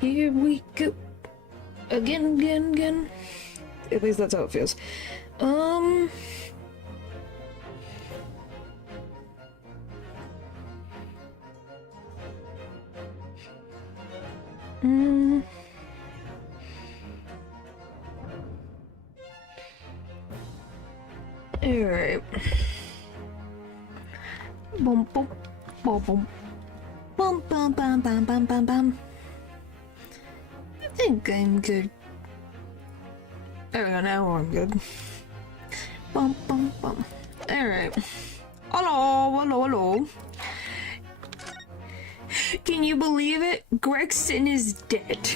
Here we go. Again. At least that's how it feels. Alright. Boom, boom, boom, boom. Bum, bum, bum, bum, bum, bum, bum. I think I'm good. There we go, now I'm good. Bum, bum, bum. Alright. Hello. Can you believe it? Gregson is dead.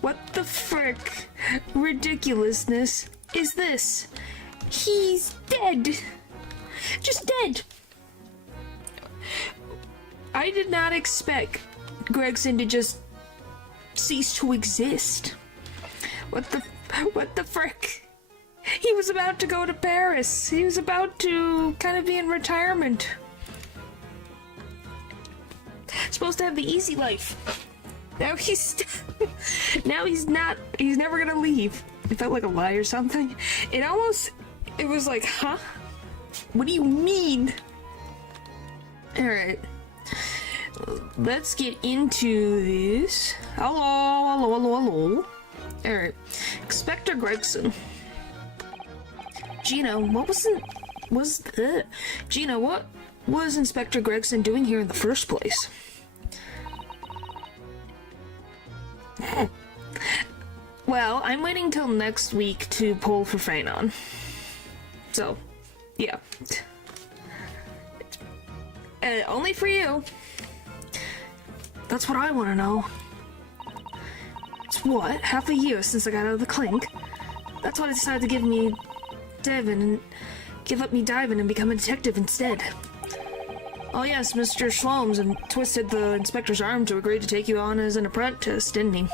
What the frick ridiculousness is this? He's dead. Just dead. I did not expect Gregson to just cease to exist. What the frick? He was about to go to Paris. He was about to kind of be in retirement. Supposed to have the easy life. Now he's never gonna leave. It felt like a lie or something. It was like, huh? What do you mean? Alright. Let's get into this. Hello. Alright. Inspector Gregson. Gina, what was Inspector Gregson doing here in the first place? Well, I'm waiting till next week to pull for Phanon. So, yeah. Only for you. That's what I want to know. It's what? Half a year since I got out of the clink. That's why I decided to give up me diving and become a detective instead. Oh yes, Mr. Schloms and twisted the inspector's arm to agree to take you on as an apprentice, didn't he?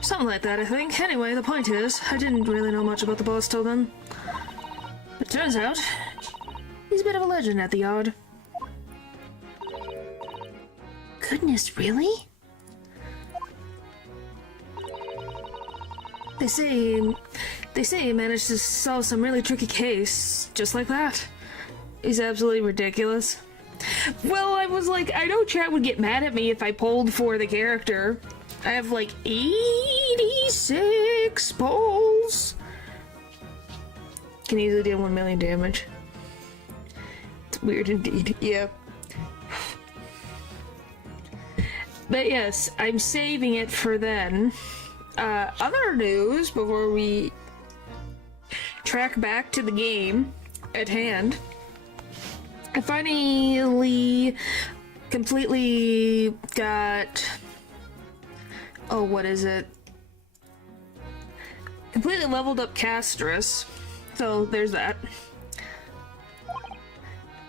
Something like that, I think. Anyway, the point is, I didn't really know much about the boss till then. But turns out, he's a bit of a legend at the yard. Goodness, really? They say he managed to solve some really tricky case, just like that. He's absolutely ridiculous. Well, I was like, I know chat would get mad at me if I pulled for the character. I have like 86 pulls. Can easily deal 1 million damage. It's weird indeed. Yeah. But yes, I'm saving it for then. Other news before we track back to the game at hand. I finally completely got... Oh, what is it? Completely leveled up Castris. So, there's that.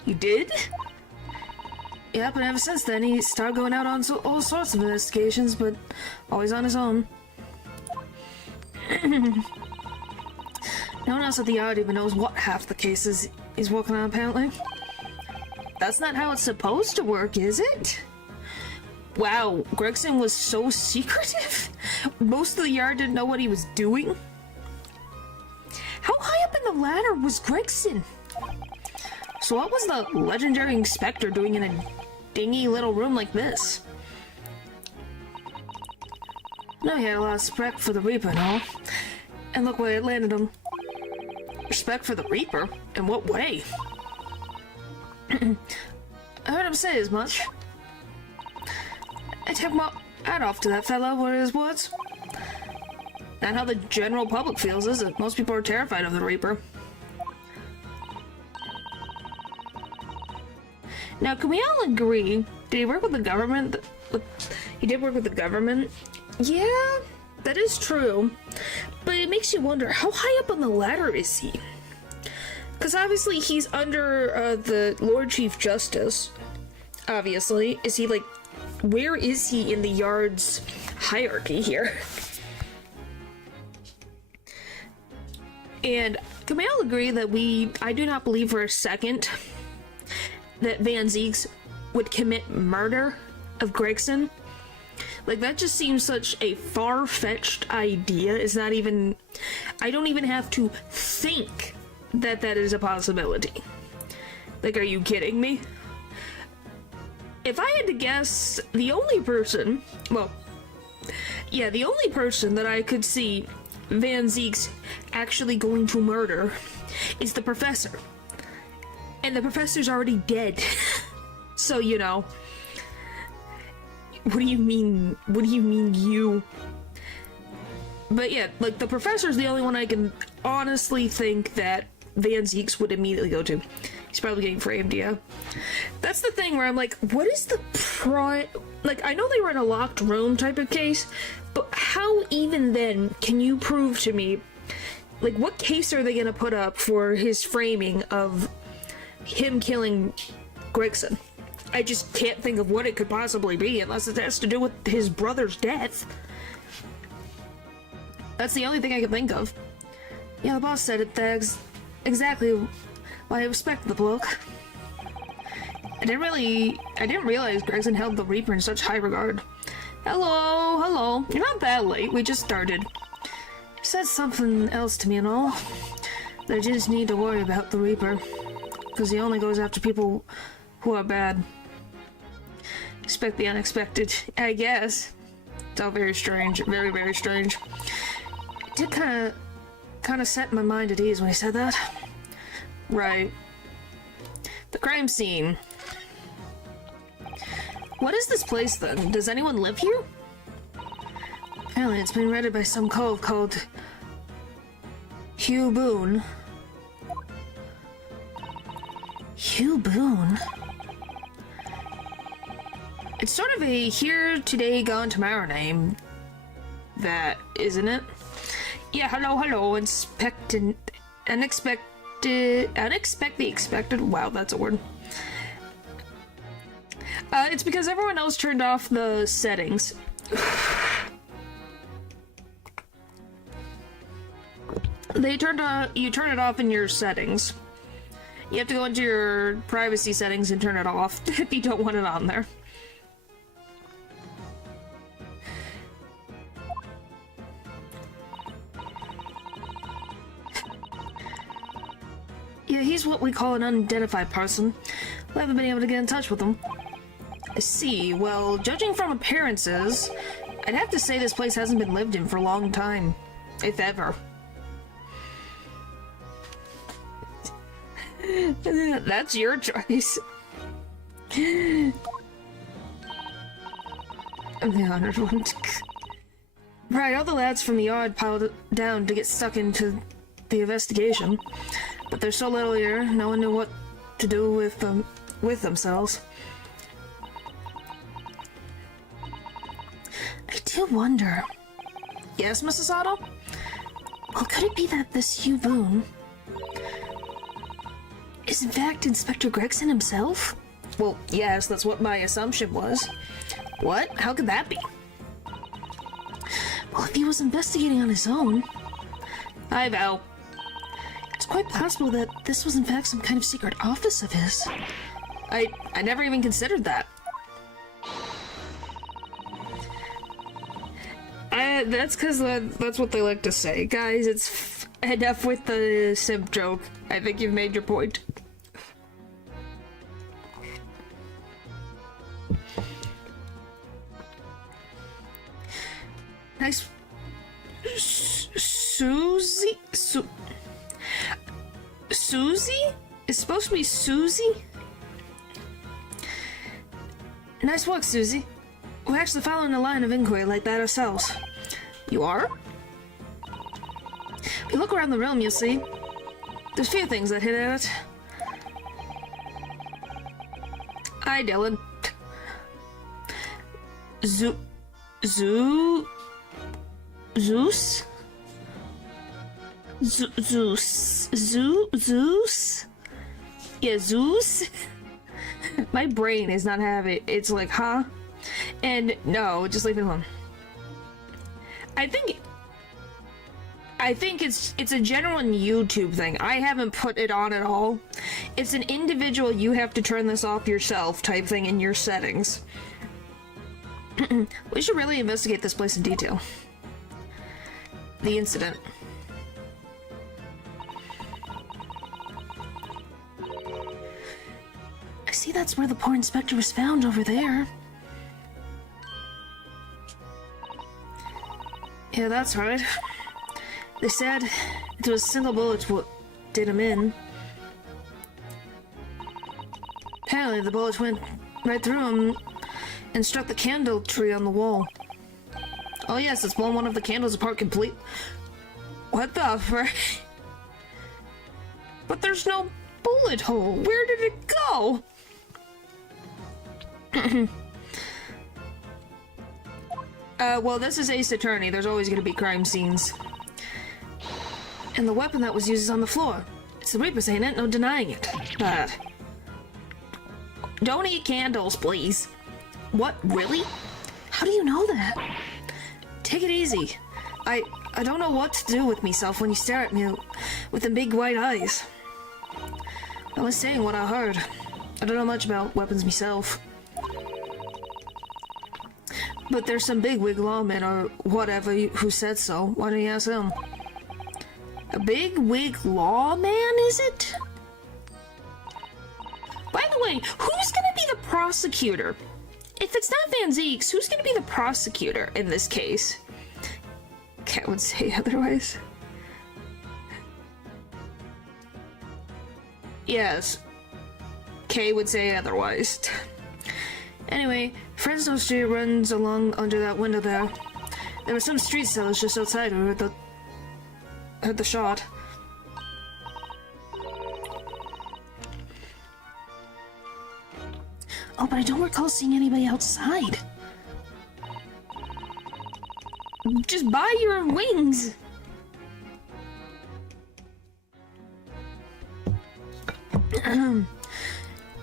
You did? Yep, and ever since then, he started going out on all sorts of investigations, but always on his own. No one else at the yard even knows what half the cases he's working on, apparently. That's not how it's supposed to work, is it? Wow, Gregson was so secretive? Most of the yard didn't know what he was doing? How high up in the ladder was Gregson? So what was the legendary inspector doing in a dingy little room like this? No, he had a lot of respect for the Reaper and all. And look where it landed him. Respect for the Reaper? In what way? I heard him say as much. I took my hat off to that fellow, were his words. Not how the general public feels, is it? Most people are terrified of the Reaper. Now, can we all agree? Did he work with the government? He did work with the government? Yeah, that is true. But it makes you wonder, how high up on the ladder is he? Because obviously he's under the Lord Chief Justice. Obviously. Is he like... Where is he in the yard's hierarchy here? And can we all agree that I do not believe for a second that Van Zieks would commit murder of Gregson. Like, that just seems such a far-fetched idea. It's not even... I don't even have to think that that is a possibility. Like, are you kidding me? If I had to guess, the only person... Well, yeah, the only person that I could see Van Ziek's actually going to murder is the professor. And the professor's already dead. So, you know... What do you mean? What do you mean, you? But yeah, like, the professor's the only one I can honestly think that Van Ziek's would immediately go to. He's probably getting framed, yeah. That's the thing where I'm like, what is the like, I know they were in a locked room type of case, but how even then can you prove to me, like, what case are they gonna put up for his framing of him killing Gregson? I just can't think of what it could possibly be unless it has to do with his brother's death. That's the only thing I can think of. Yeah, the boss said it there exactly why I respect the bloke. I didn't realize Gregson held the Reaper in such high regard. Hello. You're not that late, we just started. He said something else to me and all. That I just need to worry about the Reaper. Because he only goes after people who are bad. Expect the unexpected, I guess. It's all very strange, very, very strange. It did kind of set my mind at ease when he said that. Right. The crime scene. What is this place then? Does anyone live here? Apparently it's been rented by some cove called Hugh Boone. Hugh Boone? It's sort of a here today, gone tomorrow name. That, isn't it? Yeah, hello, unexpected, wow, that's a word. It's because everyone else turned off the settings. You turn it off in your settings. You have to go into your privacy settings and turn it off if you don't want it on there. Yeah, he's what we call an unidentified person. We haven't been able to get in touch with him. I see. Well, judging from appearances, I'd have to say this place hasn't been lived in for a long time. If ever. That's your choice. I'm the honored one. Right, all the lads from the yard piled down to get stuck into the investigation. But there's so little here, no one knew what to do with themselves. I do wonder. Yes, Mrs. Otto? Well, could it be that this Hugh Boone is in fact Inspector Gregson himself? Well, yes, that's what my assumption was. What? How could that be? Well, if he was investigating on his own... I vow. It's quite possible that this was in fact some kind of secret office of his. I never even considered that. That's because that's what they like to say. Guys, it's enough with the simp joke. I think you've made your point. Nice. Susie? Susie? It's supposed to be Susie? Nice work, Susie. We're actually following a line of inquiry like that ourselves. You are? If you look around the room, you'll see. There's few things that hit at it. Hi, Dylan. Zeus? Yeah, Zeus? My brain is not having it. It's like, huh? And no, just leave it alone. I think it's a genuine YouTube thing. I haven't put it on at all. It's an individual, you have to turn this off yourself type thing in your settings. We should really investigate this place in detail. The incident. I see that's where the poor inspector was found, over there. Yeah, that's right. They said it was a single bullet what did him in. Apparently the bullet went right through him and struck the candle tree on the wall. Oh yes, it's blown one of the candles apart complete. What the frick? But there's no bullet hole. Where did it go? Well, this is Ace Attorney. There's always gonna be crime scenes. And the weapon that was used is on the floor. It's the Reaper's, ain't it? No denying it. But don't eat candles, please. What? Really? How do you know that? Take it easy. I don't know what to do with myself when you stare at me with them big white eyes. I was saying what I heard. I don't know much about weapons myself. But there's some bigwig lawman or whatever who said so. Why don't you ask him? A bigwig lawman, is it? By the way, who's gonna be the prosecutor? If it's not Van Zeeks, who's gonna be the prosecutor in this case? Cat would say otherwise. Yes. Kay would say otherwise. Anyway, Fresno Street runs along under that window there. There were some street sellers just outside who heard the shot. Oh, but I don't recall seeing anybody outside. Just buy your wings!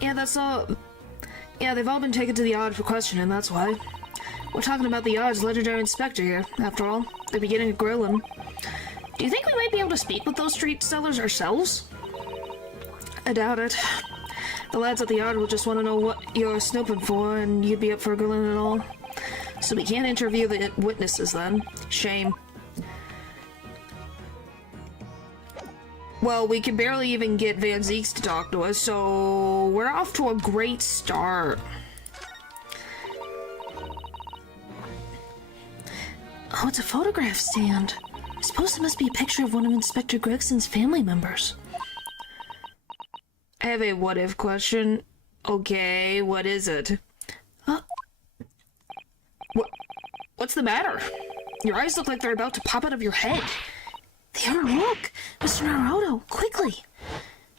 Yeah, that's all. Yeah, they've all been taken to the yard for questioning, that's why. We're talking about the yard's legendary inspector here, after all. They're beginning to grill him. Do you think we might be able to speak with those street sellers ourselves? I doubt it. The lads at the yard will just want to know what you're snooping for, and you'd be up for grilling and all. So we can't interview the witnesses then. Shame. Well, we can barely even get Van Zeeks to talk to us, so we're off to a great start. Oh, it's a photograph stand. I suppose it must be a picture of one of Inspector Gregson's family members. I have a what-if question. Okay, what is it? Huh? What's the matter? Your eyes look like they're about to pop out of your head. They are, look! Mr. Naruto, quickly!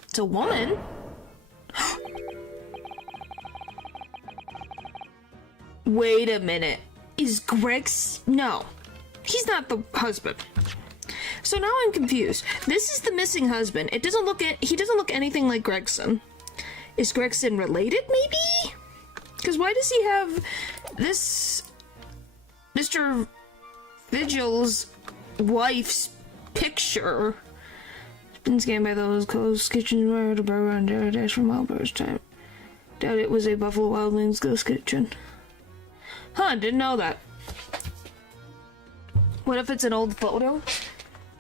It's a woman? Wait a minute. Is Greg's... No. He's not the husband. So now I'm confused. This is the missing husband. He doesn't look anything like Gregson. Is Gregson related, maybe? Because why does he have this Mr. Vigil's wife's picture? Been scanned by those closed kitchens where the burger and dairy dash from Wildbird's time. Doubt it was a Buffalo Wild Wings ghost kitchen. Huh, didn't know that. What if it's an old photo?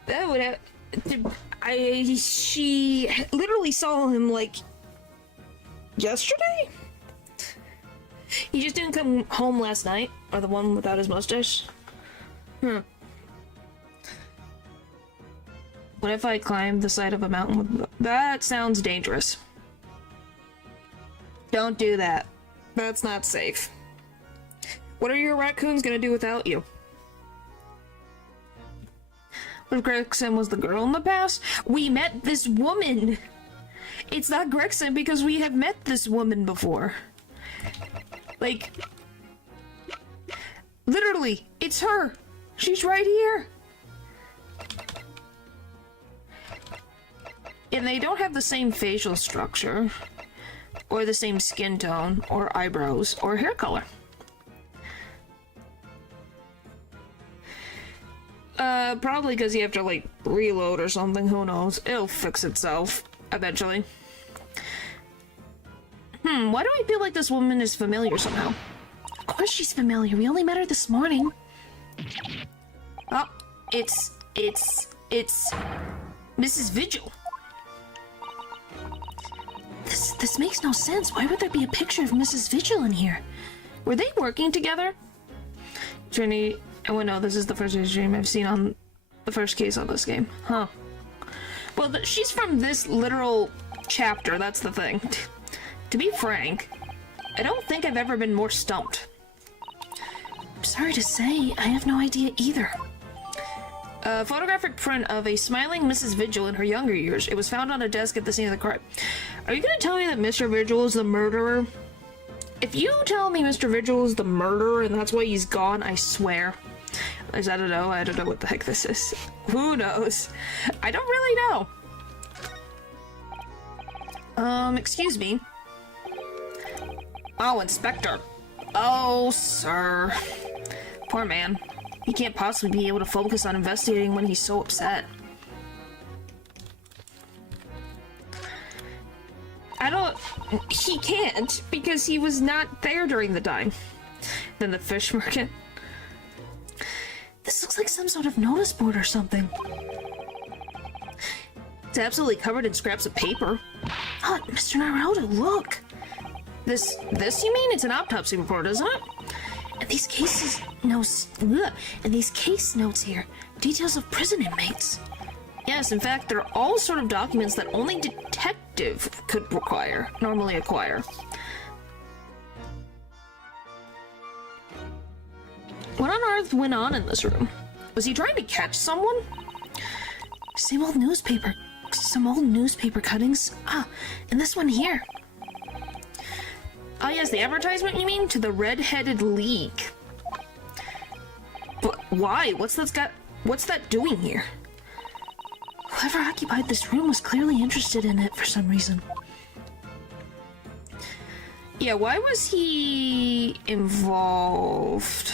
That would have... She literally saw him, like, yesterday? He just didn't come home last night? Or the one without his mustache? What if I climbed the side of a mountain with... That sounds dangerous. Don't do that. That's not safe. What are your raccoons gonna do without you? What if Gregson was the girl in the past? We met this woman! It's not Gregson because we have met this woman before. Like... Literally, it's her! She's right here! And they don't have the same facial structure, or the same skin tone, or eyebrows, or hair color. Probably because you have to, like, reload or something, who knows. It'll fix itself, eventually. Why do I feel like this woman is familiar somehow? course she's familiar. We only met her this morning. Oh, it's Mrs. Vigil. This makes no sense. Why would there be a picture of Mrs. Vigil in here? Were they working together? Trini, oh no, this is the first stream I've seen on the first case on this game. Huh. Well, she's from this literal chapter, that's the thing. To be frank, I don't think I've ever been more stumped. I'm sorry to say, I have no idea either. A photographic print of a smiling Mrs. Vigil in her younger years. It was found on a desk at the scene of the crime. Are you gonna tell me that Mr. Vigil is the murderer? If you tell me Mr. Vigil is the murderer and that's why he's gone, I swear. I don't know what the heck this is. Who knows? I don't really know. Excuse me. Oh, Inspector. Oh, sir. Poor man. He can't possibly be able to focus on investigating when he's so upset. He can't, because he was not there during the time. Then the fish market. This looks like some sort of notice board or something. It's absolutely covered in scraps of paper. Oh, Mr. Naruto, look! This you mean? It's an autopsy report, isn't it? And these case notes here, details of prison inmates. Yes, in fact, they're all sort of documents that only detective could normally acquire. What on earth went on in this room? Was he trying to catch someone? Some old newspaper cuttings. Ah, and this one here. Ah, yes, the advertisement, you mean? To the Red-Headed League. But why? What's that doing here? Whoever occupied this room was clearly interested in it for some reason. Yeah, why was he involved?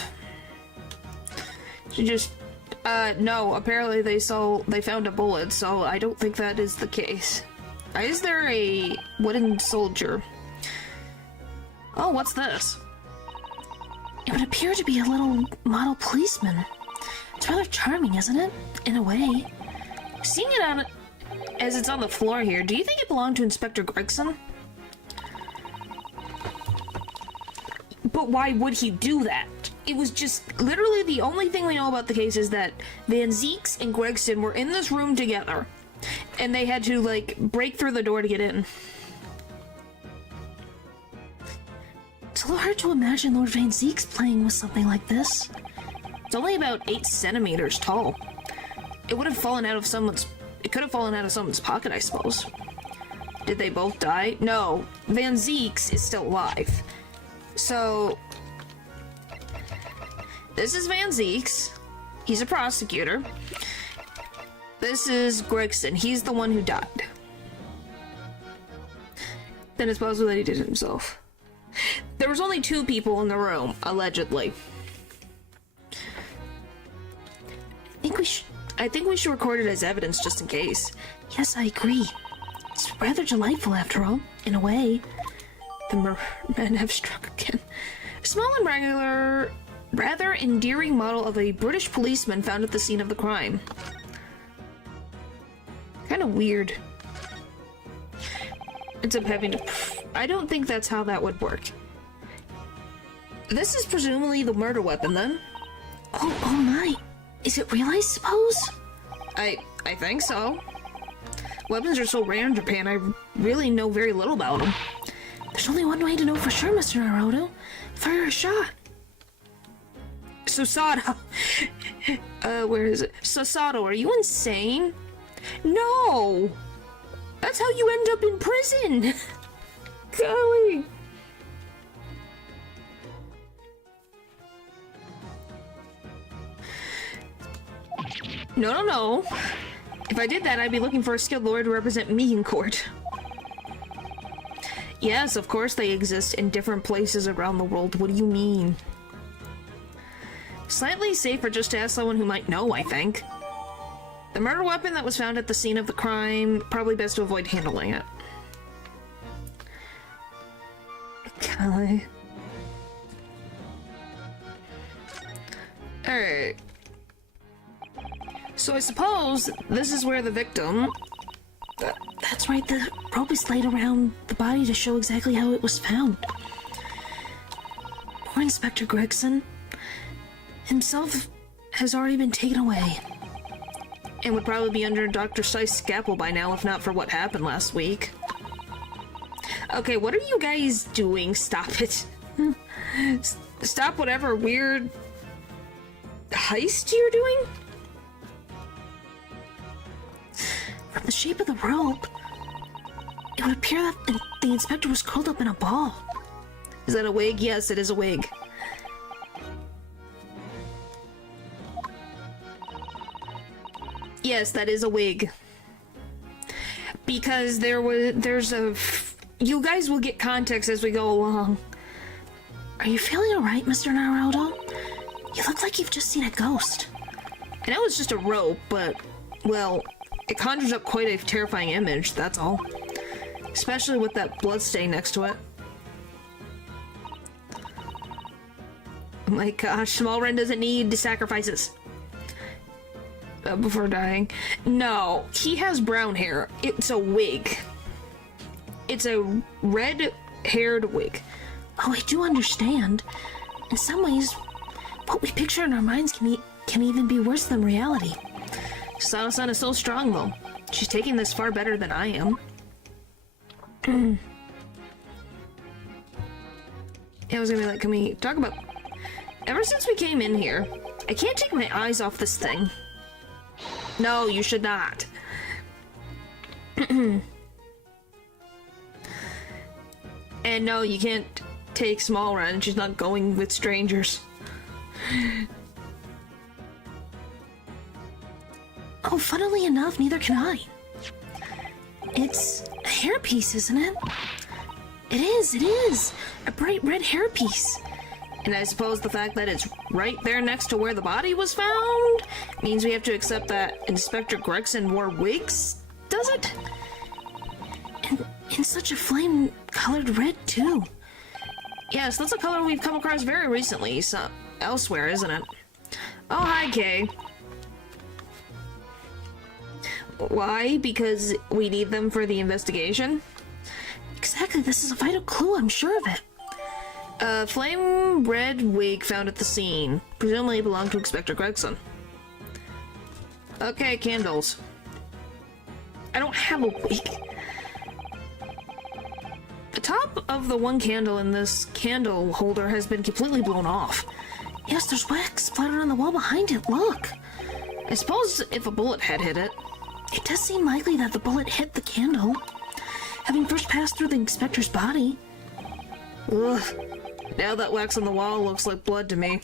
No, apparently they found a bullet, so I don't think that is the case. Is there a wooden soldier? Oh, what's this? It would appear to be a little model policeman. It's rather charming, isn't it? In a way. Seeing it as it's on the floor here, do you think it belonged to Inspector Gregson? But why would he do that? It was just literally the only thing we know about the case is that Van Zeeks and Gregson were in this room together. And they had to, like, break through the door to get in. It's a little hard to imagine Lord Van Zeeks playing with something like this. It's only about 8 centimeters tall. It could have fallen out of someone's pocket, I suppose. Did they both die? No. Van Zeeks is still alive. So, this is Van Zeeks. He's a prosecutor. This is Gregson. He's the one who died. Then it's possible that he did it himself. There was only 2 people in the room, allegedly. I think we should record it as evidence just in case. Yes, I agree. It's rather delightful after all, in a way. The men have struck again. A small and regular, rather endearing model of a British policeman found at the scene of the crime. Kind of weird. Ends up having to... I don't think that's how that would work. This is presumably the murder weapon, then. Oh my. Is it real, I suppose? I think so. Weapons are so rare in Japan, I really know very little about them. There's only one way to know for sure, Mr. Naruto. Fire a shot. Susato. Where is it? Susato, are you insane? No! That's how you end up in prison! Golly! No. If I did that, I'd be looking for a skilled lawyer to represent me in court. Yes, of course they exist in different places around the world. What do you mean? Slightly safer just to ask someone who might know, I think. The murder weapon that was found at the scene of the crime, probably best to avoid handling it. Okay. Alright. So I suppose this is where the victim... That's right, the rope is laid around the body to show exactly how it was found. Poor Inspector Gregson himself has already been taken away. And would probably be under Dr. Seiss' scalpel by now, if not for what happened last week. Okay, what are you guys doing? Stop it. Stop whatever weird heist you're doing? From the shape of the rope, it would appear that the inspector was curled up in a ball. Is that a wig? Yes, it is a wig. Yes, that is a wig. Because you guys will get context as we go along. Are you feeling alright, Mr. Naruto? You look like you've just seen a ghost. I know it's just a rope, but, well, it conjures up quite a terrifying image, that's all. Especially with that blood stain next to it. Oh my gosh, Small Ren doesn't need sacrifices. Before dying. No, he has brown hair. It's a wig. It's a red-haired wig. Oh, I do understand. In some ways, what we picture in our minds can even be worse than reality. Sana-san is so strong, though. She's taking this far better than I am. I was gonna be like, can we talk about... Ever since we came in here, I can't take my eyes off this thing. No, you should not. And no, you can't take Small Ren. She's not going with strangers. Oh, funnily enough, neither can I. It's a hairpiece, isn't it? It is. A bright red hairpiece. And I suppose the fact that it's right there next to where the body was found means we have to accept that Inspector Gregson wore wigs, does it? And in such a flame-colored red, too. Yes, that's a color we've come across very recently, elsewhere, isn't it? Oh, hi, Kay. Why? Because we need them for the investigation? Exactly, this is a vital clue, I'm sure of it. A flame red wig found at the scene. Presumably belonged to Inspector Gregson. Okay, candles. I don't have a wig. The top of the one candle in this candle holder has been completely blown off. Yes, there's wax splattered on the wall behind it, look. I suppose if a bullet had hit it. It does seem likely that the bullet hit the candle, having first passed through the inspector's body. Ugh. Now that wax on the wall looks like blood to me.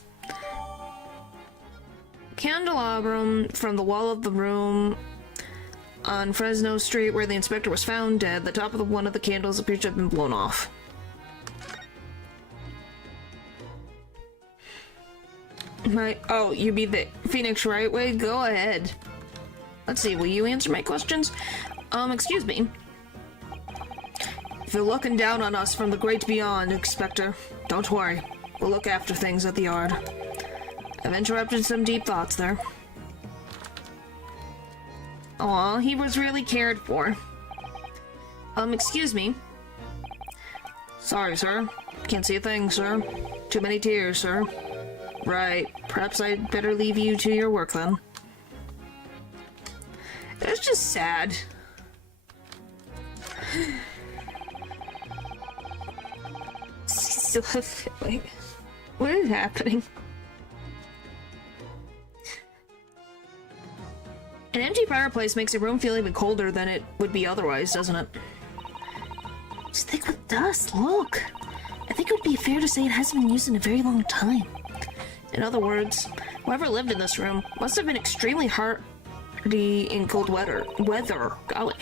Candelabrum from the wall of the room on Fresno Street where the inspector was found dead. The top of one of the candles appears to have been blown off. Oh, you be the Phoenix right way? Go ahead. Let's see, will you answer my questions? Excuse me. If you're looking down on us from the great beyond, Inspector, don't worry. We'll look after things at the yard. I've interrupted some deep thoughts there. Aw, he was really cared for. Excuse me. Sorry, sir. Can't see a thing, sir. Too many tears, sir. Right. Perhaps I'd better leave you to your work, then. It's just sad. Wait, what is happening? An empty fireplace makes a room feel even colder than it would be otherwise, doesn't it? It's thick with dust, look. I think it would be fair to say it hasn't been used in a very long time. In other words, whoever lived in this room must have been extremely hardy in cold weather. Golly.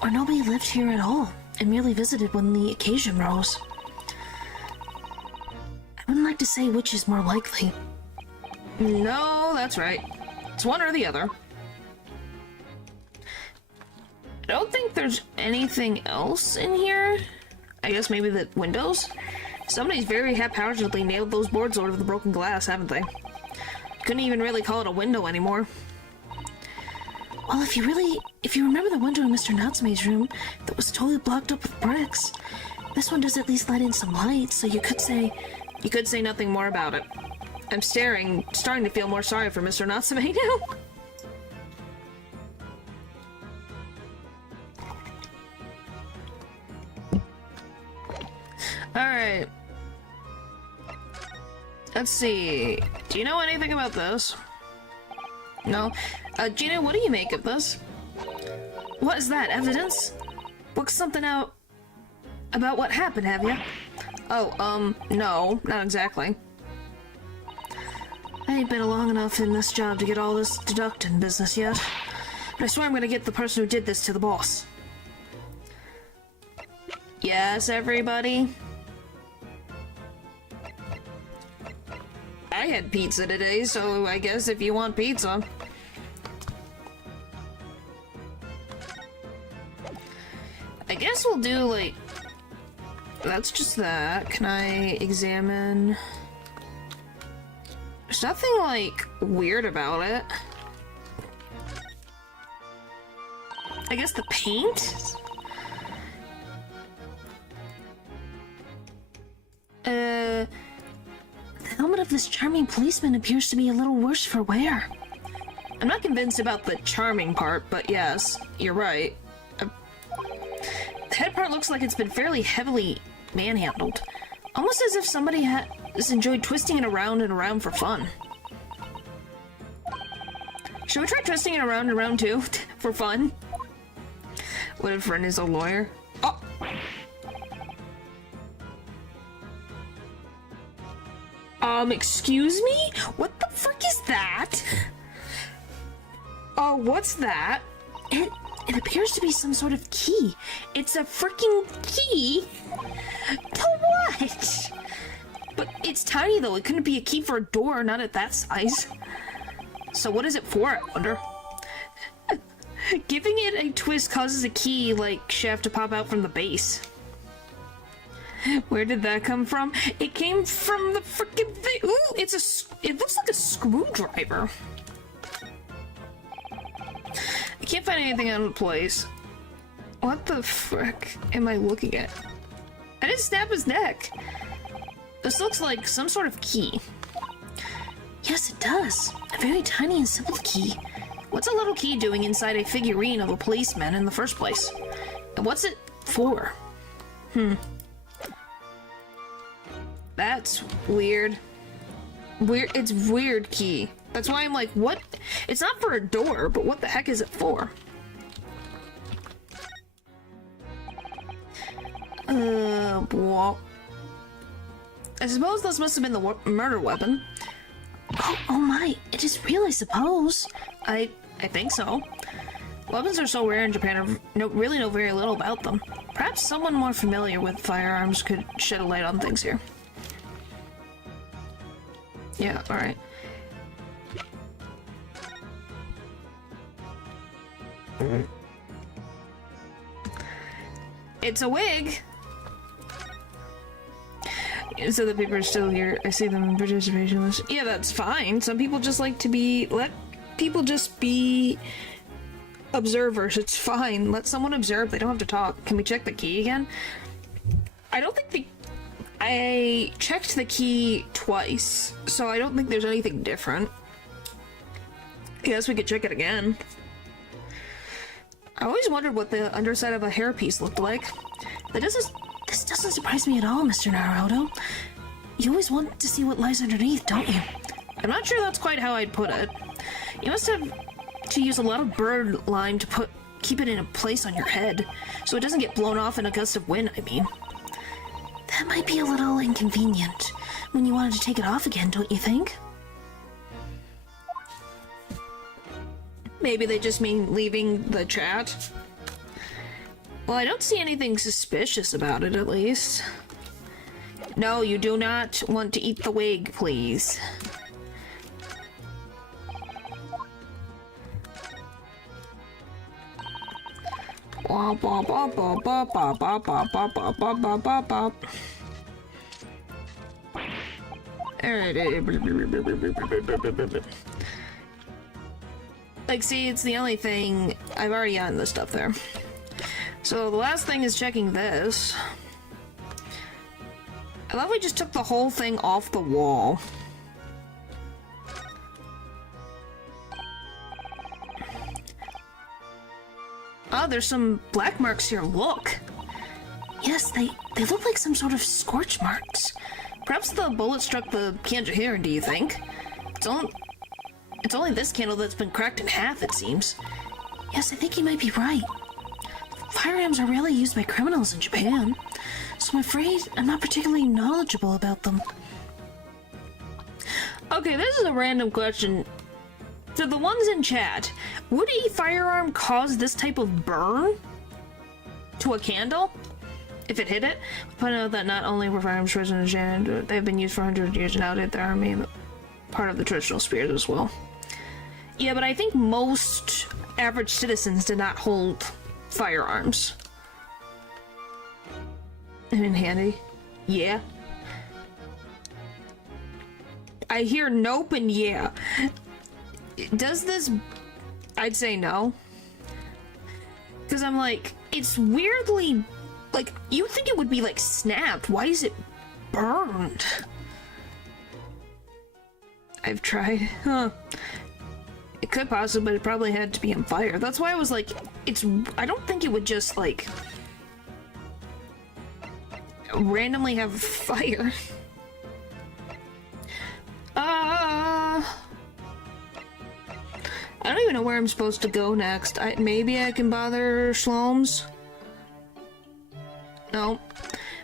Or nobody lived here at all, and merely visited when the occasion rose. I wouldn't like to say which is more likely. No, that's right. It's one or the other. I don't think there's anything else in here. I guess maybe the windows? Somebody's very haphazardly nailed those boards over the broken glass, haven't they? couldn't even really call it a window anymore. Well, if you remember the window in Mr. Natsume's room that was totally blocked up with bricks, this one does at least let in some light, so you could say... You could say nothing more about it. I'm starting to feel more sorry for Mr. Natsume now. Alright. Let's see. Do you know anything about this? No? Gina, what do you make of this? What is that, evidence? Book something out about what happened, have you? Oh, no, not exactly. I ain't been long enough in this job to get all this deducting business yet. But I swear I'm gonna get the person who did this to the boss. Yes, everybody? I had pizza today, so I guess if you want pizza. I guess we'll do, like... That's just that. Can I examine... There's nothing, like, weird about it. I guess the paint? The helmet of this charming policeman appears to be a little worse for wear. I'm not convinced about the charming part, but yes, you're right. The head part looks like it's been fairly heavily manhandled. Almost as if somebody has enjoyed twisting it around and around for fun. Should we try twisting it around and around too? For fun? What if friend is a lawyer? Oh! Excuse me? What the frick is that? Oh, what's that? It appears to be some sort of key. It's a freaking key? To what? But it's tiny though, it couldn't be a key for a door, not at that size. So what is it for, I wonder? Giving it a twist causes a key, like, shaft to pop out from the base. Where did that come from? It came from the freaking thing. Ooh, it looks like a screwdriver. I can't find anything out of place. What the frick am I looking at? I didn't snap his neck. This looks like some sort of key. Yes, it does. A very tiny and simple key. What's a little key doing inside a figurine of a policeman in the first place? And what's it for? That's weird. It's weird key. That's why I'm like, what? It's not for a door, but what the heck is it for? Well, I suppose this must have been the murder weapon. Oh my, it is real, I suppose. I think so. Weapons are so rare in Japan, I really know very little about them. Perhaps someone more familiar with firearms could shed a light on things here. Yeah, alright. It's a wig! So the paper is still here. I see them in participation list. Yeah, that's fine. Some people just like to be... Let people just be... observers. It's fine. Let someone observe. They don't have to talk. Can we check the key again? I don't think the... I checked the key twice, so I don't think there's anything different. I guess we could check it again. I always wondered what the underside of a hairpiece looked like. This doesn't surprise me at all, Mr. Naruto. You always want to see what lies underneath, don't you? I'm not sure that's quite how I'd put it. You must have to use a lot of bird lime to keep it in a place on your head, so it doesn't get blown off in a gust of wind, I mean. That might be a little inconvenient when you wanted to take it off again, don't you think? Maybe they just mean leaving the chat. Well, I don't see anything suspicious about it, at least. No, you do not want to eat the wig, please. Alright. Like, see, it's the only thing... I've already gotten the stuff there. So the last thing is checking this. I thought we just took the whole thing off the wall. Oh, there's some black marks here, look! Yes, they look like some sort of scorch marks. Perhaps the bullet struck the candle here, do you think? It's only this candle that's been cracked in half, it seems. Yes, I think you might be right. Firearms are rarely used by criminals in Japan, so I'm afraid I'm not particularly knowledgeable about them. Okay, this is a random question. To the ones in chat, would a firearm cause this type of burn to a candle if it hit it? Point out that not only were firearms present in Japan, they've been used for hundreds of years now. They're part of the traditional spears as well. Yeah, but I think most average citizens did not hold firearms. In handy. Yeah. I hear nope and yeah. Does this... I'd say no. Because I'm like, it's weirdly... Like, you'd think it would be, like, snapped. Why is it burned? I've tried. Huh. It could possibly, but it probably had to be on fire. That's why I was like, it's... I don't think it would just, like... randomly have fire. I don't even know where I'm supposed to go next. Maybe I can bother Shloms? No.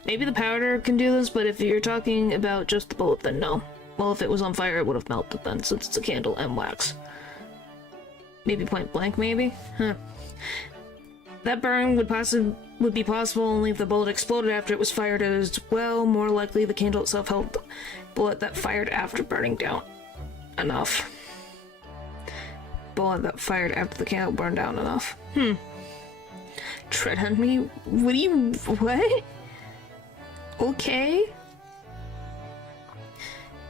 Maybe the powder can do this, but if you're talking about just the bullet, then no. Well, if it was on fire, it would have melted then, since it's a candle and wax. Maybe point blank, maybe? Huh. That burn would be possible only if the bullet exploded after it was fired as well. More likely, the candle itself held the bullet that fired after burning down enough. Bullet that fired after the candle burned down enough. Tread on me? What? Okay.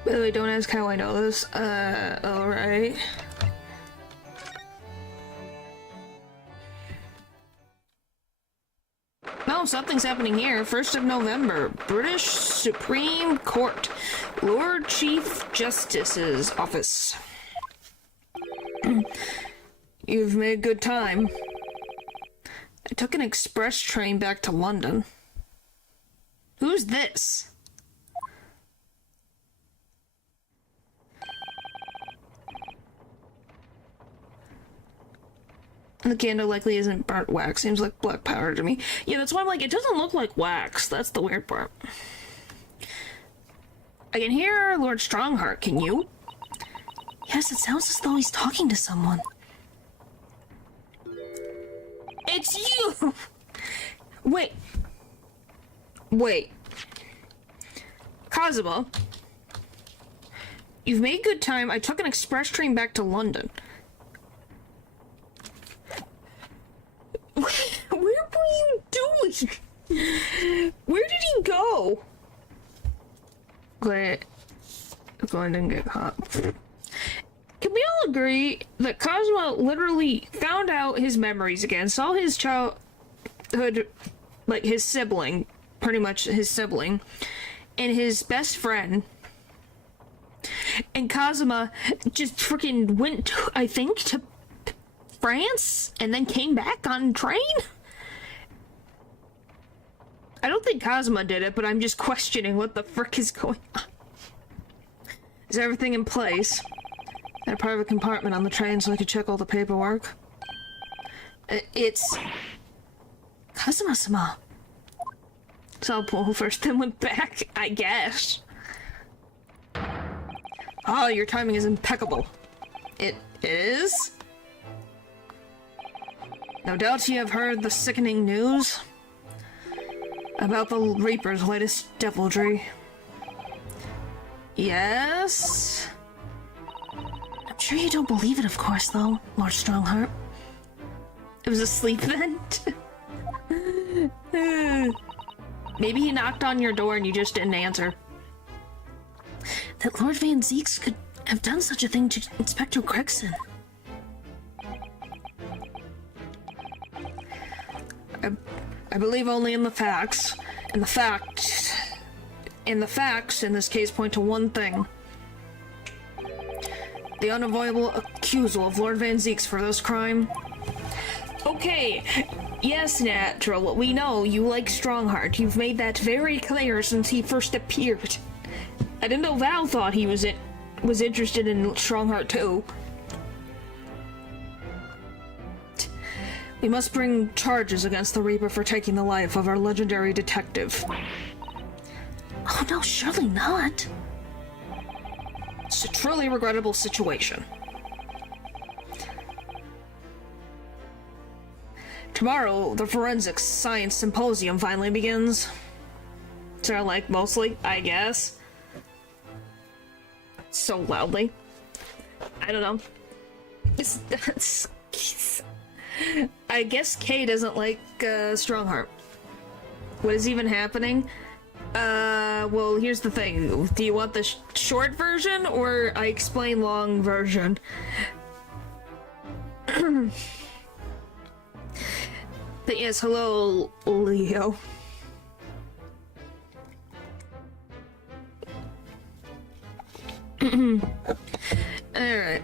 By the way, don't ask how I know this. Alright. No, something's happening here. 1st of November. British Supreme Court. Lord Chief Justice's office. You've made good time. I took an express train back to London. Who's this? The candle likely isn't burnt wax. Seems like black powder to me. Yeah, that's why I'm like, it doesn't look like wax. That's the weird part. I can hear Lord Strongheart. Can you? Yes, it sounds as though he's talking to someone. It's you! Wait. Kazuma. You've made good time. I took an express train back to London. Where were you doing? Where did he go? Glad didn't get caught. Can we all agree that Kazuma literally found out his memories again, saw his childhood, like his sibling, pretty much his sibling, and his best friend, and Kazuma just freaking went, I think, to France, and then came back on train? I don't think Kazuma did it, but I'm just questioning what the frick is going on. Is everything in place? Got a private compartment on the train so I could check all the paperwork. It's... Kazuma-sama. So Paul first then went back, I guess. Oh, your timing is impeccable. It is? No doubt you have heard the sickening news about the Reaper's latest devilry. Yes? I'm sure you don't believe it, of course, though, Lord Strongheart. It was a sleep vent? Maybe he knocked on your door and you just didn't answer. that Lord Van Zeeks could have done such a thing to Inspector Gregson. I believe only in the facts, and the facts in this case point to one thing. The unavoidable accusal of Lord Van Zeeks for this crime. Okay, yes, Natural, we know you like Strongheart. You've made that very clear since he first appeared. I didn't know Val thought he was interested in Strongheart too. We must bring charges against the Reaper for taking the life of our legendary detective. Oh no, surely not. It's a truly regrettable situation. Tomorrow, the Forensics Science Symposium finally begins. So, like, mostly, I guess. So loudly. I don't know. I guess Kay doesn't like Strongheart. What is even happening? Well, here's the thing. Do you want the short version, or I explain long version? But yes, hello, Leo. Alright.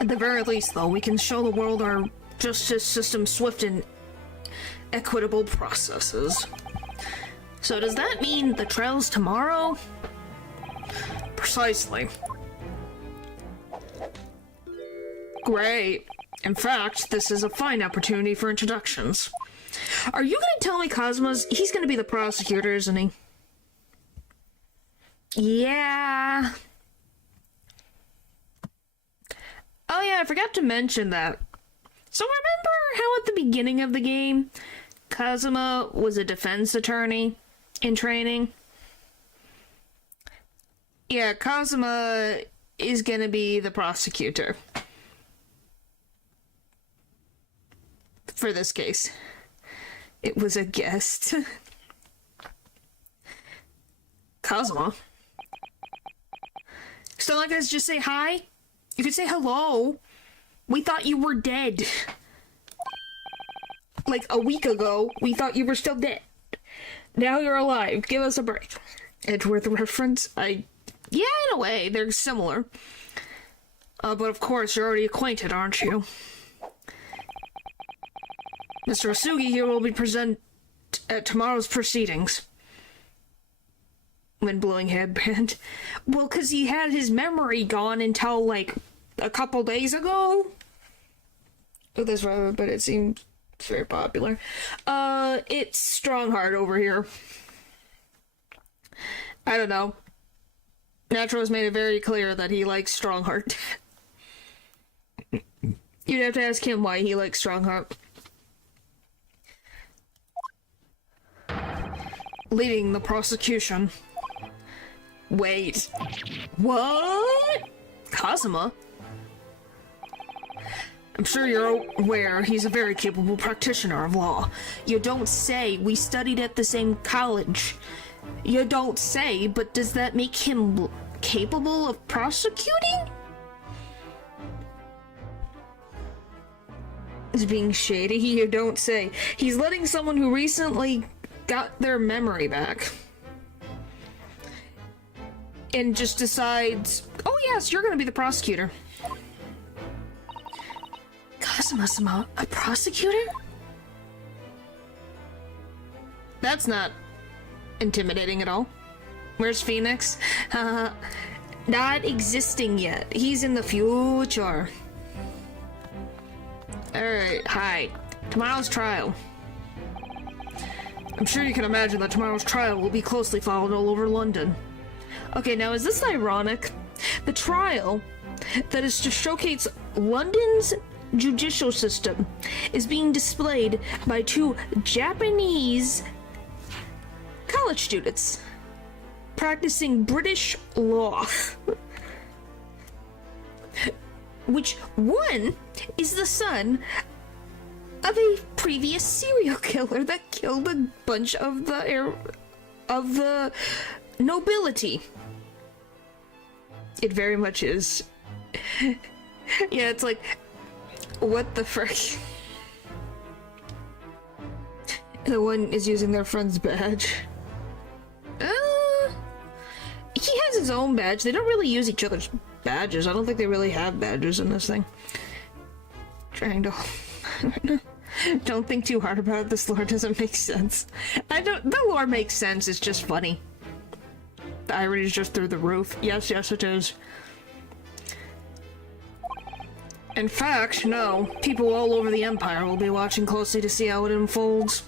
At the very least, though, we can show the world our justice system's swift and equitable processes. So does that mean the trial's tomorrow? Precisely. Great. In fact, this is a fine opportunity for introductions. Are you gonna tell me he's gonna be the prosecutor, isn't he? Yeah. Oh yeah, I forgot to mention that. So remember how at the beginning of the game, Kazuma was a defense attorney in training? Yeah, Kazuma is gonna be the prosecutor. For this case. It was a guest. Kazuma? So like us just say hi? You could say hello. We thought you were dead. Like a week ago, we thought you were still dead. Now you're alive. Give us a break. Edgeworth reference? Yeah, in a way, they're similar. But of course, you're already acquainted, aren't you? Mr. Asugi here will be present at tomorrow's proceedings. Wind-blowing headband. Well, because he had his memory gone until, like, a couple days ago? Oh, this one, but it seems very popular. It's Strongheart over here. I don't know. Natural has made it very clear that he likes Strongheart. You'd have to ask him why he likes Strongheart. Leading the prosecution. Wait. What? Kazuma? I'm sure you're aware he's a very capable practitioner of law. You don't say. We studied at the same college. You don't say, but does that make him capable of prosecuting? Is being shady? You don't say. He's letting someone who recently got their memory back and just decides, oh yes, you're gonna be the prosecutor. Kazuma-sama, a prosecutor? That's not intimidating at all. Where's Phoenix? Not existing yet. He's in the future. Alright, hi. Tomorrow's trial. I'm sure you can imagine that tomorrow's trial will be closely followed all over London. Okay, now is this ironic? The trial that is to showcase London's judicial system is being displayed by two Japanese college students practicing British law. Which one is the son of a previous serial killer that killed a bunch of the of the nobility. It very much is. Yeah, it's like, what the frick? The one is using their friend's badge. He has his own badge. They don't really use each other's badges. I don't think they really have badges in this thing. Trying to... Don't think too hard about it. This lore doesn't make sense. The lore makes sense. It's just funny. The irony is just through the roof. Yes, it is. In fact, no. People all over the Empire will be watching closely to see how it unfolds.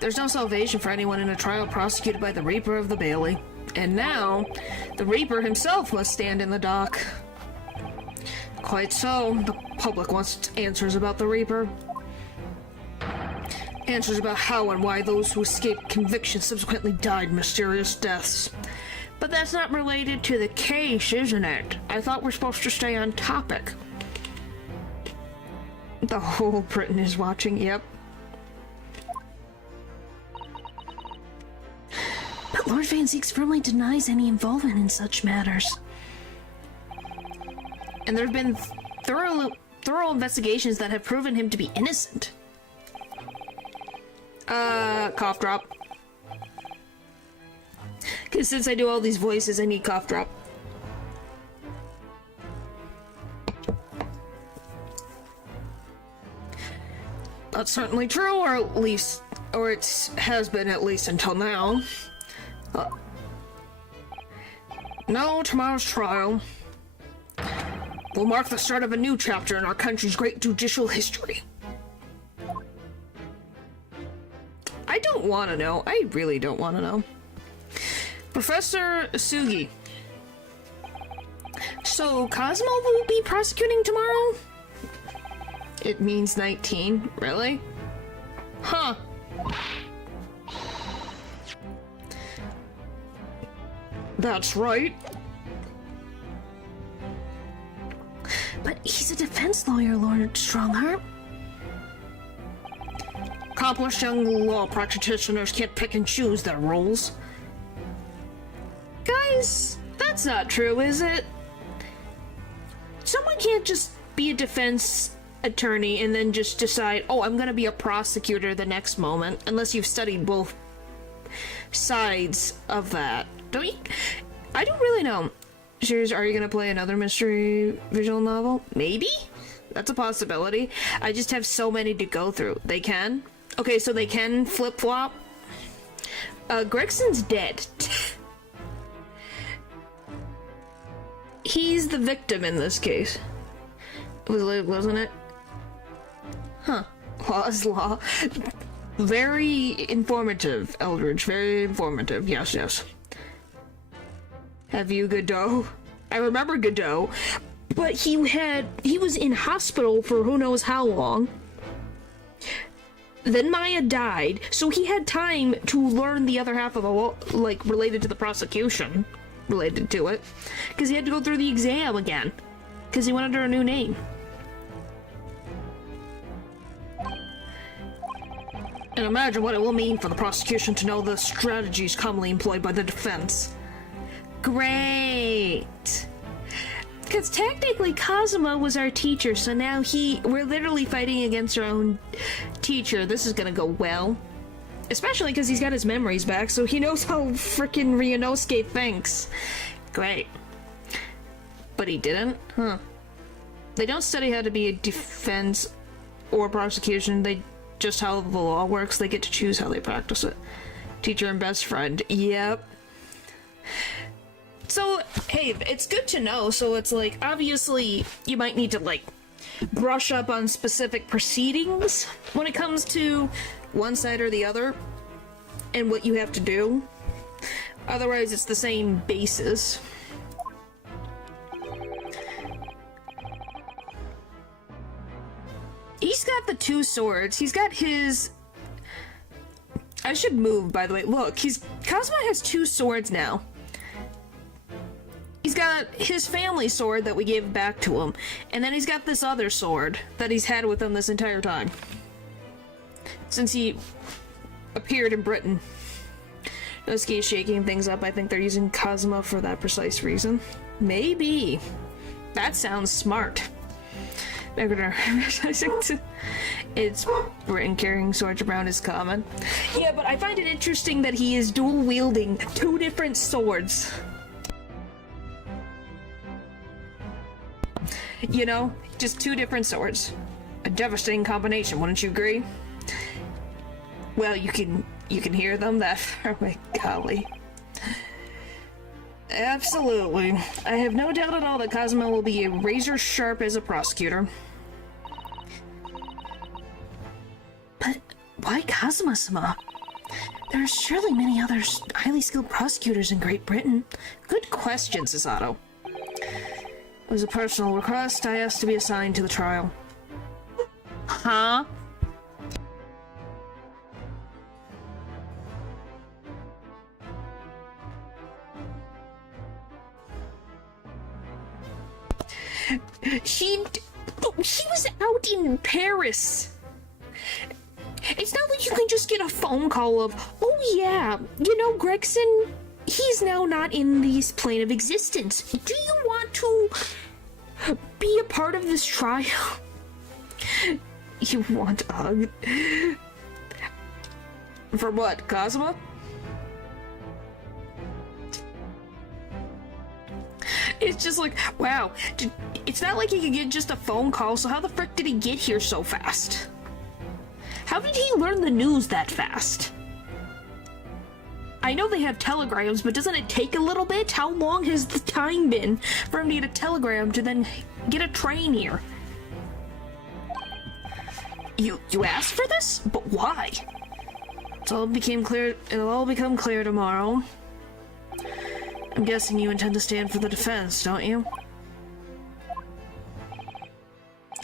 There's no salvation for anyone in a trial prosecuted by the Reaper of the Bailey. And now, the Reaper himself must stand in the dock. Quite so. The public wants answers about the Reaper. Answers about how and why those who escaped conviction subsequently died mysterious deaths. But that's not related to the case, isn't it? I thought we're supposed to stay on topic. The whole Britain is watching, yep. But Lord Van Zieks firmly denies any involvement in such matters. And there have been thorough investigations that have proven him to be innocent. Cough drop. Because since I do all these voices, I need cough drop. That's certainly true, or at least, or it has been at least until now. No, tomorrow's trial will mark the start of a new chapter in our country's great judicial history. I don't want to know. I really don't want to know. Professor Sugi. So, Cosmo will be prosecuting tomorrow? It means 19. Really? Huh. That's right. But he's a defense lawyer, Lord Strongheart. Accomplished young law practitioners can't pick and choose their roles. Guys, that's not true, is it? Someone can't just be a defense attorney and then just decide, oh, I'm gonna be a prosecutor the next moment, unless you've studied both sides of that. Don't you? I don't really know. Serious, are you gonna play another mystery visual novel? Maybe? That's a possibility. I just have so many to go through. They can? Okay, so they can flip-flop. Gregson's dead. He's the victim in this case. Wasn't it? Huh. Law is law. Very informative, Eldridge. Very informative. Yes, yes. Have you Godot? I remember Godot, but he was in hospital for who knows how long. Then Maya died, so he had time to learn the other half of the law, like, related to the prosecution. Related to it. Because he had to go through the exam again. Because he went under a new name. And imagine what it will mean for the prosecution to know the strategies commonly employed by the defense. Great! Because technically Kazuma was our teacher, so now we're literally fighting against our own teacher. This is gonna go well. Especially because he's got his memories back, so he knows how frickin' Ryunosuke thinks. Great. But he didn't? Huh. They don't study how to be a defense or prosecution, they just how the law works. They get to choose how they practice it. Teacher and best friend. Yep. So, hey, it's good to know. So it's like, obviously, you might need to, like, brush up on specific proceedings when it comes to one side or the other and what you have to do. Otherwise, it's the same basis. He's got the two swords. He's got his... I should move, by the way. Look, Cosmo has two swords now. He's got his family sword that we gave back to him, and then he's got this other sword that he's had with him this entire time. Since he appeared in Britain. Nosuke is shaking things up. I think they're using Kazuma for that precise reason. Maybe. That sounds smart. It's written carrying swords around is common. Yeah, but I find it interesting that he is dual wielding 2 different swords. You know, just 2 different swords. A devastating combination, wouldn't you agree? Well, you can hear them that far away, golly. Absolutely. I have no doubt at all that Kazuma will be razor sharp as a prosecutor. But why Kazuma-sama? There are surely many other highly skilled prosecutors in Great Britain. Good question, Sasato. It was a personal request. I asked to be assigned to the trial. Huh? He was out in Paris. It's not like you can just get a phone call of, oh yeah, you know, Gregson, he's now not in this plane of existence. Do you want to be a part of this trial? You want a hug? For what, Kazuma? It's just like, wow, it's not like he could get just a phone call, so how the frick did he get here so fast? How did he learn the news that fast? I know they have telegrams, but doesn't it take a little bit? How long has the time been for him to get a telegram to then get a train here? You asked for this? But why? It'll all become clear tomorrow. I'm guessing you intend to stand for the defense, don't you?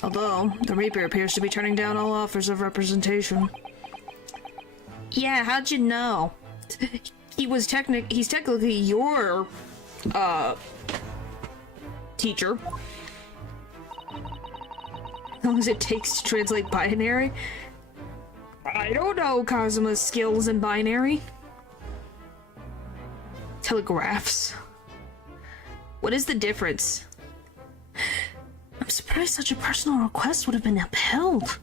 Although, the Reaper appears to be turning down all offers of representation. Yeah, how'd you know? He's technically your, teacher. As long as it takes to translate binary. I don't know Kazuma's skills in binary. Telegraphs. What is the difference? I'm surprised such a personal request would have been upheld.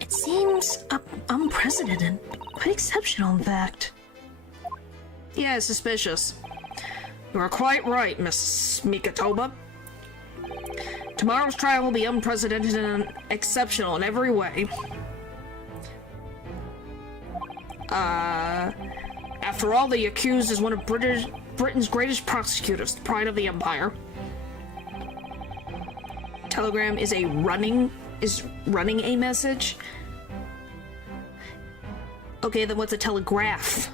It seems unprecedented. Quite exceptional, in fact. Yeah, suspicious. You are quite right, Miss Mikatoba. Tomorrow's trial will be unprecedented and exceptional in every way. After all, the accused is one of Britain's greatest prosecutors, the pride of the empire. Telegram is running a message? Okay, then what's a telegraph?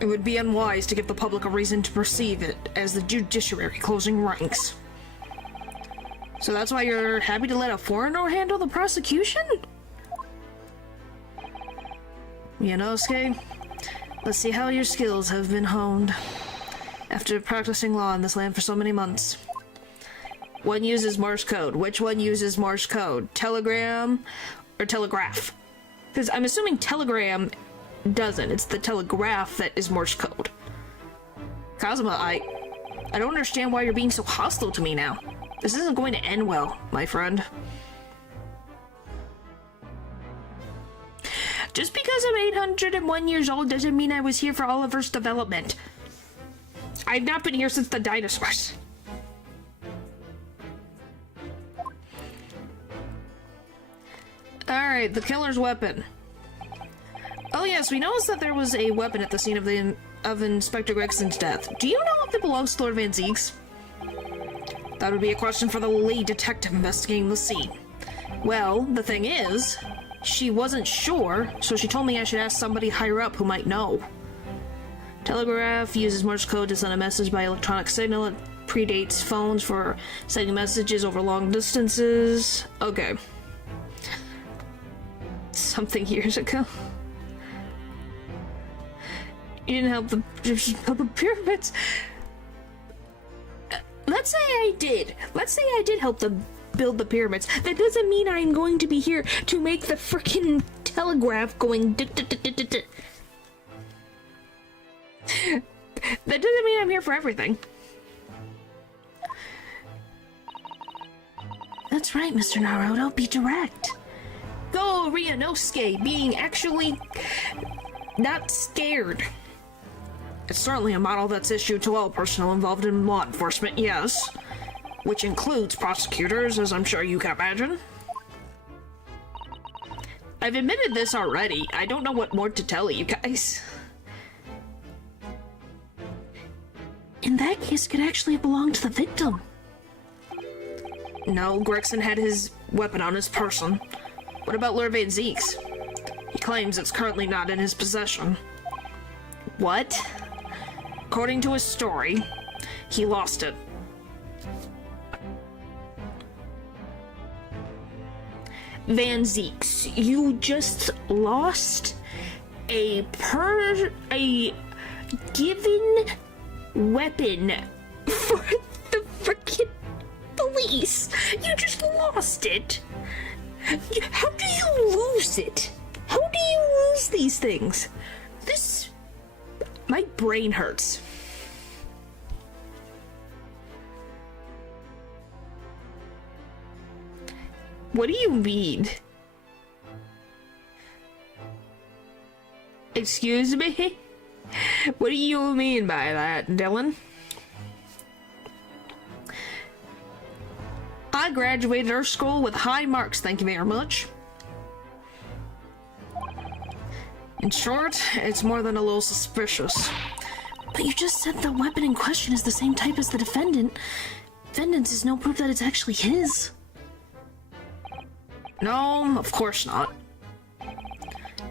It would be unwise to give the public a reason to perceive it as the judiciary closing ranks. So that's why you're happy to let a foreigner handle the prosecution? Yonosuke, let's see how your skills have been honed after practicing law in this land for so many months. One uses Morse code. Which one uses Morse code? Telegram or telegraph? Because I'm assuming telegram doesn't. It's the telegraph that is Morse code. Kazuma, I don't understand why you're being so hostile to me now. This isn't going to end well, my friend. Just because I'm 801 years old doesn't mean I was here for Oliver's development. I've not been here since the dinosaurs. Alright, the killer's weapon. Oh yes, we noticed that there was a weapon at the scene of Inspector Gregson's death. Do you know if it belongs to Lord Van Zieg's? That would be a question for the lead detective investigating the scene. Well, the thing is, she wasn't sure, so she told me I should ask somebody higher up who might know. Telegraph uses Morse code to send a message by electronic signal. It predates phones for sending messages over long distances. Okay. Something years ago. You didn't help the pyramids. Let's say I did. Let's say I did help them build the pyramids. That doesn't mean I'm going to be here to make the frickin' telegraph going That doesn't mean I'm here for everything. That's right, Mr. Naruto. Be direct. Go Ryunosuke being actually not scared. It's certainly a model that's issued to all personnel involved in law enforcement, yes. Which includes prosecutors, as I'm sure you can imagine. I've admitted this already. I don't know what more to tell you guys. In that case, it could actually belong to the victim. No, Gregson had his weapon on his person. What about Lord Van Zeek's? He claims it's currently not in his possession. What? According to his story, he lost it. Van Zeek's, you just lost a given weapon for the frickin' police. You just lost it. How do you lose it? How do you lose these things? My brain hurts. What do you mean? Excuse me? What do you mean by that, Dylan? I graduated our school with high marks, thank you very much. In short, it's more than a little suspicious. But you just said the weapon in question is the same type as the defendant. Defendant's is no proof that it's actually his. No, of course not.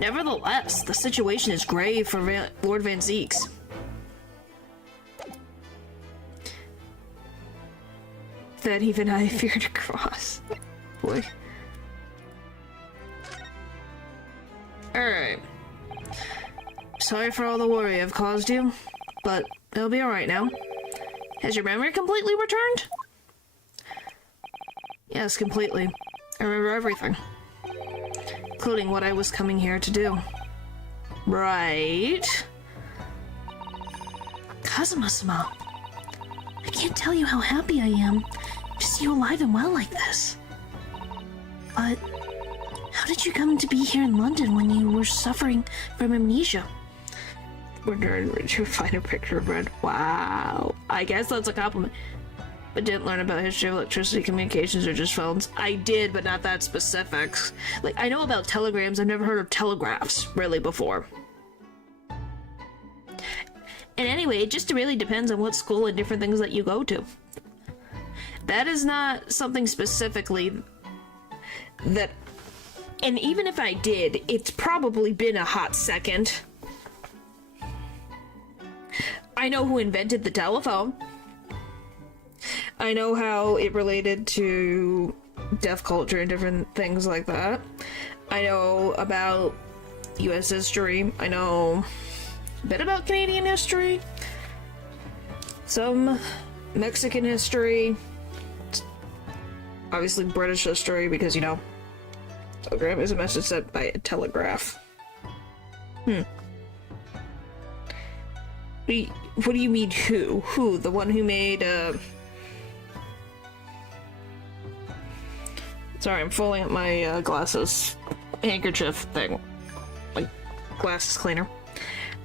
Nevertheless, the situation is grave for Lord Van Zeek's. That even I fear to cross. Boy. Alright. Sorry for all the worry I've caused you, but it'll be alright now. Has your memory completely returned? Yes, completely. I remember everything. Including what I was coming here to do. Right. Kazuma-sama, I can't tell you how happy I am to see you alive and well like this. But how did you come to be here in London when you were suffering from amnesia? Did you find a picture of Red? Wow. I guess that's a compliment. But didn't learn about history of electricity, communications, or just phones. I did, but not that specific. Like, I know about telegrams. I've never heard of telegraphs, really, before. And anyway, it just really depends on what school and different things that you go to. That is not something specifically that... And even if I did, it's probably been a hot second. I know who invented the telephone. I know how it related to deaf culture and different things like that. I know about US history. I know a bit about Canadian history. Some Mexican history. Obviously British history because, you know, telegram is a message sent by a telegraph. What do you mean who? Who? The one who made, Sorry, I'm folding up my glasses handkerchief thing. Like, glasses cleaner.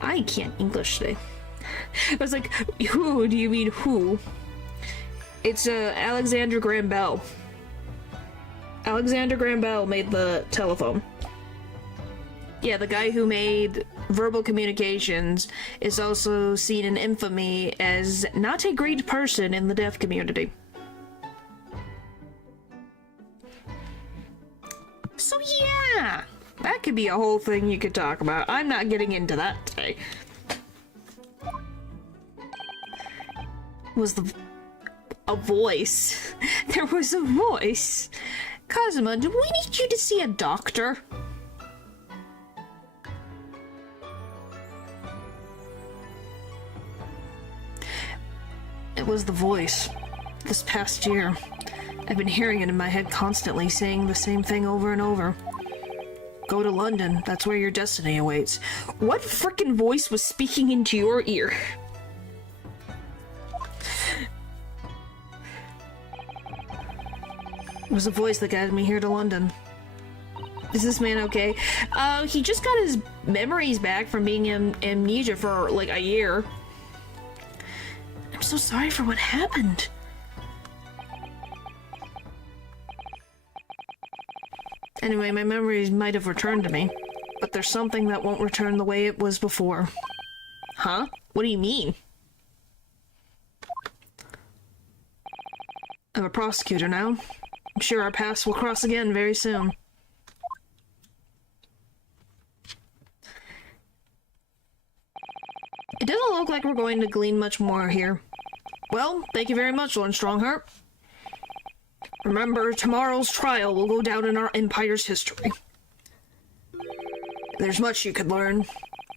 I can't English today. I was like, who do you mean who? It's Alexander Graham Bell. Alexander Graham Bell made the telephone. Yeah, the guy who made verbal communications is also seen in infamy as not a great person in the deaf community. So yeah, that could be a whole thing you could talk about. I'm not getting into that today. Was a voice? There was a voice. Kazuma, do we need you to see a doctor? It was the voice. This past year, I've been hearing it in my head constantly, saying the same thing over and over. Go to London. That's where your destiny awaits. What frickin' voice was speaking into your ear? It was a voice that guided me here to London. Is this man okay? He just got his memories back from being in amnesia for like a year. I'm so sorry for what happened. Anyway, my memories might have returned to me, but there's something that won't return the way it was before. Huh? What do you mean? I'm a prosecutor now. I'm sure our paths will cross again very soon. It doesn't look like we're going to glean much more here. Well, thank you very much, Lord Strongheart. Remember, tomorrow's trial will go down in our Empire's history. There's much you could learn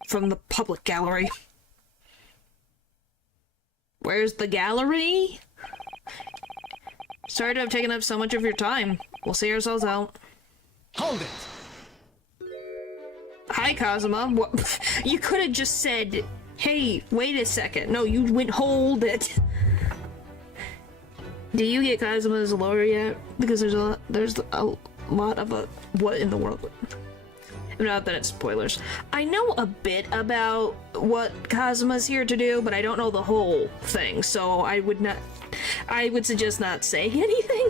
from the public gallery. Where's the gallery? Sorry to have taken up so much of your time. We'll see ourselves out. Hold it! Hi, Kazuma. What? You could have just said, hey, wait a second. No, you went, hold it. Do you get Kazuma's lore yet? Because there's a lot of what in the world. Not that it's spoilers. I know a bit about what Kazuma's here to do, but I don't know the whole thing, so I would suggest not saying anything.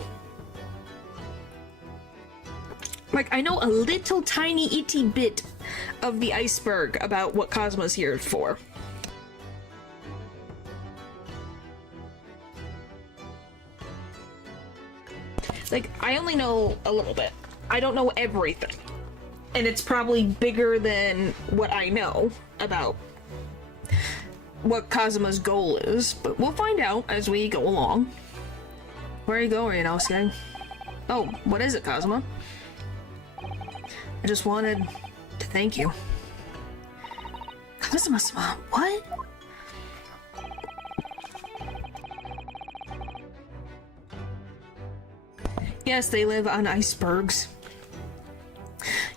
Like, I know a little tiny itty bit of the iceberg about what Kazuma's here for. Like, I only know a little bit. I don't know everything. And it's probably bigger than what I know about what Kazuma's goal is, but we'll find out as we go along. Where are you going, Inosuke? Oh, what is it, Kazuma? I just wanted to thank you. Kazuma-sama, what? Yes, they live on icebergs.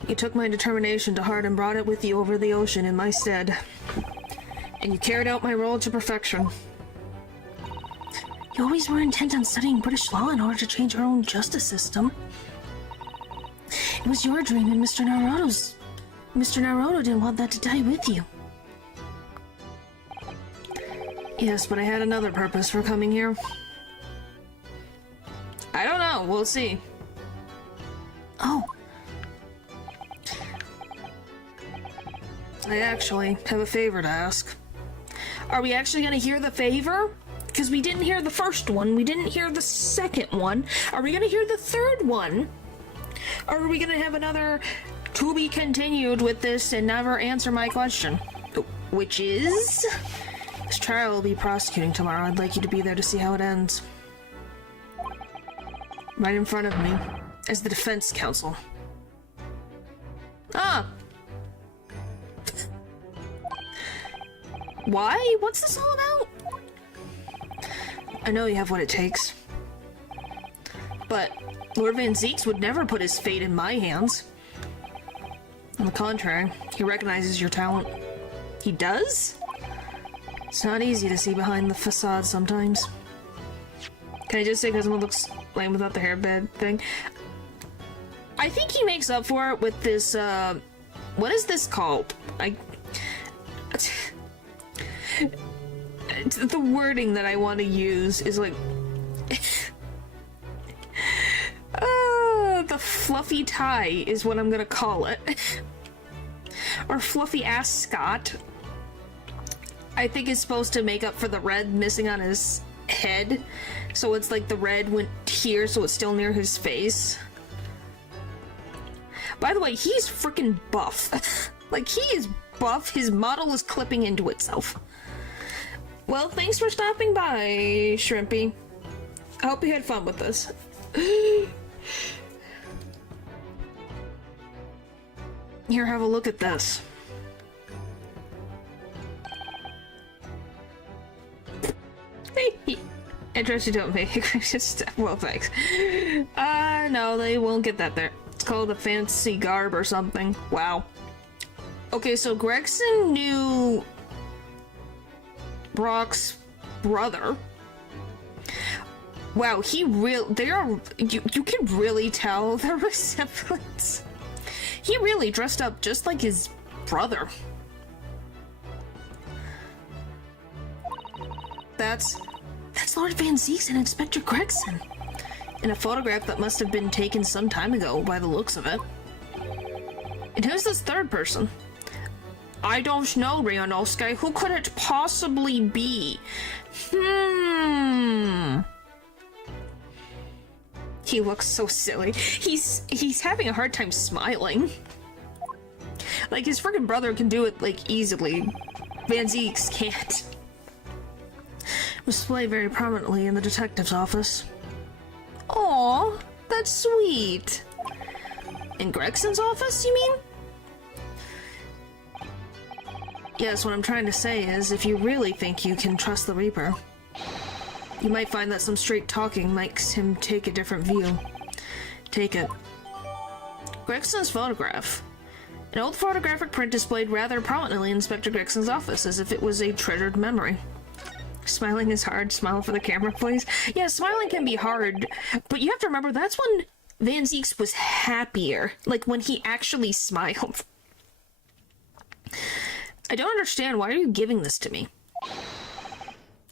You took my determination to heart and brought it with you over the ocean in my stead. And you carried out my role to perfection. You always were intent on studying British law in order to change our own justice system. It was your dream and Mr. Naruto's. Mr. Naruto didn't want that to die with you. Yes, but I had another purpose for coming here. I don't know, we'll see. Oh. I actually have a favor to ask. Are we actually gonna hear the favor? Because we didn't hear the first one, we didn't hear the second one. Are we gonna hear the third one? Or are we gonna have another to be continued with this and never answer my question? Which is... This trial will be prosecuting tomorrow. I'd like you to be there to see how it ends. Right in front of me, as the defense counsel. Ah! Why? What's this all about? I know you have what it takes. But Lord Van Zeeks would never put his fate in my hands. On the contrary, he recognizes your talent. He does? It's not easy to see behind the facade sometimes. Can I just say Kazuma looks lame without the hairband thing? I think he makes up for it with this, what is this called? The wording that I want to use is like... the fluffy tie is what I'm gonna call it. Or fluffy ascot. I think it's supposed to make up for the red missing on his head. So it's like the red went here, so it's still near his face. By the way, he's freaking buff. Like, he is buff. His model is clipping into itself. Well, thanks for stopping by, Shrimpy. I hope you had fun with this. Here, have a look at this. Interesting, don't make it. Well, thanks. No, they won't get that there. It's called a fancy garb or something. Wow. Okay, so Gregson knew Brock's brother. Wow, you can really tell the resemblance. He really dressed up just like his brother. That's Lord Van Zeeks and Inspector Gregson. in a photograph that must have been taken some time ago by the looks of it. And who's this third person? I don't know, Ryanovsky. Who could it possibly be? He looks so silly. He's having a hard time smiling. Like, his freaking brother can do it, like, easily. Van Zeeks can't. Displayed very prominently in the detective's office. Aw, that's sweet. In Gregson's office, you mean? Yes, what I'm trying to say is, if you really think you can trust the Reaper, you might find that some straight talking makes him take a different view. Take it. Gregson's photograph. An old photographic print displayed rather prominently in Inspector Gregson's office, as if it was a treasured memory. Smiling is hard. Smile for the camera, please. Yeah, smiling can be hard, but you have to remember that's when Van Zeeks was happier. Like, when he actually smiled. I don't understand. Why are you giving this to me?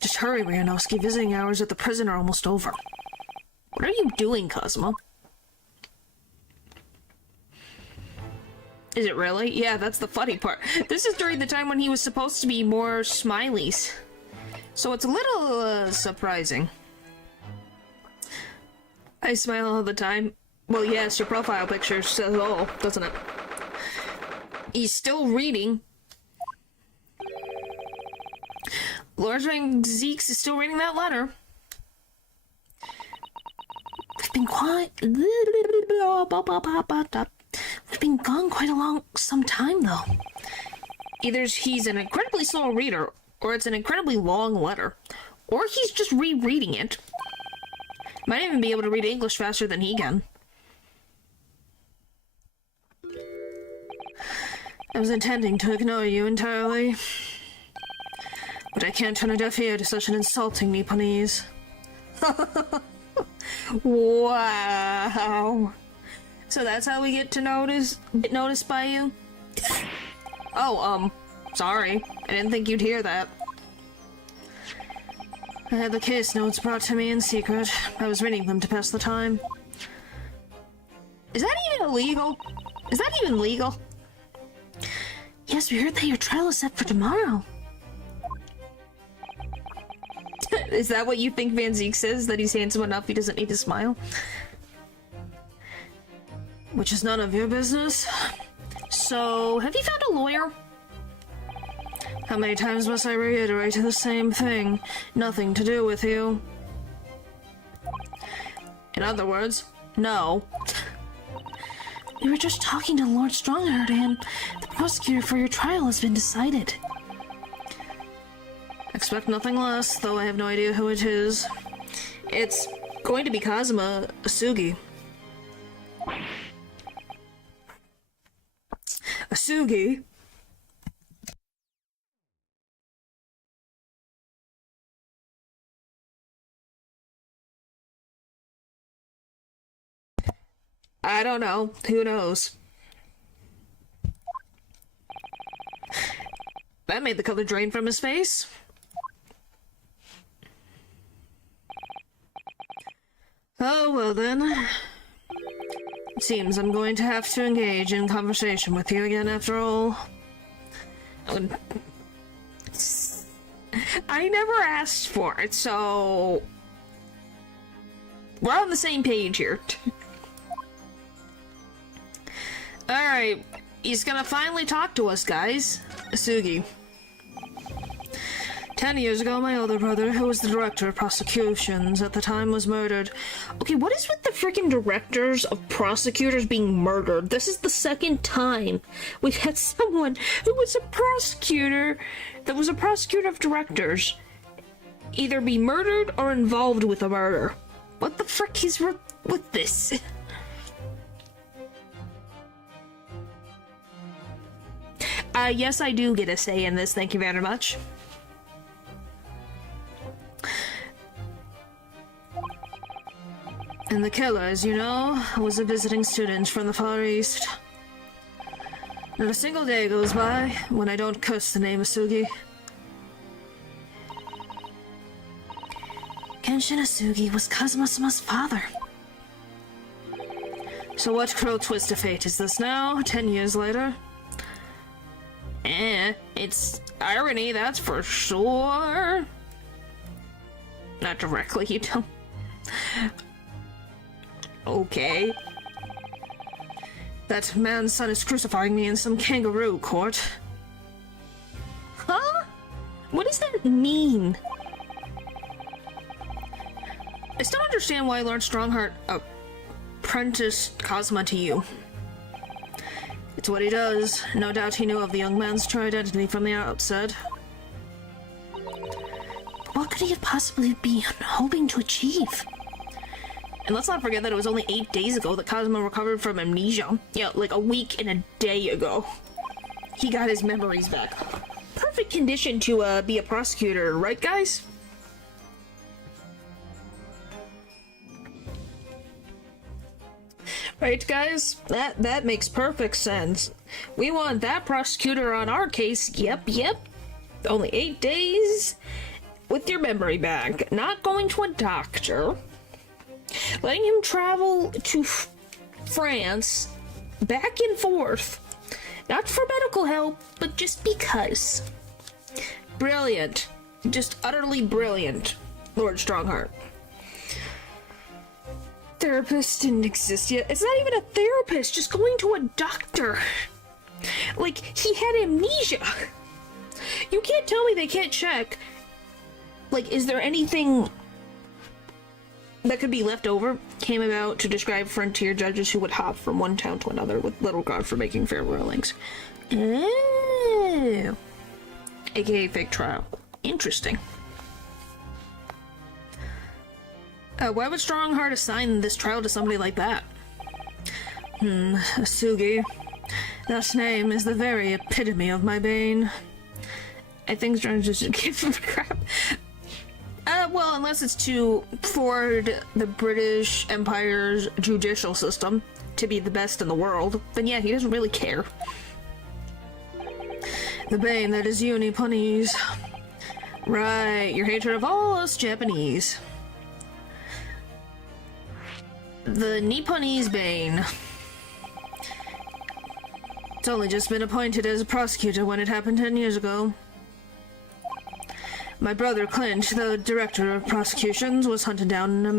Just hurry, Ryanovsky. Visiting hours at the prison are almost over. What are you doing, Cosmo? Is it really? Yeah, that's the funny part. This is during the time when he was supposed to be more smileys. So it's a little, surprising. I smile all the time. Well, yes, your profile picture says all, doesn't it? He's still reading. Lord Van Zeeks is still reading that letter. We've been gone quite a long some time, though. Either he's an incredibly slow reader, or it's an incredibly long letter, or he's just rereading it. Might even be able to read English faster than he can. I was intending to ignore you entirely, but I can't turn a deaf ear to such an insulting Nipponese. Wow. So that's how we get noticed by you? Oh, sorry. I didn't think you'd hear that. I had the case notes brought to me in secret. I was reading them to pass the time. Is that even illegal? Is that even legal? Yes, we heard that your trial is set for tomorrow. Is that what you think Van Zeeks says? That he's handsome enough he doesn't need to smile? Which is none of your business. So, have you found a lawyer? How many times must I reiterate the same thing? Nothing to do with you. In other words, no. We were just talking to Lord Strongheart, and the prosecutor for your trial has been decided. Expect nothing less, though I have no idea who it is. It's going to be Kazuma Asugi. Asugi? I don't know. Who knows? That made the color drain from his face. Oh, well then. It seems I'm going to have to engage in conversation with you again after all. I never asked for it, so... we're on the same page here. Alright, he's gonna finally talk to us, guys. Asugi. 10 years ago, my older brother, who was the director of prosecutions at the time, was murdered. Okay, what is with the freaking directors of prosecutors being murdered? This is the second time we've had someone who was a prosecutor, that was a prosecutor of directors, either be murdered or involved with a murder. What the frick is with this? Yes, I do get a say in this, thank you very much. And the killer, as you know, was a visiting student from the Far East. Not a single day goes by when I don't curse the name Asugi. Genshin Asugi was Kazuma-sama's father. So what cruel twist of fate is this now, 10 years later? It's irony, that's for sure. Not directly, you don't. Okay. That man's son is crucifying me in some kangaroo court. Huh? What does that mean? I still don't understand why Lord Strongheart apprenticed Kazuma to you. It's what he does. No doubt he knew of the young man's true identity from the outset. What could he have possibly be hoping to achieve? And let's not forget that it was only 8 days ago that Kazuma recovered from amnesia. Yeah, like a week and a day ago. He got his memories back. Perfect condition to be a prosecutor, right guys? Right, guys? That makes perfect sense. We want that prosecutor on our case. Yep. Only 8 days with your memory back. Not going to a doctor. Letting him travel to France back and forth. Not for medical help, but just because. Brilliant. Just utterly brilliant, Lord Strongheart. Therapist didn't exist yet. It's not even a therapist, just going to a doctor. Like, he had amnesia. You can't tell me they can't check. Like, is there anything that could be left over? Came about to describe frontier judges who would hop from one town to another with little regard for making fair rulings. Oh. AKA fake trial. Interesting. Why would Strongheart assign this trial to somebody like that? Asugi. That name is the very epitome of my bane. I think judges should give him crap. Well, unless it's to forward the British Empire's judicial system to be the best in the world, then yeah, he doesn't really care. The bane that is you, Nipponese. Right, your hatred of all us Japanese. The Nipponese Bane. It's only just been appointed as a prosecutor when it happened 10 years ago. My brother Clint, the director of prosecutions, was hunting down a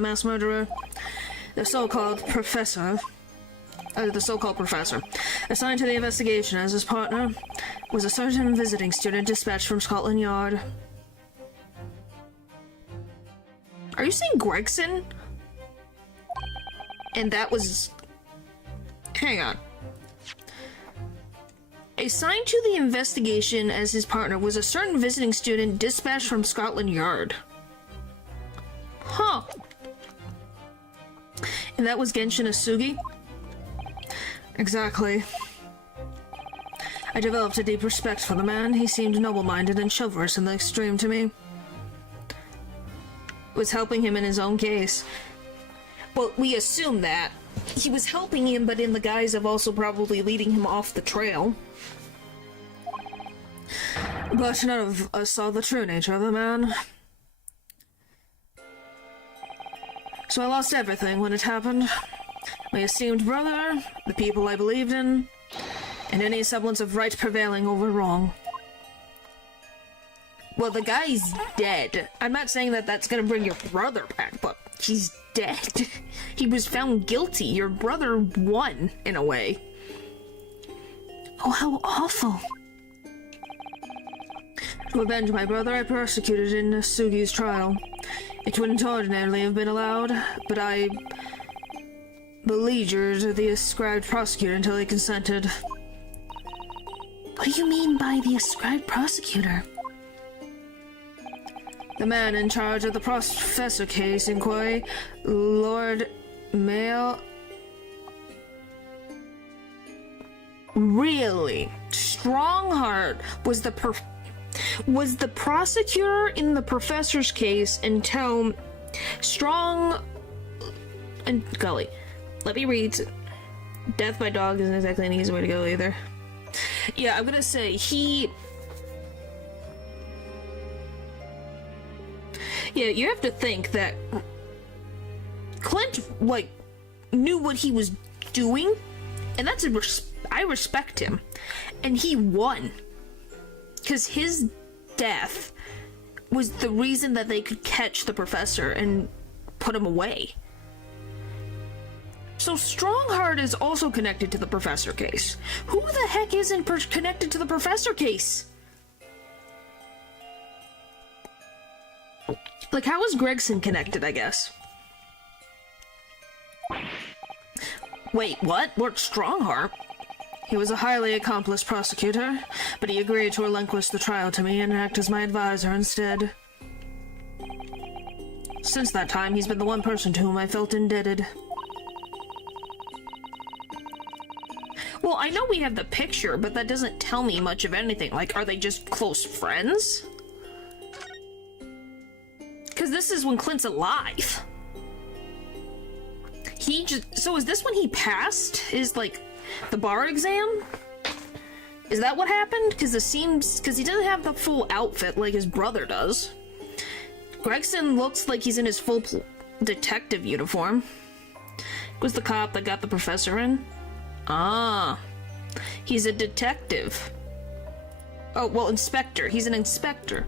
mass murderer. The so-called professor, assigned to the investigation as his partner, was a certain visiting student dispatched from Scotland Yard. Are you saying Gregson? And that was... Hang on. Assigned to the investigation as his partner was a certain visiting student dispatched from Scotland Yard. Huh. And that was Genshin Asugi? Exactly. I developed a deep respect for the man. He seemed noble-minded and chivalrous in the extreme to me. Was helping him in his own case. Well, we assume that. He was helping him, but in the guise of also probably leading him off the trail. But none of us saw the true nature of the man. So I lost everything when it happened. My esteemed brother, the people I believed in, and any semblance of right prevailing over wrong. Well, the guy's dead. I'm not saying that that's gonna bring your brother back, but he's dead. He was found guilty. Your brother won, in a way. Oh, how awful. To avenge my brother, I prosecuted in Asugi's trial. It wouldn't ordinarily have been allowed, but I beleaguered the ascribed prosecutor until he consented. What do you mean by the ascribed prosecutor? The man in charge of the professor case inquiry, Lord Mayo. Really? Strongheart was the prosecutor in the professor's case until Strong and Gully. Let me read. Death by dog isn't exactly an easy way to go either. Yeah, I'm gonna say yeah, you have to think that Clint, like, knew what he was doing, and that's I respect him. And he won. Because his death was the reason that they could catch the professor and put him away. So Strongheart is also connected to the professor case. Who the heck isn't connected to the professor case? Like, how is Gregson connected, I guess? Wait, what? Lord Strongheart? He was a highly accomplished prosecutor, but he agreed to relinquish the trial to me and act as my advisor instead. Since that time, he's been the one person to whom I felt indebted. Well, I know we have the picture, but that doesn't tell me much of anything. Like, are they just close friends? Because this is when Clint's alive. So is this when he passed his, like, the bar exam? Is that what happened? Because he doesn't have the full outfit like his brother does. Gregson looks like he's in his full detective uniform. Was the cop that got the professor in? Ah, he's a detective. Oh, well, inspector. He's an inspector.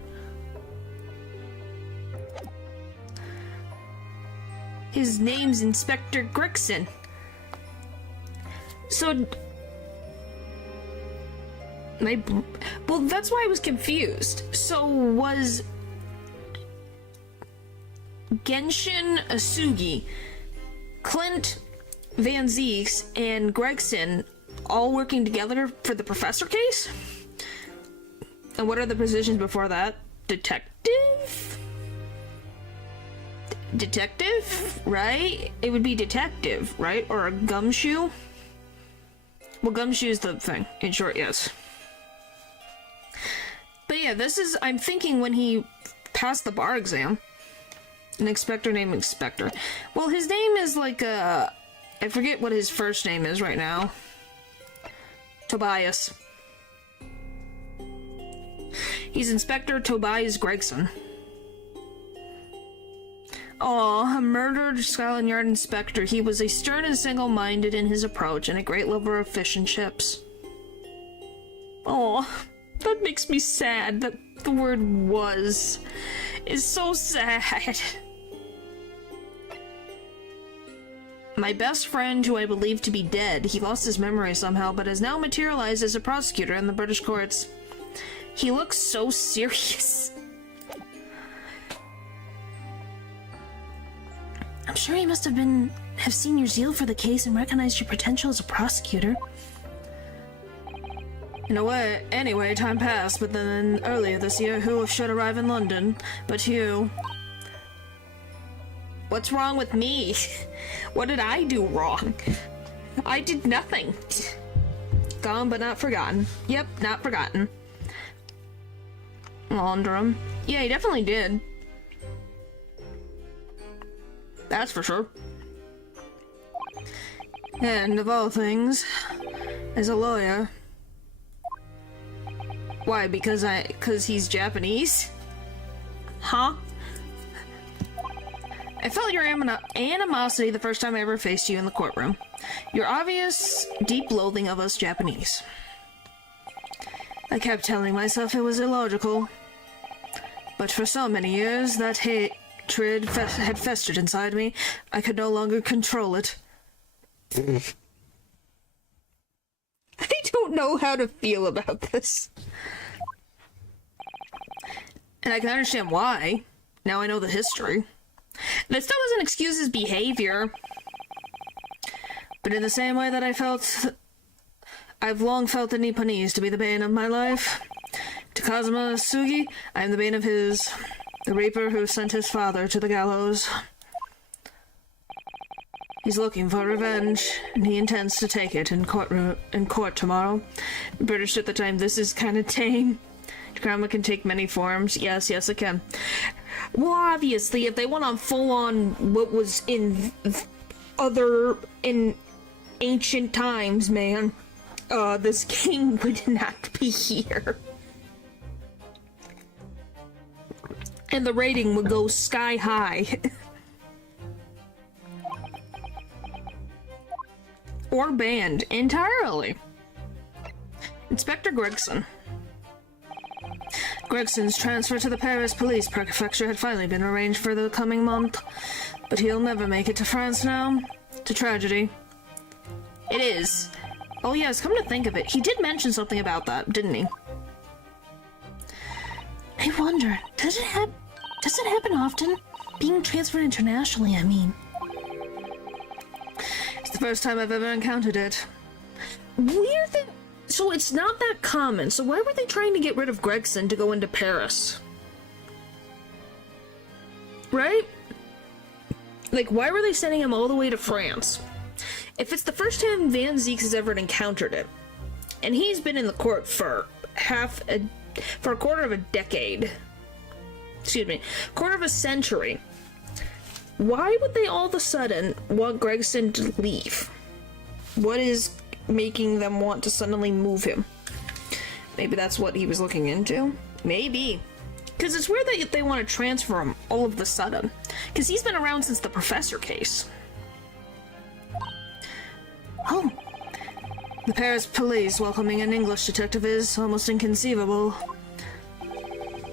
His name's Inspector Gregson. So, well, that's why I was confused. So, was Genshin Asugi, Clint Van Zeeks, and Gregson all working together for the professor case? And what are the positions before that? Detective? Detective, right? It would be detective, right? Or a gumshoe? Well, gumshoe's the thing. In short, yes. But yeah, I'm thinking when he passed the bar exam. An inspector named Inspector. Well, his name is like I forget what his first name is right now. Tobias. He's Inspector Tobias Gregson. Aw, a murdered Scotland Yard inspector. He was a stern and single-minded in his approach and a great lover of fish and chips. Aw, that makes me sad that the word was is so sad. My best friend, who I believed to be dead, he lost his memory somehow, but has now materialized as a prosecutor in the British courts. He looks so serious. I'm sure he must have seen your zeal for the case and recognized your potential as a prosecutor. In a way, anyway, time passed, but then earlier this year, who should arrive in London but you? What's wrong with me? What did I do wrong? I did nothing. Gone but not forgotten. Yep, not forgotten. Laundrum. Yeah, he definitely did. That's for sure. And of all things, as a lawyer. Why? Because he's Japanese? Huh? I felt your animosity the first time I ever faced you in the courtroom. Your obvious, deep loathing of us Japanese. I kept telling myself it was illogical. But for so many years, that hatred had festered inside me. I could no longer control it. I don't know how to feel about this. And I can understand why. Now I know the history. That still doesn't excuse his behavior. But in the same way that I've long felt the Nipponese to be the bane of my life. To Kazuma Sugi, I am the bane of his. The reaper who sent his father to the gallows. He's looking for revenge, and he intends to take it in court tomorrow. British at the time, this is kind of tame. Drama can take many forms. Yes, it can. Well, obviously, if they went on full-on what was in ancient times, man, this king would not be here. And the rating would go sky high. Or banned entirely. Inspector Gregson. Gregson's transfer to the Paris police prefecture had finally been arranged for the coming month, but he'll never make it to France now. It's a tragedy. It is. Oh yes, come to think of it, he did mention something about that, didn't he? I wonder, does it happen often? Being transferred internationally, I mean. It's the first time I've ever encountered it. Weird thing. So it's not that common, so why were they trying to get rid of Gregson to go into Paris? Right? Like, why were they sending him all the way to France? If it's the first time Van Zieks has ever encountered it, and he's been in the court for a quarter of a decade, quarter of a century, why would they all of a sudden want Gregson to leave? What is making them want to suddenly move him? Maybe that's what he was looking into? Maybe. Because it's weird that they want to transfer him all of a sudden. Because he's been around since the Professor case. Oh. The Paris police welcoming an English detective is almost inconceivable.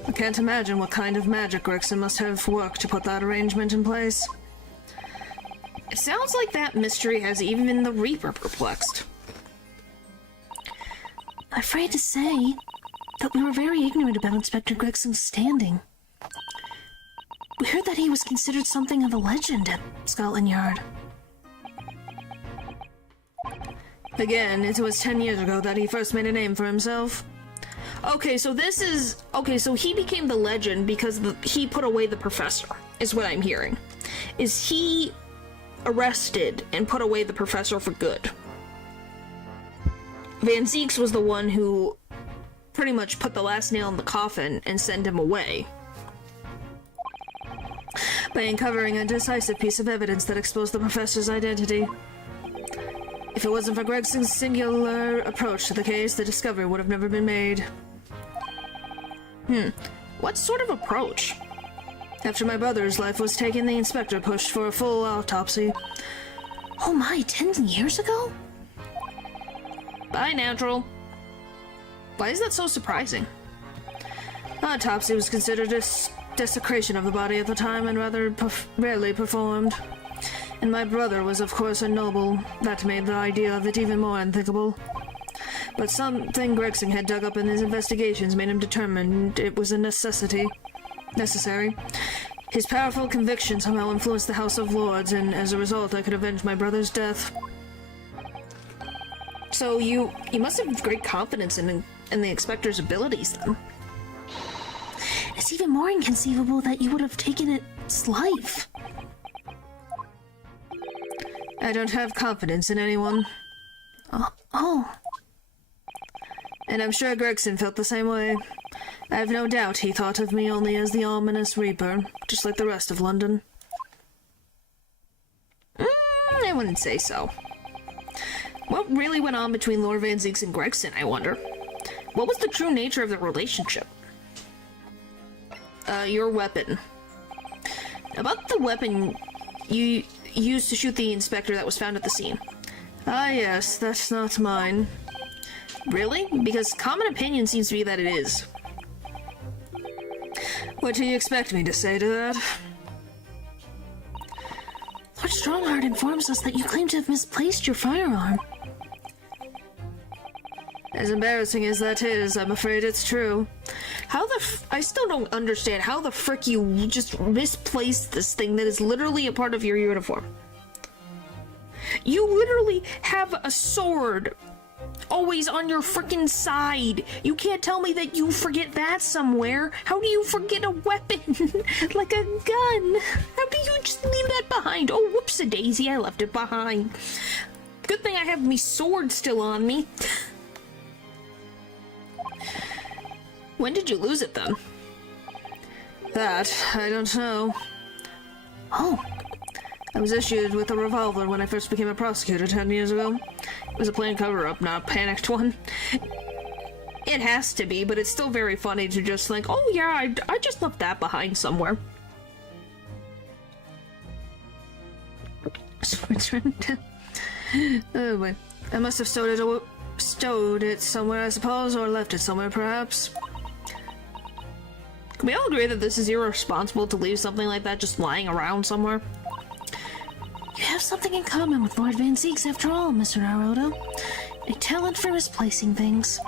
I can't imagine what kind of magic Gregson must have worked to put that arrangement in place. It sounds like that mystery has even the Reaper perplexed. I'm afraid to say that we were very ignorant about Inspector Gregson's standing. We heard that he was considered something of a legend at Scotland Yard. Again, it was 10 years ago that he first made a name for himself. Okay, so he became the legend because he put away the Professor, is what I'm hearing. Is he arrested and put away the Professor for good? Van Zieks was the one who pretty much put the last nail in the coffin and sent him away by uncovering a decisive piece of evidence that exposed the Professor's identity. If it wasn't for Gregson's singular approach to the case, the discovery would have never been made. What sort of approach? After my brother's life was taken, the inspector pushed for a full autopsy. Oh my, 10 years ago? Bye, natural. Why is that so surprising? Autopsy was considered a desecration of the body at the time and rather rarely performed. And my brother was of course a noble. That made the idea of it even more unthinkable. But something Gregson had dug up in his investigations made him determined it was a necessary. His powerful conviction somehow influenced the House of Lords, and as a result I could avenge my brother's death. So you must have great confidence in the Inspector's abilities, then. It's even more inconceivable that you would have taken its life. I don't have confidence in anyone. Oh. And I'm sure Gregson felt the same way. I have no doubt he thought of me only as the ominous Reaper, just like the rest of London. I wouldn't say so. What really went on between Lord Van Zieks and Gregson, I wonder? What was the true nature of the relationship? Your weapon. About the weapon you used to shoot the inspector that was found at the scene. Ah yes, that's not mine. Really? Because common opinion seems to be that it is. What do you expect me to say to that? Lord Strongheart informs us that you claim to have misplaced your firearm. As embarrassing as that is, I'm afraid it's true. I still don't understand how the frick you just misplaced this thing that is literally a part of your uniform. You literally have a sword always on your freaking side. You can't tell me that you forget that somewhere. How do you forget a weapon? Like a gun? How do you just leave that behind? Oh, whoops-a-daisy, I left it behind. Good thing I have me sword still on me. When did you lose it, then? That, I don't know. Oh, I was issued with a revolver when I first became a prosecutor 10 years ago. It was a plain cover-up, not a panicked one. It has to be, but it's still very funny to just think, oh yeah, I just left that behind somewhere. Oh wait, I must have stowed it somewhere, I suppose, or left it somewhere, perhaps. Can we all agree that this is irresponsible to leave something like that just lying around somewhere? you have something in common with Lord Van Zeeks after all, Mr. Naruto. A talent for misplacing things.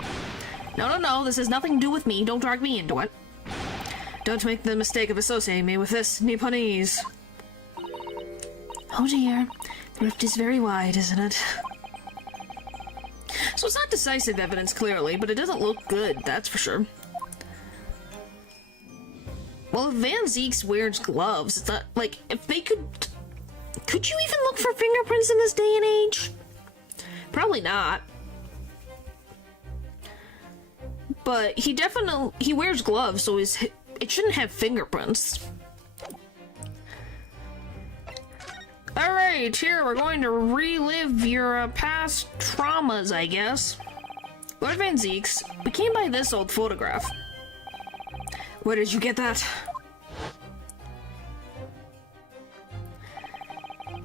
No, this has nothing to do with me. Don't drag me into it. Don't make the mistake of associating me with this Nipponese. Oh dear. The rift is very wide, isn't it? So it's not decisive evidence, clearly, but it doesn't look good, that's for sure. Well, if Van Zeeks wears gloves, it's not, like, if they could you even look for fingerprints in this day and age? Probably not. But he wears gloves, so it shouldn't have fingerprints. Alright, here we're going to relive your past traumas, I guess. Lord Van Zeeks, we came by this old photograph. Where did you get that?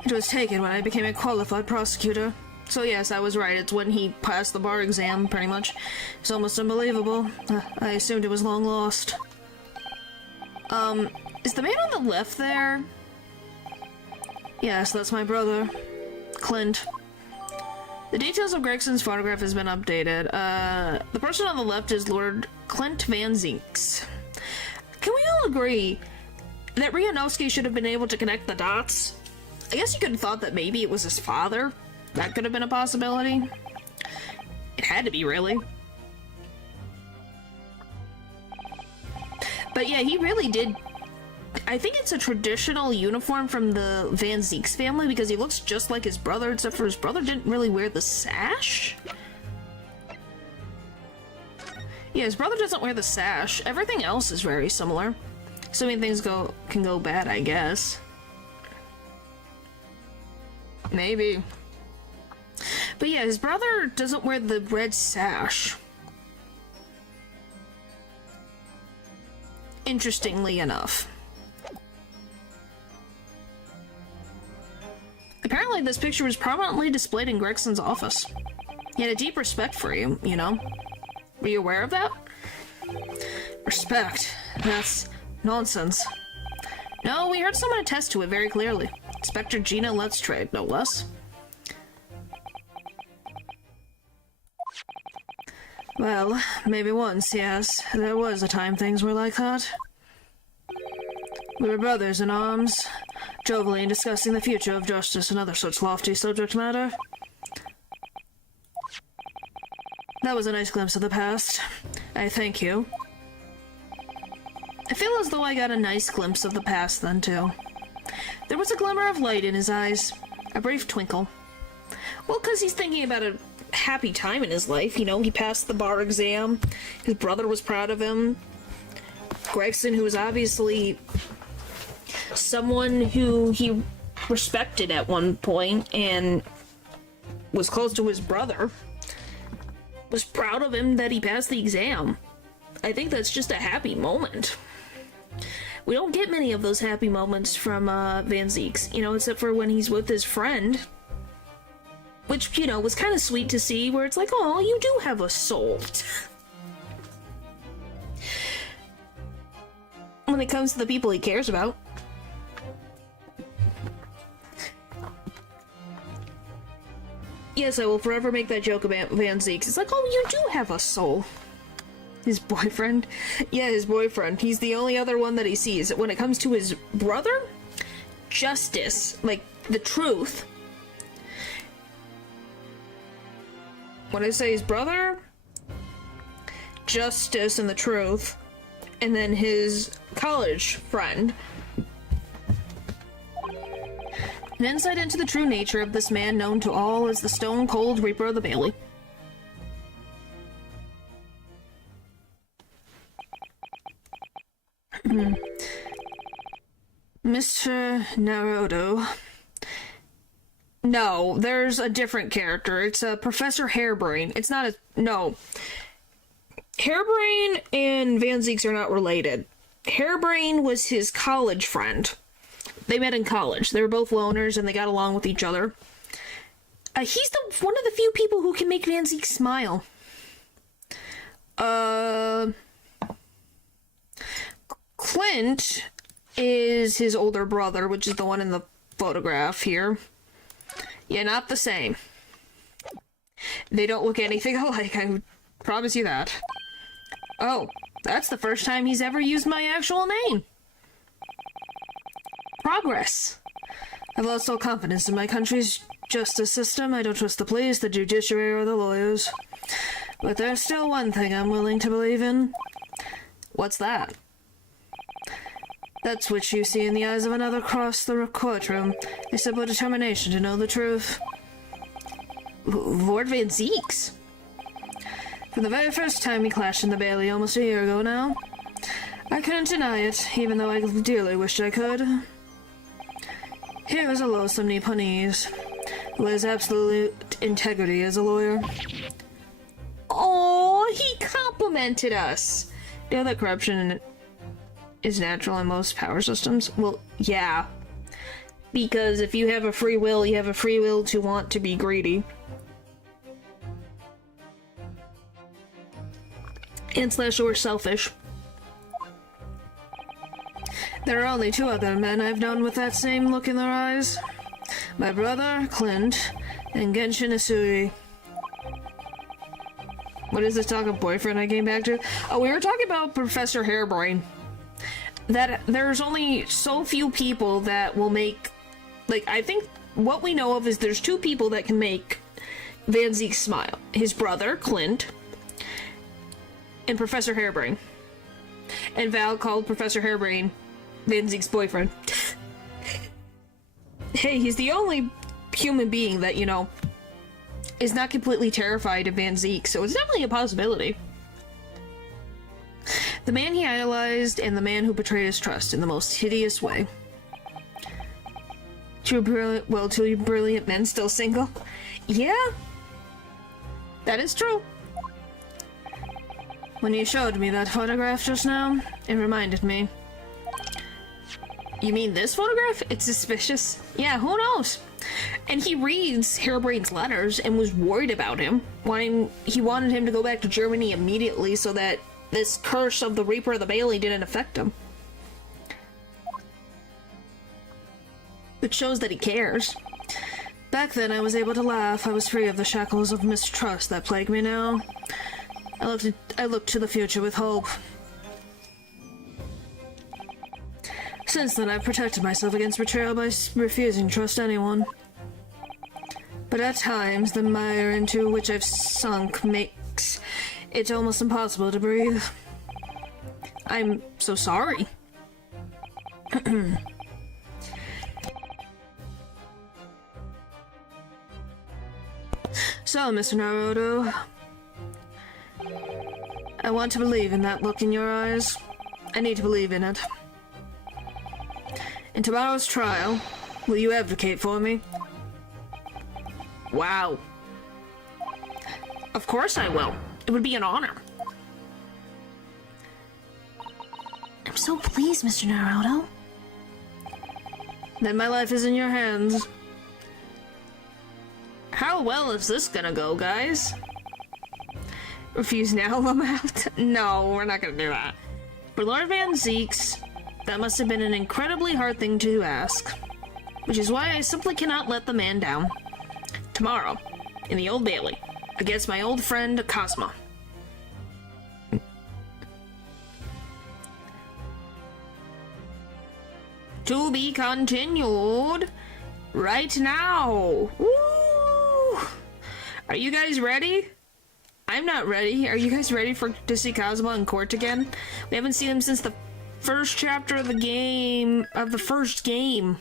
It was taken when I became a qualified prosecutor. So yes, I was right, it's when he passed the bar exam, pretty much. It's almost unbelievable. I assumed it was long lost. Is the man on the left there? Yes, that's my brother, Clint. The details of Gregson's photograph has been updated. The person on the left is Lord Clint Van Zeeks. Can we all agree that Ryunosuke should have been able to connect the dots? I guess you could have thought that maybe it was his father. That could have been a possibility. It had to be, really. But yeah, he really did. I think it's a traditional uniform from the Van Zeeks family because he looks just like his brother, except for his brother didn't really wear the sash. Yeah, his brother doesn't wear the sash. Everything else is very similar. So many things can go bad, I guess. Maybe. But yeah, his brother doesn't wear the red sash. Interestingly enough. Apparently this picture was prominently displayed in Gregson's office. He had a deep respect for you, you know? Were you aware of that? Respect? That's nonsense. No, we heard someone attest to it very clearly. Inspector Gina Let's Trade, no less. Well, maybe once, yes. There was a time things were like that. We were brothers in arms, jovially discussing the future of justice and other such lofty subject matter. That was a nice glimpse of the past. I thank you. I feel as though I got a nice glimpse of the past then, too. There was a glimmer of light in his eyes, a brief twinkle. Well, 'cause he's thinking about a happy time in his life, you know, he passed the bar exam, his brother was proud of him, Gregson, who was obviously someone who he respected at one point and was close to his brother, was proud of him that he passed the exam. I think that's just a happy moment. We don't get many of those happy moments from Van Zeeks, you know, except for when he's with his friend. Which, you know, was kind of sweet to see, where it's like, oh, you do have a soul. When it comes to the people he cares about. Yes, I will forever make that joke about Van Zeeks. It's like, oh, you do have a soul. His boyfriend? Yeah, his boyfriend. He's the only other one that he sees. When it comes to his brother, justice, like, the truth, When I say his brother, Justice and the Truth, and then his college friend. An insight into the true nature of this man known to all as the Stone Cold Reaper of the Bailey. Mr. Naruto. No, there's a different character. It's Professor Hairbrain. It's not a... No. Hairbrain and Van Zieks are not related. Hairbrain was his college friend. They met in college. They were both loners and they got along with each other. He's one of the few people who can make Van Zieks smile. Clint is his older brother, which is the one in the photograph here. Yeah, not the same. They don't look anything alike, I promise you that. Oh, that's the first time he's ever used my actual name. Progress. I've lost all confidence in my country's justice system. I don't trust the police, the judiciary, or the lawyers. But there's still one thing I'm willing to believe in. What's that? That's which you see in the eyes of another across the courtroom. A simple determination to know the truth. Lord Van Zieks. For the very first time he clashed in the Bailey almost a year ago now. I couldn't deny it, even though I dearly wished I could. Here is a loathsome Nipponese, who has absolute integrity as a lawyer. Oh, he complimented us! You know that corruption is natural in most power systems? Well, yeah. Because if you have a free will, you have a free will to want to be greedy. And / or selfish. There are only 2 other men I've known with that same look in their eyes. My brother, Clint, and Genshin Isui. What is this talk of boyfriend I came back to? Oh, we were talking about Professor Hairbrain. That there's only so few people that will make... Like, I think what we know of is there's 2 people that can make Van Zieks smile. His brother, Clint, and Professor Hairbrain. And Val called Professor Hairbrain Van Zieks' boyfriend. Hey, he's the only human being that, you know, is not completely terrified of Van Zieks, so it's definitely a possibility. The man he idolized and the man who betrayed his trust in the most hideous way. 2 brilliant men still single? Yeah, that is true. When you showed me that photograph just now, it reminded me. You mean this photograph? It's suspicious. Yeah, who knows? And he reads Hairbrain's letters and was worried about him. He wanted him to go back to Germany immediately so that this curse of the Reaper of the Bailey didn't affect him. It shows that he cares. Back then, I was able to laugh. I was free of the shackles of mistrust that plague me now. I looked to the future with hope. Since then, I've protected myself against betrayal by refusing to trust anyone. But at times, the mire into which I've sunk makes it almost impossible to breathe. I'm so sorry. So, Mr. Naruto, I want to believe in that look in your eyes. I need to believe in it. In tomorrow's trial, will you advocate for me? Wow. Of course I will. It would be an honor. I'm so pleased, Mr. Naruto. Then my life is in your hands. How well is this gonna go, guys? Refuse now, Lamouth? No, we're not gonna do that. For Lord Van Zieks, that must have been an incredibly hard thing to ask. Which is why I simply cannot let the man down. Tomorrow, in the Old Bailey, against my old friend, Cosmo. To be continued right now. Woo! Are you guys ready? I'm not ready. Are you guys ready to see Kazuma in court again? We haven't seen him since the first chapter of the first game.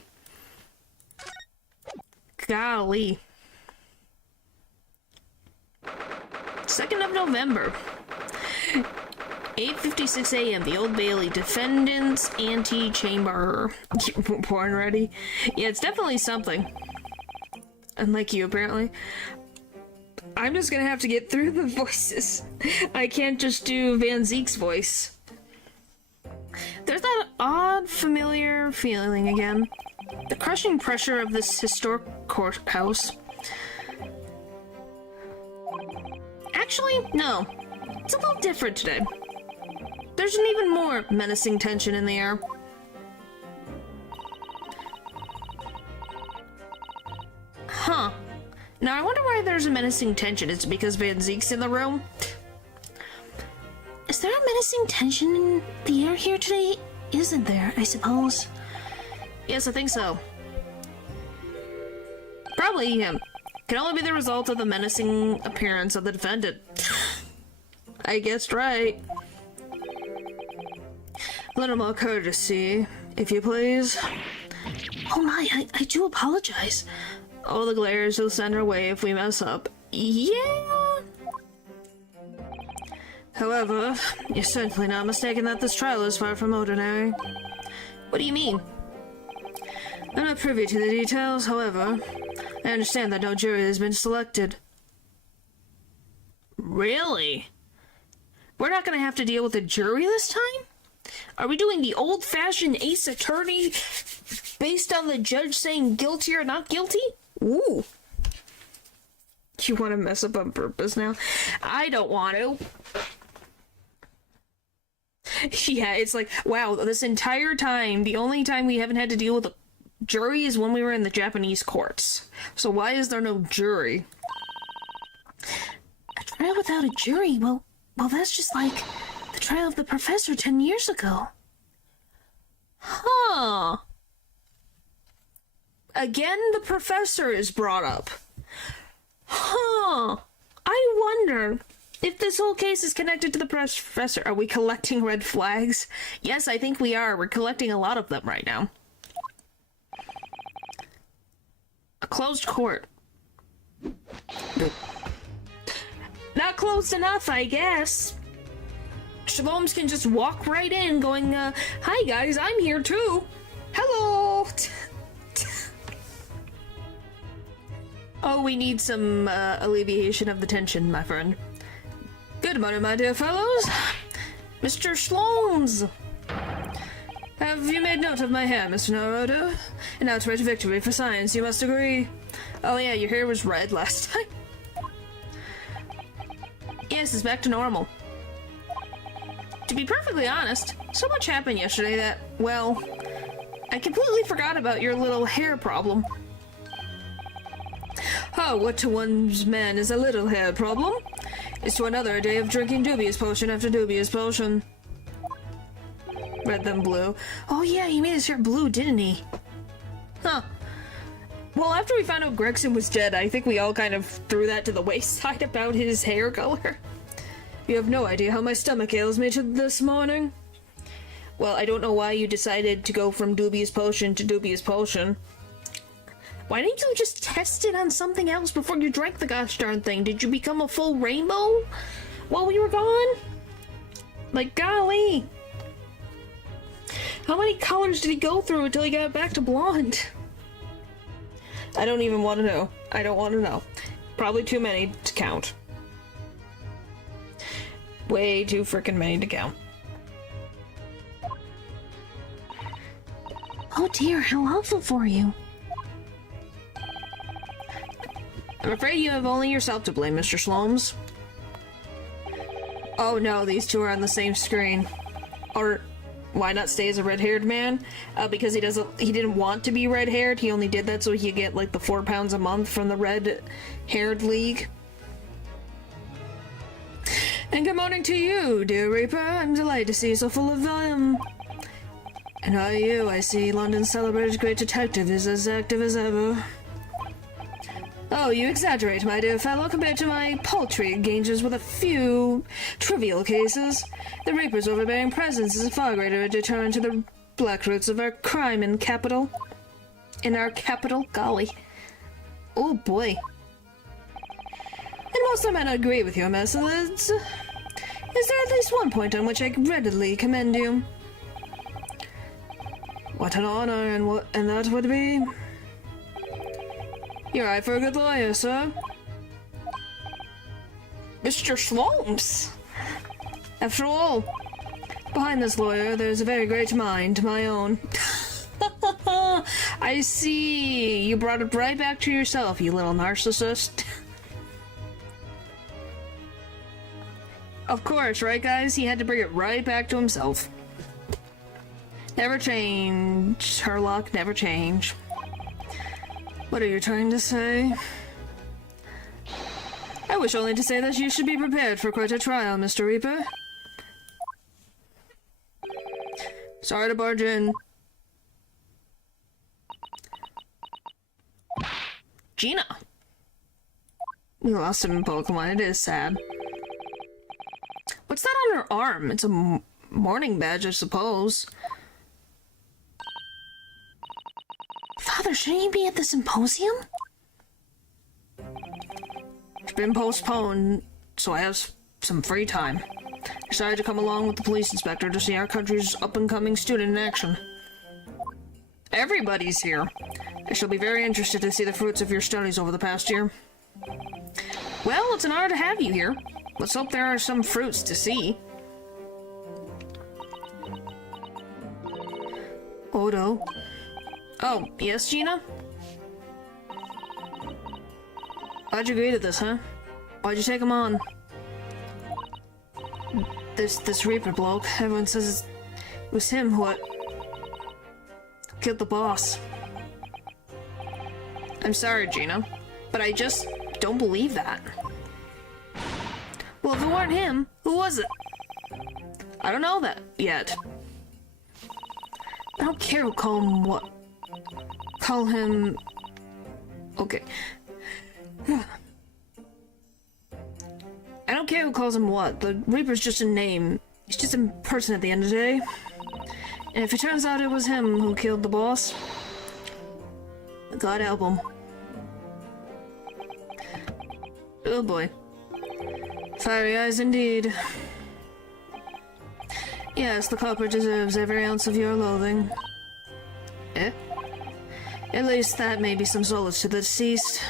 Golly. 2nd of November. 8:56 a.m. The Old Bailey. Defendant's Antechamber. Porn ready? Yeah, it's definitely something. Unlike you, apparently. I'm just gonna have to get through the voices. I can't just do Van Zeek's voice. There's that odd, familiar feeling again. The crushing pressure of this historic courthouse. Actually, no. It's a little different today. There's an even more menacing tension in the air. Huh. Now I wonder why there's a menacing tension. Is it because Van Zeek's in the room? Is there a menacing tension in the air here today? Isn't there, I suppose? Yes, I think so. Probably can only be the result of the menacing appearance of the defendant. I guessed right. A little more courtesy, if you please. Oh my, I do apologize. All the glares will send our way if we mess up. Yeah. However, you're certainly not mistaken that this trial is far from ordinary. What do you mean? I'm not privy to the details, however, I understand that no jury has been selected. Really? We're not gonna have to deal with a jury this time? Are we doing the old-fashioned Ace Attorney based on the judge saying guilty or not guilty? Ooh. You want to mess up on purpose now? I don't want to. Yeah, it's like, wow, this entire time, the only time we haven't had to deal with a jury is when we were in the Japanese courts. So why is there no jury? A trial without a jury? Well, that's just like the trial of the professor 10 years ago. Huh. Again, the professor is brought up. Huh. I wonder if this whole case is connected to the professor. Are we collecting red flags? Yes, I think we are. We're collecting a lot of them right now. A closed court. Not closed enough, I guess. Shaloms can just walk right in going, hi guys, I'm here too. Hello. Oh, we need some alleviation of the tension, my friend. Good morning, my dear fellows. Mr. Sloans. Have you made note of my hair, Mr. Naruto? An outright victory for science, you must agree. Oh yeah, your hair was red last time. Yes, it's back to normal. To be perfectly honest, so much happened yesterday that, well, I completely forgot about your little hair problem. Oh, what to one's man is a little hair problem, is to another a day of drinking dubious potion after dubious potion. Red then blue. Oh yeah, he made his hair blue, didn't he? Huh. Well, after we found out Gregson was dead, I think we all kind of threw that to the wayside about his hair color. You have no idea how my stomach ails me this morning. Well, I don't know why you decided to go from dubious potion to dubious potion. Why didn't you just test it on something else before you drank the gosh darn thing? Did you become a full rainbow while we were gone? Like, golly. How many colors did he go through until he got back to blonde? I don't even want to know. I don't want to know. Probably too many to count. Way too freaking many to count. Oh dear, how awful for you. I'm afraid you have only yourself to blame, Mr. Shlomes. Oh no, these two are on the same screen. Or why not stay as a red-haired man? Because he didn't want to be red-haired. He only did that so he could get like the 4 pounds a month from the red-haired league. And good morning to you, dear Reaper. I'm delighted to see you so full of vim. And how are you? I see London's celebrated great detective is as active as ever. Oh, you exaggerate, my dear fellow, compared to my paltry engagements with a few trivial cases. The Reaper's overbearing presence is a far greater deterrent to the black roots of our crime in capital. In our capital? Golly. Oh boy. And most I might not agree with you, Mercedes. Is there at least one point on which I readily commend you? What an honor, and that would be... Your eye for a good lawyer, sir. Mr. Slumps! After all, behind this lawyer, there's a very great mind, my own. I see. You brought it right back to yourself, you little narcissist. Of course, right guys? He had to bring it right back to himself. Never change, Sherlock, never change. What are you trying to say? I wish only to say that you should be prepared for quite a trial, Mr. Reaper. Sorry to barge in. Gina! We lost him in Pokemon, it is sad. What's that on her arm? It's a mourning badge, I suppose. Father, shouldn't you be at the symposium? It's been postponed, so I have some free time. Decided to come along with the police inspector to see our country's up-and-coming student in action. Everybody's here. I shall be very interested to see the fruits of your studies over the past year. Well, it's an honor to have you here. Let's hope there are some fruits to see. Odo. Oh, yes, Gina? Why'd you agree to this, huh? Why'd you take him on? This Reaper bloke, everyone says it was him who killed the boss. I'm sorry, Gina, but I just don't believe that. Well, if it weren't him, who was it? I don't know that yet. I don't care who call him what. Call him... Okay. I don't care who calls him what. The Reaper's just a name. He's just a person at the end of the day. And if it turns out it was him who killed the boss, God help him. Oh boy. Fiery eyes indeed. Yes, the culprit deserves every ounce of your loathing. Eh? At least that may be some solace to the deceased.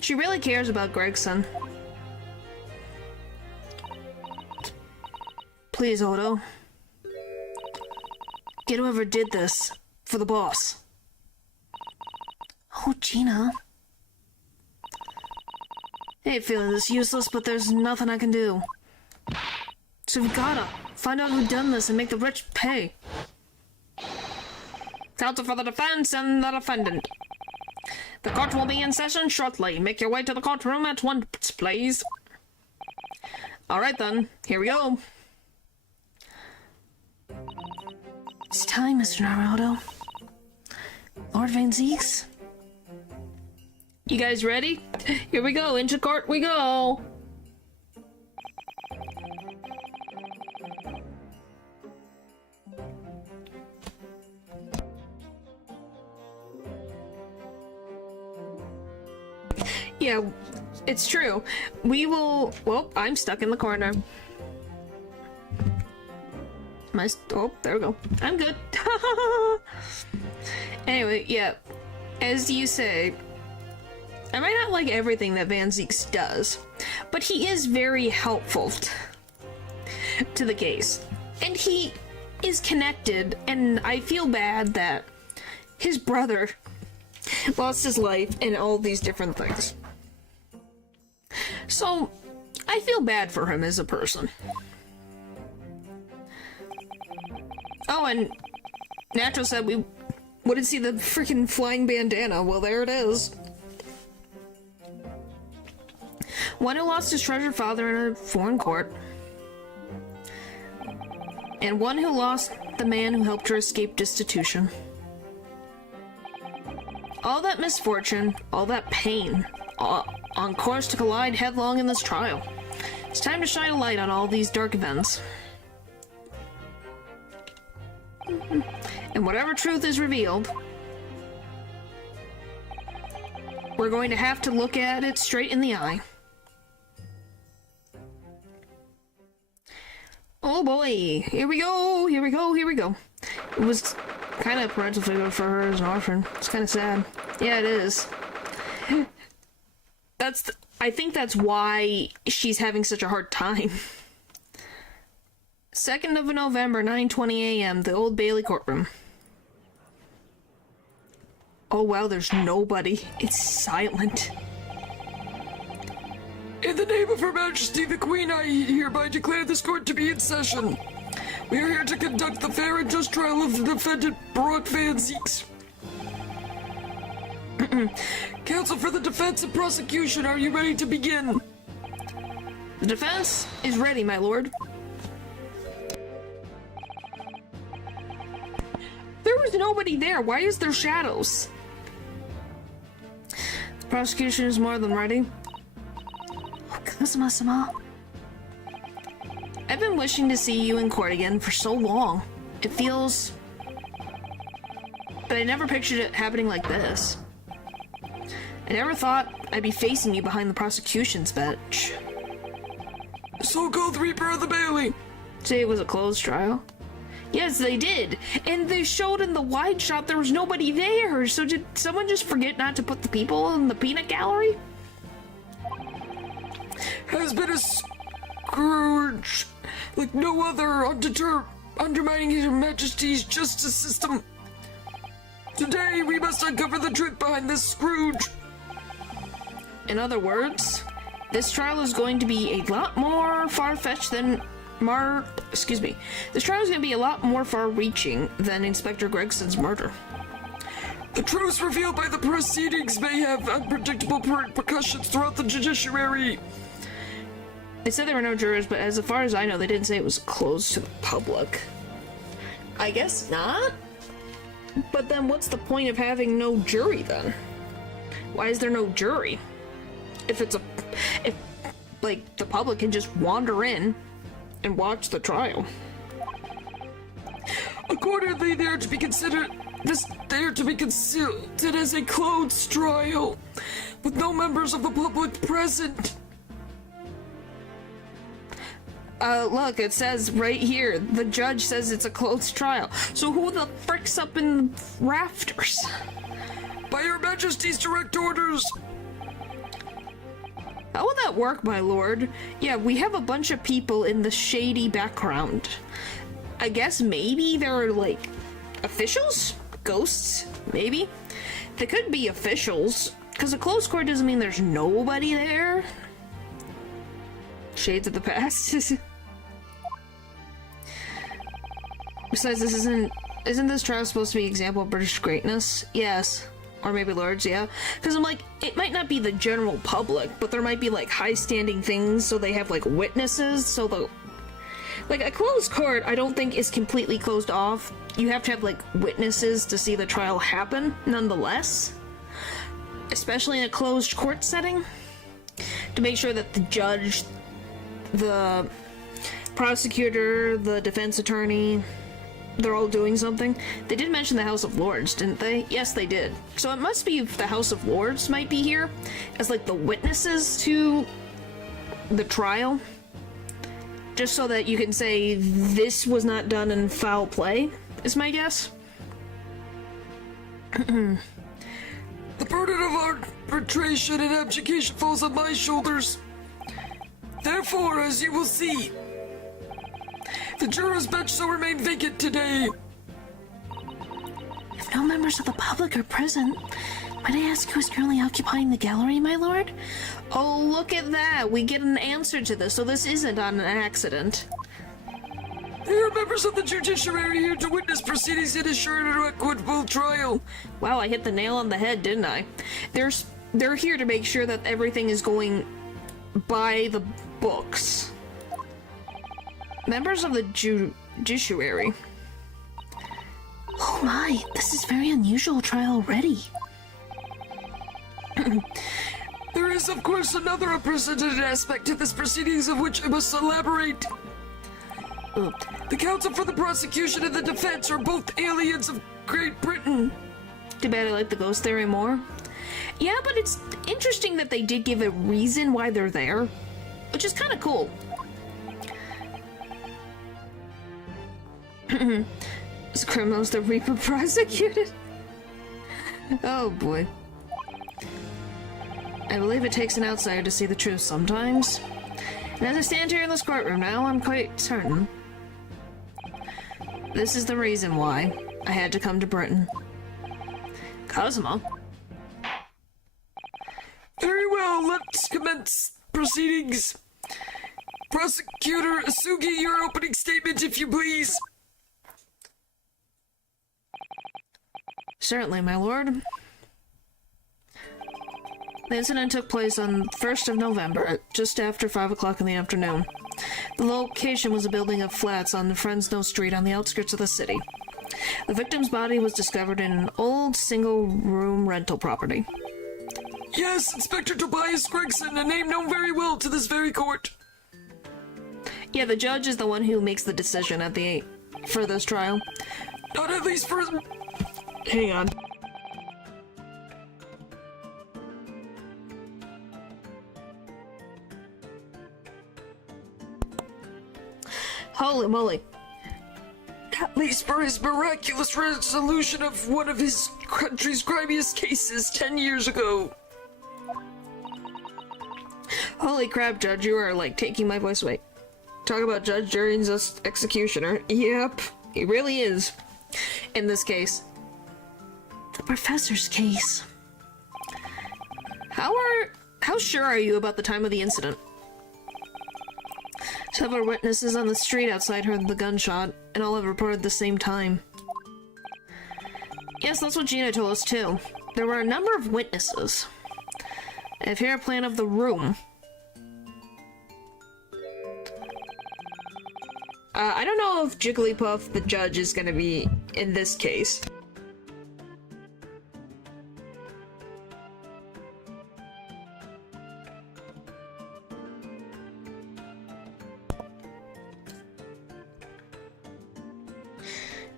She really cares about Gregson. Please, Odo. Get whoever did this for the boss. Oh, Gina. I hate feeling this useless, but there's nothing I can do. So we've gotta find out who done this and make the rich pay. Counsel for the defense and the defendant. The court will be in session shortly. Make your way to the courtroom at once, please. Alright then, here we go. It's time, Mr. Naruto. Lord Van Zeeks. You guys ready? Here we go, into court we go! Yeah, it's true. We will... Well, I'm stuck in the corner. Oh, there we go. I'm good. Anyway, yeah. As you say, I might not like everything that Van Zeeks does, but he is very helpful to the case. And he is connected, and I feel bad that his brother lost his life and all these different things. So, I feel bad for him as a person. Oh, and Natural said we wouldn't see the freaking flying bandana. Well, there it is. One who lost his treasured father in a foreign court. And one who lost the man who helped her escape destitution. All that misfortune, all that pain, on course to collide headlong in this trial. It's time to shine a light on all these dark events. And whatever truth is revealed, we're going to have to look at it straight in the eye. Oh boy, here we go, here we go, here we go. It was kind of a parental figure for her as an orphan. It's kind of sad. Yeah, it is. I think that's why she's having such a hard time. 2nd of November, 9:20 a.m., the Old Bailey courtroom. Oh wow, there's nobody. It's silent. In the name of Her Majesty the Queen, I hereby declare this court to be in session. We are here to conduct the fair and just trial of the defendant, Brock Van Zeeks. Counsel for the defense and prosecution, are you ready to begin? The defense is ready, my lord. There was nobody there. Why is there shadows? The prosecution is more than ready. Kazuma-sama. I've been wishing to see you in court again for so long. It feels... But I never pictured it happening like this. I never thought I'd be facing you behind the prosecution's bench. So-called Reaper of the Bailey. Say it was a closed trial? Yes, they did. And they showed in the wide shot there was nobody there. So did someone just forget not to put the people in the peanut gallery? Has been a scourge like no other, undermining Her Majesty's justice system. Today we must uncover the truth behind this Scrooge. In other words, this trial is going to be a lot more far-fetched than This trial is going to be a lot more far-reaching than Inspector Gregson's murder. The truths revealed by the proceedings may have unpredictable repercussions throughout the judiciary. They said there were no jurors, but as far as I know, they didn't say it was closed to the public. I guess not? But then what's the point of having no jury then? Why is there no jury? If the public can just wander in and watch the trial. Accordingly, they are to be considered as a closed trial, with no members of the public present. Look, it says right here, the judge says it's a closed trial. So who the frick's up in the rafters? By Her Majesty's direct orders. How will that work, my lord? Yeah, we have a bunch of people in the shady background. I guess maybe they're, like, officials? Ghosts? Maybe? They could be officials, because a closed court doesn't mean there's nobody there. Shades of the past. Besides, isn't this trial supposed to be an example of British greatness? Yes. Or maybe lords, yeah. Because I'm like, it might not be the general public, but there might be like high-standing things, so they have like witnesses, so the... Like, a closed court, I don't think is completely closed off. You have to have like witnesses to see the trial happen, nonetheless. Especially in a closed court setting. To make sure that the judge, the prosecutor, the defense attorney, they're all doing something. They did mention the House of Lords, didn't they? Yes, they did. So it must be the House of Lords might be here as like the witnesses to the trial. Just so that you can say this was not done in foul play, is my guess. The burden of arbitration and abdication falls on my shoulders. Therefore, as you will see, the jurors' bench shall remain vacant today. If no members of the public are present, might I ask who is currently occupying the gallery, my lord? Oh, look at that! We get an answer to this, so this isn't on an accident. There are members of the judiciary here to witness proceedings and assure an equitable trial. Wow, I hit the nail on the head, didn't I? They're here to make sure that everything is going by the books. Members of the judiciary. Oh my, this is very unusual trial already. There is, of course, another unprecedented aspect to this proceedings of which I must elaborate. The counsel for the prosecution and the defense are both aliens of Great Britain. Too bad I like the ghost theory more. Yeah, but it's interesting that they did give a reason why they're there, which is kind of cool. As criminals, the Reaper prosecuted. Oh boy. I believe it takes an outsider to see the truth sometimes. And as I stand here in this courtroom now, I'm quite certain. This is the reason why I had to come to Britain. Cosmo? Very well, let's commence proceedings. Prosecutor Asugi, your opening statement, if you please. Certainly, my lord. The incident took place on 1st of November, just after 5 o'clock in the afternoon. The location was a building of flats on Fresno Street on the outskirts of the city. The victim's body was discovered in an old single-room rental property. Yes, Inspector Tobias Gregson, a name known very well to this very court. Yeah, the judge is the one who makes the decision for this trial. Not at least for... Hang on. Holy moly. At least for his miraculous resolution of one of his country's grimiest cases 10 years ago. Holy crap, Judge, you are, like, taking my voice away. Talk about Judge Jury's executioner. Yep, he really is. In this case. The professor's case. How sure are you about the time of the incident? Several witnesses on the street outside heard the gunshot, and all have reported the same time. Yes, that's what Gina told us too. There were a number of witnesses. I have here a plan of the room. I don't know if Jigglypuff, the judge, is gonna be in this case.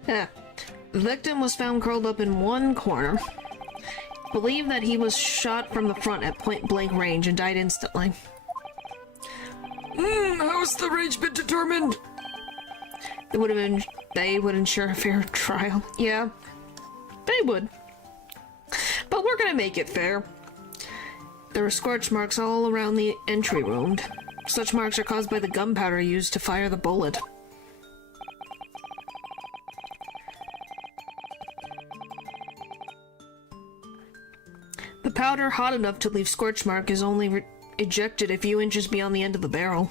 Yeah. The victim was found curled up in one corner. Believed that he was shot from the front at point-blank range and died instantly. How's the range been determined? They would ensure a fair trial. Yeah, they would. But we're gonna make it fair. There were scorch marks all around the entry wound. Such marks are caused by the gunpowder used to fire the bullet. The powder, hot enough to leave scorch mark, is only ejected a few inches beyond the end of the barrel.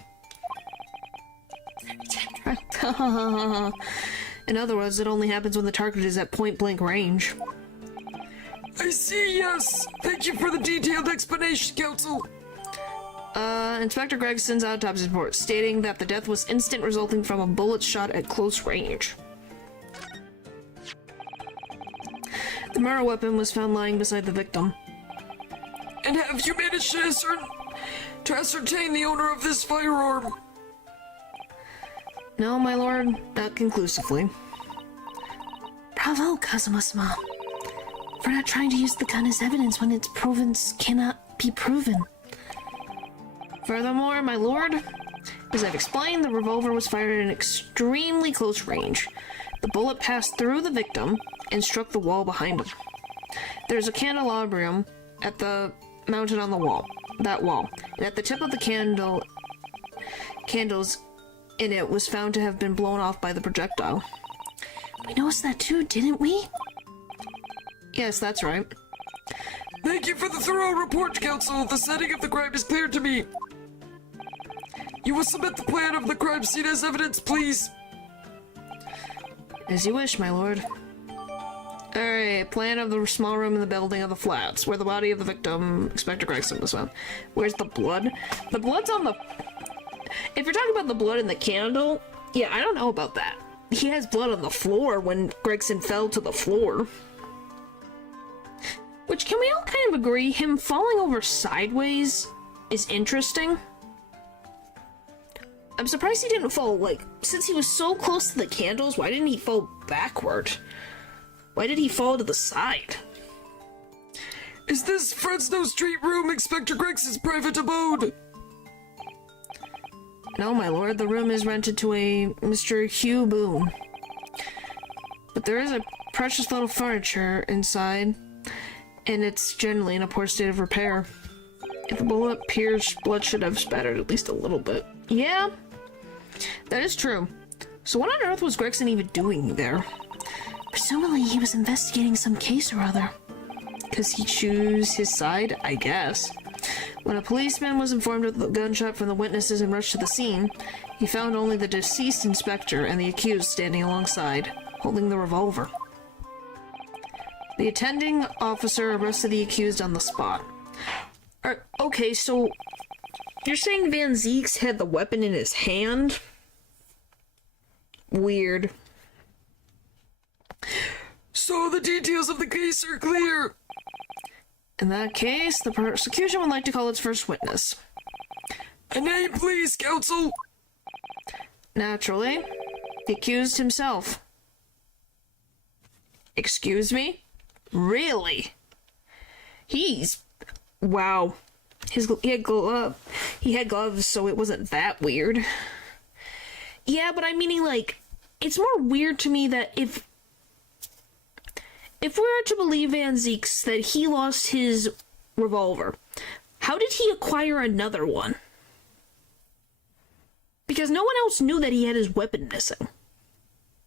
In other words, it only happens when the target is at point-blank range. I see, yes. Thank you for the detailed explanation, counsel. Inspector Gregson's autopsy report, stating that the death was instant, resulting from a bullet shot at close range. The murder weapon was found lying beside the victim. And have you managed to ascertain the owner of this firearm? No, my lord, not conclusively. Bravo, Kazuma-sama. For not trying to use the gun as evidence when its provenance cannot be proven. Furthermore, my lord, as I've explained, the revolver was fired at an extremely close range. The bullet passed through the victim and struck the wall behind him. There's a candelabrum mounted on the wall, and at the tip of the candles in it was found to have been blown off by the projectile. We noticed that too, didn't we? Yes, that's right. Thank you for the thorough report, counsel. The setting of the crime is clear to me. You will submit the plan of the crime scene as evidence, please. As you wish, my lord. Alright, plan of the small room in the building of the flats, where the body of the victim, Inspector Gregson, was found. Where's the blood? The blood's on the... If you're talking about the blood in the candle, yeah, I don't know about that. He has blood on the floor when Gregson fell to the floor. Which, can we all kind of agree, him falling over sideways is interesting? I'm surprised he didn't fall, like, since he was so close to the candles, why didn't he fall backward? Why did he fall to the side? Is this Fresno Street room Inspector Gregson's private abode? No, my lord, the room is rented to a Mr. Hugh Boone. But there is a precious little furniture inside, and it's generally in a poor state of repair. If a bullet pierced, blood should have spattered at least a little bit. Yeah, that is true. So what on earth was Gregson even doing there? Presumably he was investigating some case or other. Because he chose his side, I guess. When a policeman was informed of the gunshot from the witnesses and rushed to the scene, he found only the deceased inspector and the accused standing alongside, holding the revolver. The attending officer arrested the accused on the spot. Okay, so you're saying Van Zeeks had the weapon in his hand? Weird. So the details of the case are clear. In that case, the prosecution would like to call its first witness. A name, please, counsel. Naturally, the accused himself. Excuse me? Really? Wow. He had gloves, so it wasn't that weird. Yeah, but I'm meaning, like, it's more weird to me that if we're to believe Van Zeeks that he lost his revolver, how did he acquire another one? Because no one else knew that he had his weapon missing.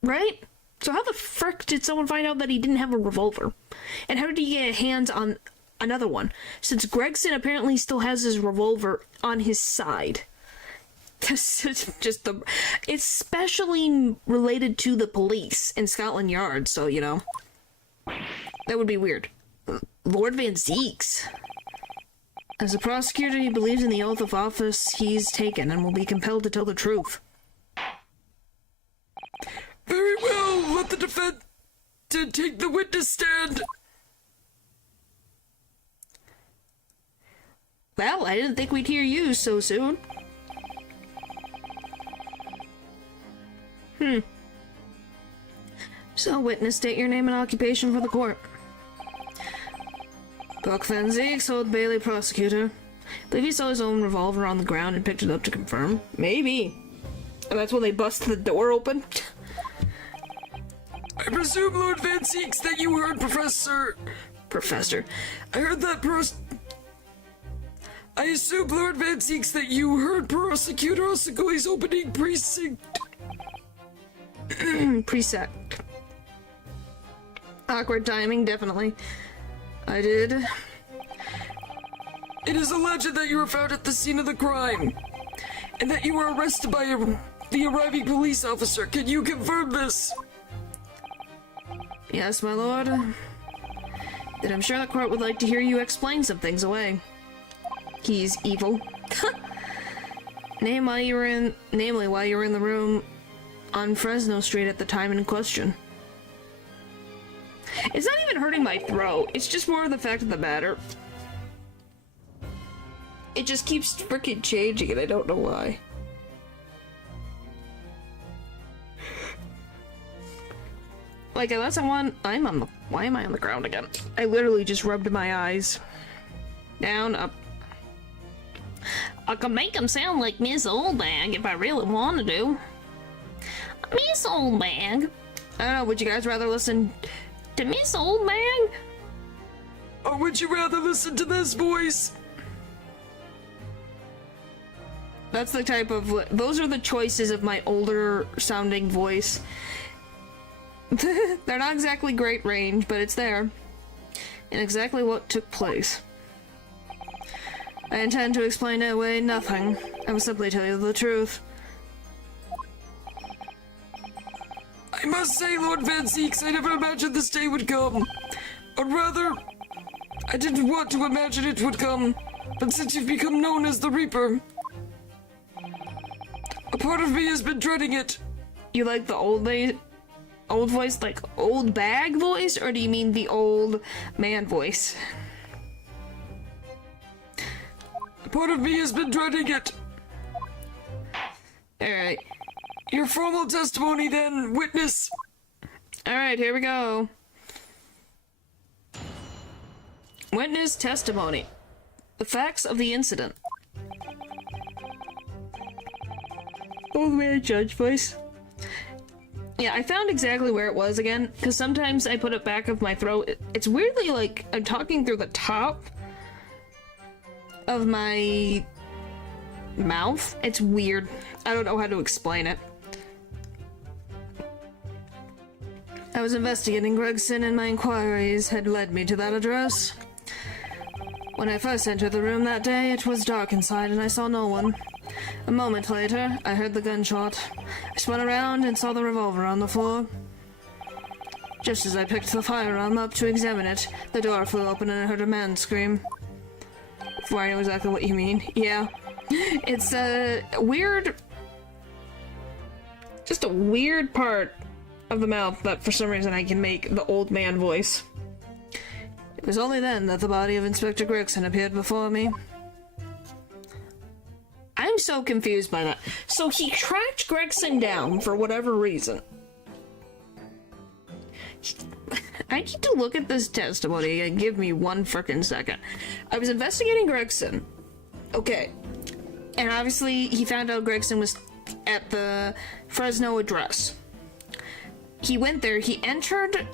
Right? So how the frick did someone find out that he didn't have a revolver? And how did he get hands on another one? Since Gregson apparently still has his revolver on his side. It's especially related to the police in Scotland Yard, so, you know. That would be weird. Lord Van Zeeks. As a prosecutor, he believes in the oath of office he's taken and will be compelled to tell the truth. Very well, let the defendant take the witness stand. Well, I didn't think we'd hear you so soon. So, witness, state your name and occupation for the court. Buck Van Zeeks, Old Bailey prosecutor. I believe he saw his own revolver on the ground and picked it up to confirm. Maybe. And that's when they busted the door open. I presume, Lord Van Zeeks, that you heard Professor. I heard that I assume, Lord Van Zeeks, that you heard Prosecutor Ossicoli's opening precinct. Precept. Awkward timing, definitely. I did. It is alleged that you were found at the scene of the crime, and that you were arrested by the arriving police officer. Can you confirm this? Yes, my lord. Then I'm sure the court would like to hear you explain some things away. He's evil. Namely, while you were in the room on Fresno Street at the time in question. It's not even hurting my throat. It's just more of the fact of the matter. It just keeps freaking changing, and I don't know why. Like, unless why am I on the ground again? I literally just rubbed my eyes. Down, up. I can make him sound like Miss Oldbag if I really want to. Miss Oldbag. I don't know, would you guys rather listen to Miss Oldbag? Or would you rather listen to this voice? That's the type of... Those are the choices of my older sounding voice. They're not exactly great range, but it's there. And exactly what took place. I intend to explain away nothing. I will simply tell you the truth. I must say, Lord Van Zeeks, I never imagined this day would come. Or rather, I didn't want to imagine it would come. But since you've become known as the Reaper, a part of me has been dreading it. You like the old days? old voice like old bag voice, or do you mean the old man voice? Part of me has been dreading it. Alright. Your formal testimony then, witness. Alright, here we go. Witness testimony. The facts of the incident. Old man judge voice. Yeah, I found exactly where it was again, because sometimes I put it back of my throat. It's weirdly like I'm talking through the top of my mouth. It's weird. I don't know how to explain it. I was investigating Gregson, and my inquiries had led me to that address. When I first entered the room that day, it was dark inside and I saw no one. A moment later, I heard the gunshot. I spun around and saw the revolver on the floor. Just as I picked the firearm up to examine it, the door flew open and I heard a man scream. Before I know exactly what you mean. Yeah. It's a weird... just a weird part of the mouth that for some reason I can make the old man voice. It was only then that the body of Inspector Gregson appeared before me. I'm so confused by that. So he tracked Gregson down for whatever reason. I need to look at this testimony and give me one frickin' second. I was investigating Gregson. Okay. And obviously he found out Gregson was at the Fresno address. He went there, he entered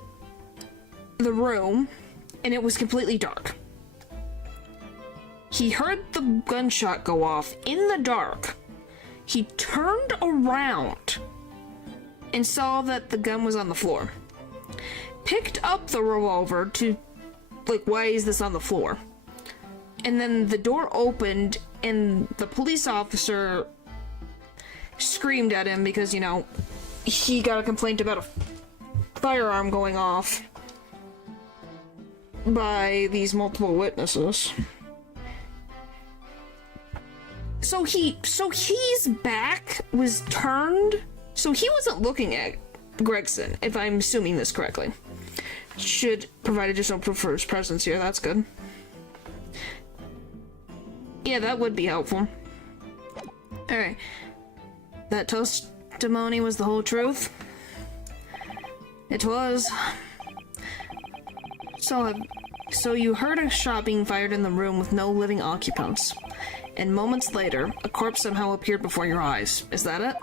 the room, and it was completely dark. He heard the gunshot go off in the dark. He turned around and saw that the gun was on the floor. Picked up the revolver to, like, why is this on the floor? And then the door opened and the police officer screamed at him because, you know, he got a complaint about a firearm going off by these multiple witnesses. So his back was turned, so he wasn't looking at Gregson, if I'm assuming this correctly. Should provide additional proof for his presence here, that's good. Yeah, that would be helpful. Alright. That testimony was the whole truth? It was. So you heard a shot being fired in the room with no living occupants. And moments later, a corpse somehow appeared before your eyes. Is that it?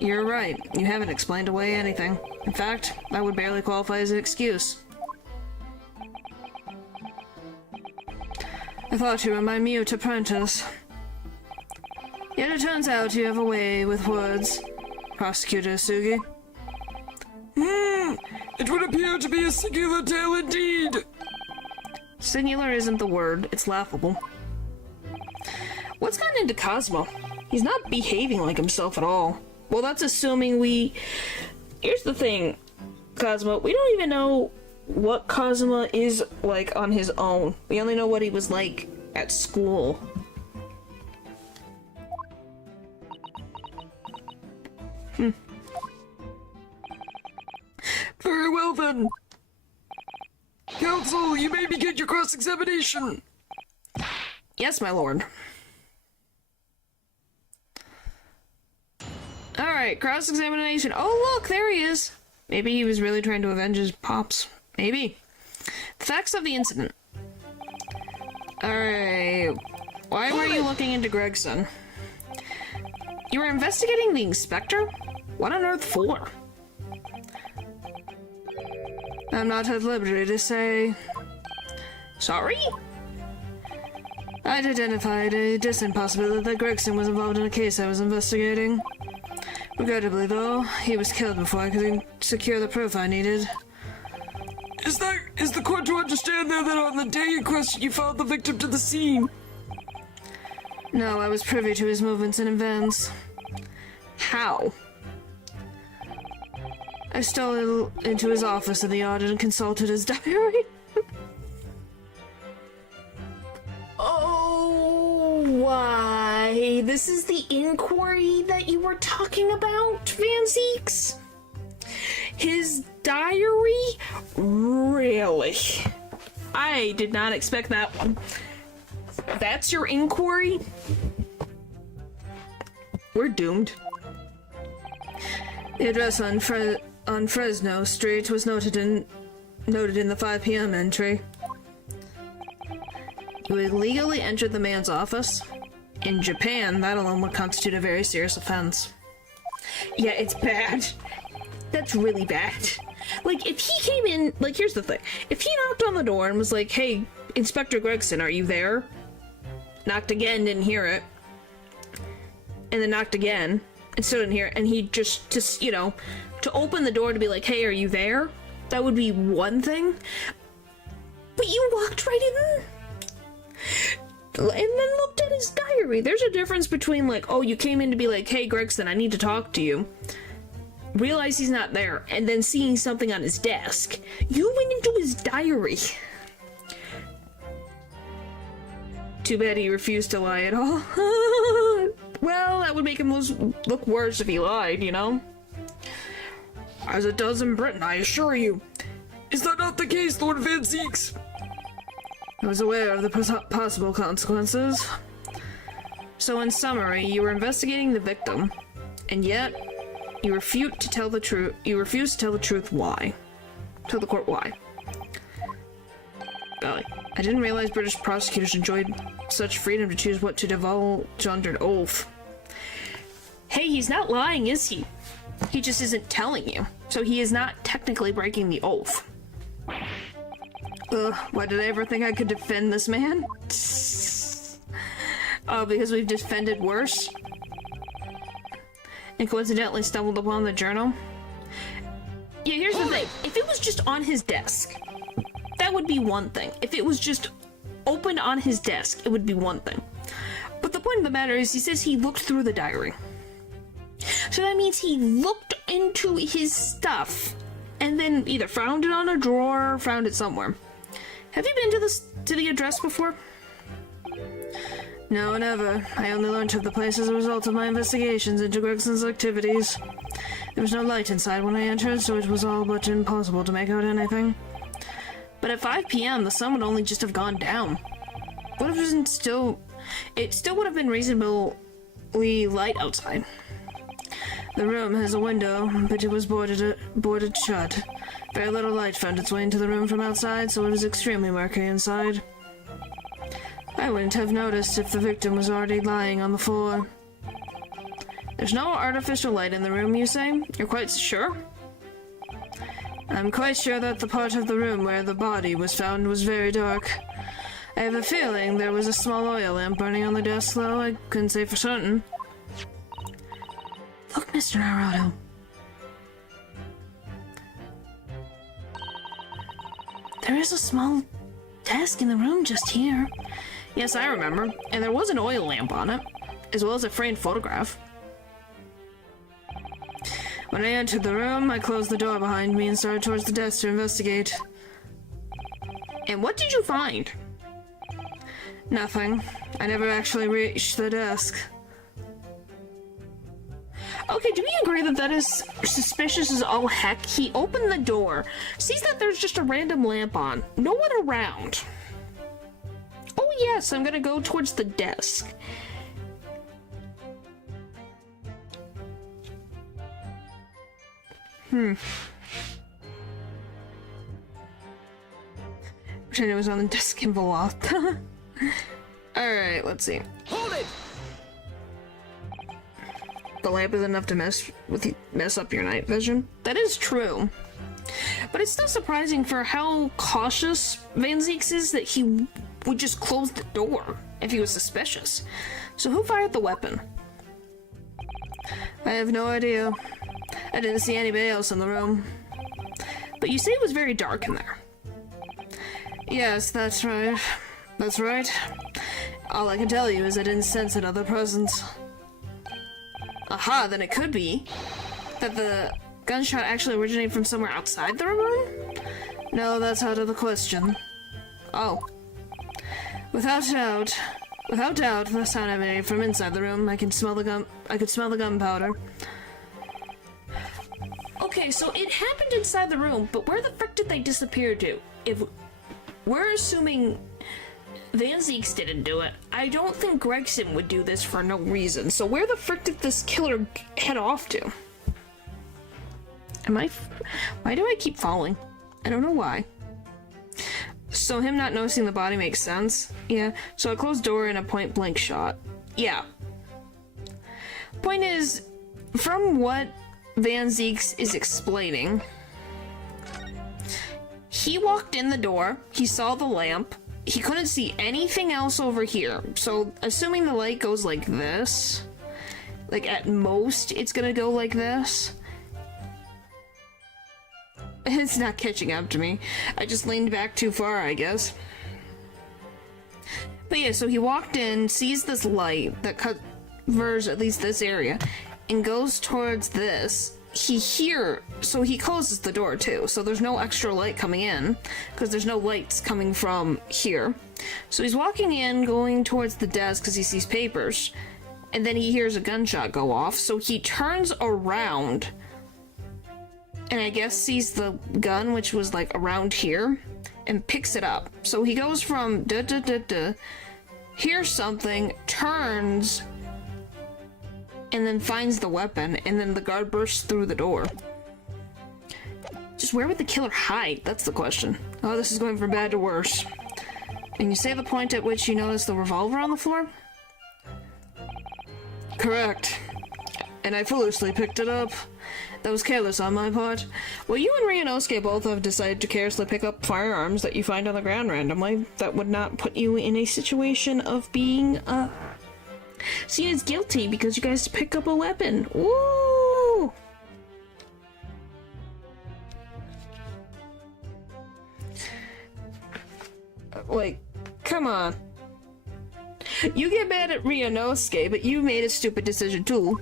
You're right. You haven't explained away anything. In fact, that would barely qualify as an excuse. I thought you were my mute apprentice. Yet it turns out you have a way with words, Prosecutor Sugi. It would appear to be a singular tale indeed. Singular isn't the word, it's laughable. What's gotten into Cosmo? He's not behaving like himself at all. Well, that's assuming we... Here's the thing, Cosmo. We don't even know what Cosmo is like on his own. We only know what he was like at school. Very well then. Counsel, you may begin your cross-examination. Yes, my lord. Alright, cross-examination. Oh, look, there he is. Maybe he was really trying to avenge his pops. Maybe. The facts of the incident. Alright. Why were you looking into Gregson? You were investigating the inspector? What on earth for? I'm not at liberty to say... Sorry? I'd identified a distant possibility that Gregson was involved in a case I was investigating. Regrettably, though, he was killed before I could secure the proof I needed. Is the court to understand then that on the day in question you followed the victim to the scene? No, I was privy to his movements and events. How? I stole into his office in the yard and consulted his diary. Oh, why? This is the inquiry that you were talking about, Van Zeeks? His diary? Really? I did not expect that one. That's your inquiry? We're doomed. The address on Fresno Street was noted in the 5 p.m. entry. You illegally entered the man's office. In Japan, that alone would constitute a very serious offense. Yeah, it's bad. That's really bad. Like, if he came in, like, here's the thing. If he knocked on the door and was like, hey, Inspector Gregson, are you there? Knocked again, didn't hear it. And then knocked again, and still didn't hear it. And he just, you know, to open the door to be like, hey, are you there? That would be one thing. But you walked right in and then looked at his diary. There's a difference between, like, oh, you came in to be like, hey, Gregson, I need to talk to you. Realize he's not there, and then seeing something on his desk. You went into his diary. Too bad he refused to lie at all. Well, that would make him look worse if he lied, you know? As it does in Britain, I assure you. Is that not the case, Lord Van Zeeks? I was aware of the possible consequences. So in summary, you were investigating the victim, and yet you refuse to tell the truth. You refuse to tell the truth. Why? Tell the court why. Golly, I didn't realize British prosecutors enjoyed such freedom to choose what to divulge under an oath. Hey, he's not lying, is he? He just isn't telling you. So he is not technically breaking the oath. Why did I ever think I could defend this man? Oh, because we've defended worse? And coincidentally stumbled upon the journal? Yeah, here's the thing. If it was just on his desk, that would be one thing. If it was just opened on his desk, it would be one thing. But the point of the matter is, he says he looked through the diary. So that means he looked into his stuff and then either found it on a drawer or found it somewhere. Have you been to the address before? No, never. I only learned of the place as a result of my investigations into Gregson's activities. There was no light inside when I entered, so it was all but impossible to make out anything. But at 5 p.m., the sun would only just have gone down. What if it still would have been reasonably light outside. The room has a window, but it was boarded shut. Very little light found its way into the room from outside, so it was extremely murky inside. I wouldn't have noticed if the victim was already lying on the floor. There's no artificial light in the room, you say? You're quite sure? I'm quite sure that the part of the room where the body was found was very dark. I have a feeling there was a small oil lamp burning on the desk, though I couldn't say for certain. Look, Mr. Naruto. There is a small desk in the room just here. Yes, I remember. And there was an oil lamp on it, as well as a framed photograph. When I entered the room, I closed the door behind me and started towards the desk to investigate. And what did you find? Nothing. I never actually reached the desk. Okay, do we agree that that is suspicious as all heck? He opened the door, sees that there's just a random lamp on, no one around. Oh yes, I'm gonna go towards the desk. Which I know was on the desk in Volata. Alright, let's see. Hold it! The lamp is enough to mess up your night vision. That is true. But it's still surprising for how cautious Van Zeeks is that he would just close the door if he was suspicious. So who fired the weapon? I have no idea. I didn't see anybody else in the room. But you say it was very dark in there. Yes, that's right. That's right. All I can tell you is I didn't sense another presence. Aha, then it could be that the gunshot actually originated from somewhere outside the room? No, that's out of the question. Oh. Without doubt, the sound emanated from inside the room. I could smell the gunpowder. Okay, Okay, so it happened inside the room, but where the frick did they disappear to? If we're assuming Van Zeeks didn't do it, I don't think Gregson would do this for no reason. So where the frick did this killer head off to? Why do I keep falling? I don't know why. So him not noticing the body makes sense. Yeah, so a closed door and a point blank shot. Yeah. Point is, from what Van Zeeks is explaining, he walked in the door, he saw the lamp, he couldn't see anything else over here. So assuming the light goes like this, like at most it's gonna go like this. It's not catching up to me. I just leaned back too far, I guess. But yeah, so he walked in, sees this light that covers at least this area, and goes towards this. So he closes the door too, so there's no extra light coming in, because there's no lights coming from here. So he's walking in, going towards the desk because he sees papers, and then he hears a gunshot go off, so he turns around, and I guess sees the gun, which was like around here, and picks it up. So he goes from hears something, turns, and then finds the weapon, and then the guard bursts through the door. Just where would the killer hide? That's the question. Oh, this is going from bad to worse. And you say the point at which you notice the revolver on the floor? Correct. And I foolishly picked it up. That was careless on my part. Well, you and Ryunosuke both have decided to carelessly pick up firearms that you find on the ground randomly. That would not put you in a situation of being, seen as guilty because you guys pick up a weapon. Woo! Like, come on. You get mad at Ryunosuke, but you made a stupid decision too.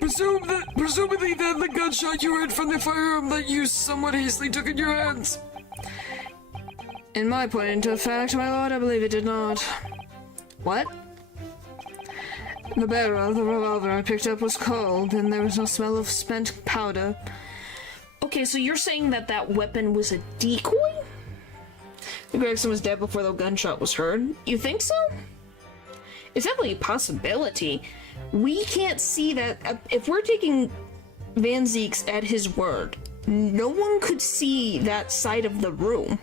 Presumably then the gunshot you heard from the firearm that you somewhat hastily took in your hands. In my point of fact, my lord, I believe it did not. What? The barrel of the revolver I picked up was cold, and there was no smell of spent powder. Okay, so you're saying that that weapon was a decoy? Gregson was dead before the gunshot was heard? You think so? It's definitely a possibility. We can't see that. If we're taking Van Zeeks at his word, no one could see that side of the room.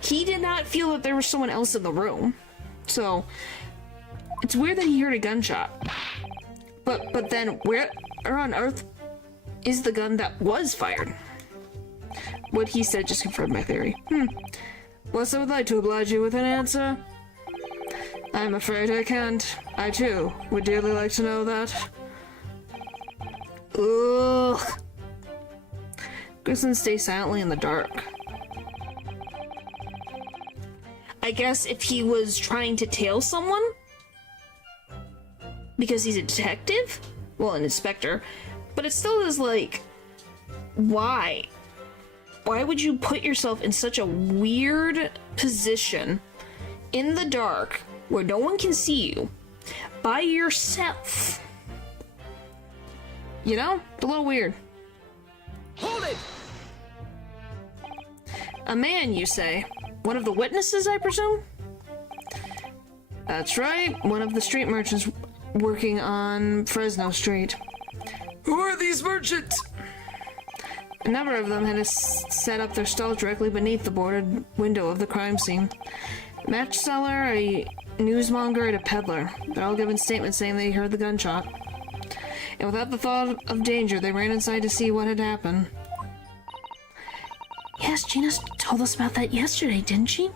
He did not feel that there was someone else in the room. So, it's weird that he heard a gunshot. But then, where on earth is the gun that was fired? What he said just confirmed my theory. Well, I would like to oblige you with an answer. I'm afraid I can't. I, too, would dearly like to know that. Ugh. Gregson stays silently in the dark. I guess if he was trying to tail someone? Because he's a detective? Well, an inspector. But it still is like, why? Why would you put yourself in such a weird position in the dark where no one can see you by yourself? You know? A little weird. Hold it! A man, you say? One of the witnesses, I presume? That's right. One of the street merchants working on Fresno Street. Who are these merchants? A number of them had set up their stalls directly beneath the boarded window of the crime scene. A match seller, a newsmonger, and a peddler. They're all given statements saying they heard the gunshot. And without the thought of danger, they ran inside to see what had happened. Yes, Gina told us about that yesterday, didn't she?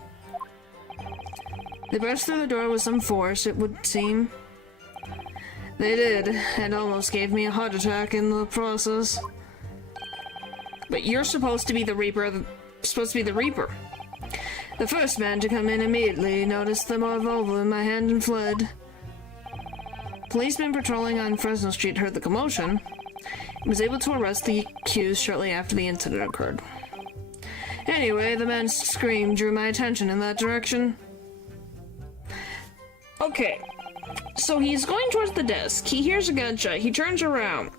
They burst through the door with some force, it would seem. They did, and almost gave me a heart attack in the process. But you're supposed to be the Reaper. The first man to come in immediately noticed the revolver in my hand and fled. Policemen patrolling on Fresno Street heard the commotion and was able to arrest the accused shortly after the incident occurred. Anyway, the man's scream drew my attention in that direction. Okay, so he's going towards the desk. He hears a gunshot. He turns around.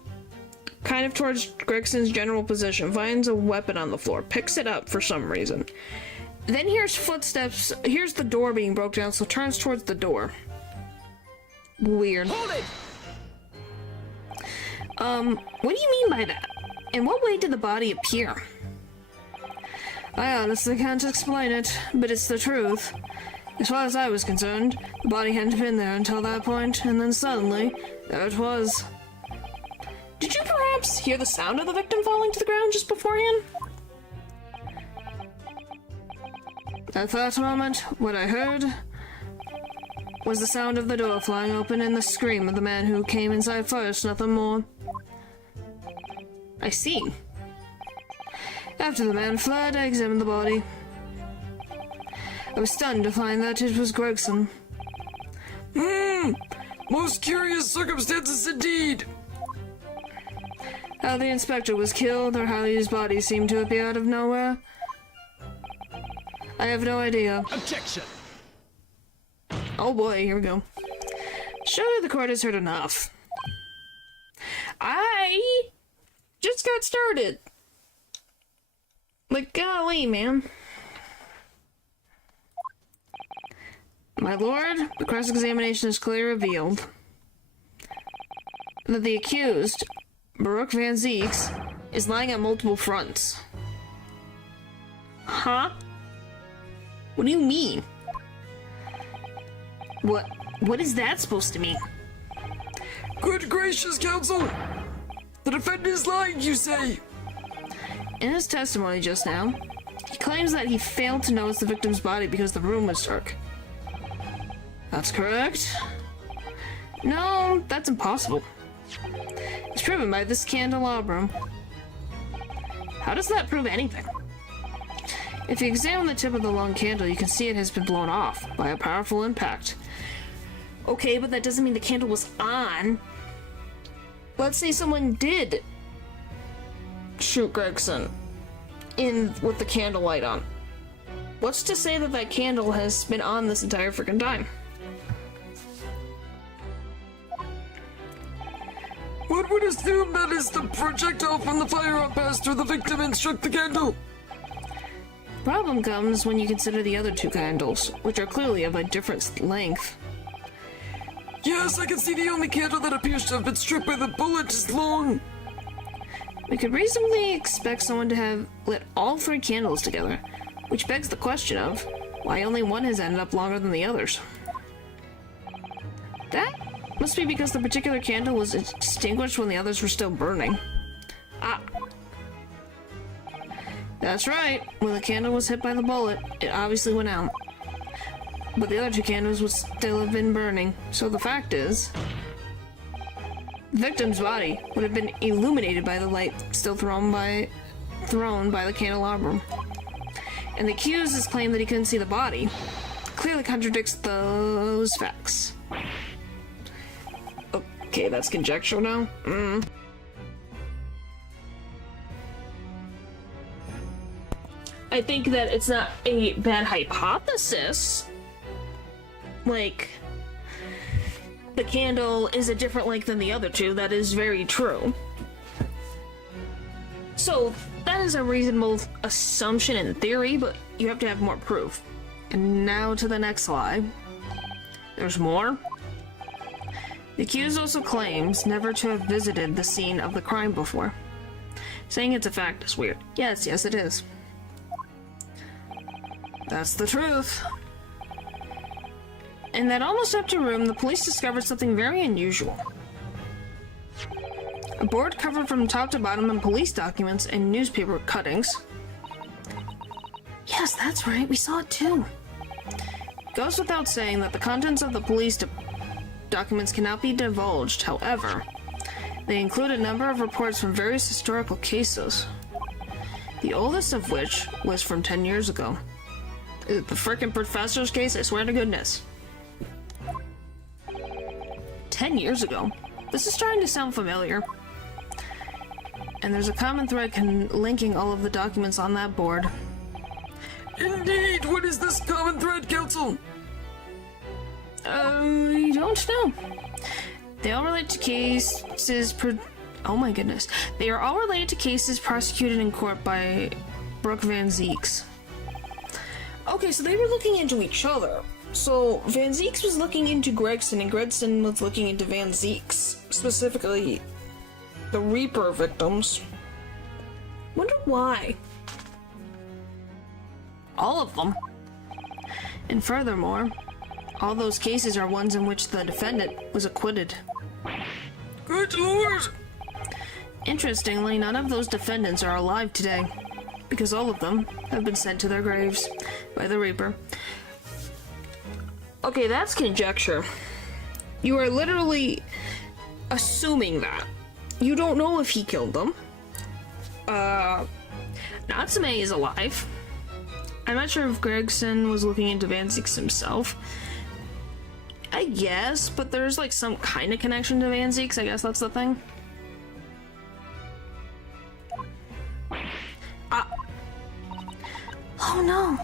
kind of towards Gregson's general position, finds a weapon on the floor, picks it up for some reason. Then hears footsteps, hears the door being broke down, so turns towards the door. Weird. Hold it! What do you mean by that? In what way did the body appear? I honestly can't explain it, but it's the truth. As far as I was concerned, the body hadn't been there until that point, and then suddenly, there it was. Did you perhaps hear the sound of the victim falling to the ground just beforehand? At that moment, what I heard was the sound of the door flying open and the scream of the man who came inside first, nothing more. I see. After the man fled, I examined the body. I was stunned to find that it was Gregson. Most curious circumstances indeed. How the inspector was killed or how his body seemed to appear out of nowhere, I have no idea. Objection! Oh boy, here we go. Surely the court has heard enough. I just got started. Like, golly, man. My lord, the cross-examination has clearly revealed that the accused, Baruch Van Zeeks, is lying on multiple fronts. Huh? What do you mean? What is that supposed to mean? Good gracious, counsel! The defendant is lying, you say? In his testimony just now, he claims that he failed to notice the victim's body because the room was dark. That's correct. No, that's impossible. It's proven by this candelabrum. How does that prove anything? If you examine the tip of the long candle, you can see it has been blown off by a powerful impact. Okay, but that doesn't mean the candle was on. Let's say someone did shoot Gregson with the candle light on. What's to say that that candle has been on this entire freaking time? One would assume that is the projectile from the firearm passed through the victim and struck the candle. Problem comes when you consider the other two candles, which are clearly of a different length. Yes, I can see the only candle that appears to have been struck by the bullet is long. We could reasonably expect someone to have lit all three candles together, which begs the question of why only one has ended up longer than the others. That must be because the particular candle was extinguished when the others were still burning. Ah. That's right. When the candle was hit by the bullet, it obviously went out. But the other two candles would still have been burning. So the fact is, the victim's body would have been illuminated by the light still thrown by the candelabrum. And the accused's claim that he couldn't see the body clearly contradicts those facts. Okay, that's conjecture now. I think that it's not a bad hypothesis. Like, the candle is a different length than the other two. That is very true. So, that is a reasonable assumption in theory, but you have to have more proof. And now to the next lie. There's more. The accused also claims never to have visited the scene of the crime before. Saying it's a fact is weird. Yes, it is. That's the truth. In that almost empty room, the police discovered something very unusual. A board covered from top to bottom in police documents and newspaper cuttings. Yes, that's right. We saw it too. Goes without saying that the contents of the police documents cannot be divulged. However, they include a number of reports from various historical cases. The oldest of which was from 10 years ago. Is it the frickin' professor's case? I swear to goodness. 10 years ago? This is starting to sound familiar. And there's a common thread linking all of the documents on that board. Indeed, what is this common thread, counsel? I don't know. They all relate to cases Oh my goodness. They are all related to cases prosecuted in court by Brooke Van Zeeks. Okay, so they were looking into each other. So Van Zeeks was looking into Gregson, and Gregson was looking into Van Zeeks. Specifically, the Reaper victims. Wonder why. All of them. And furthermore, all those cases are ones in which the defendant was acquitted. Good lord! Interestingly, none of those defendants are alive today, because all of them have been sent to their graves by the Reaper. Okay, that's conjecture. You are literally assuming that. You don't know if he killed them. Natsume is alive. I'm not sure if Gregson was looking into Van Zeeks himself. I guess, but there's like some kind of connection to Van Zeeks. I guess that's the thing. Oh no.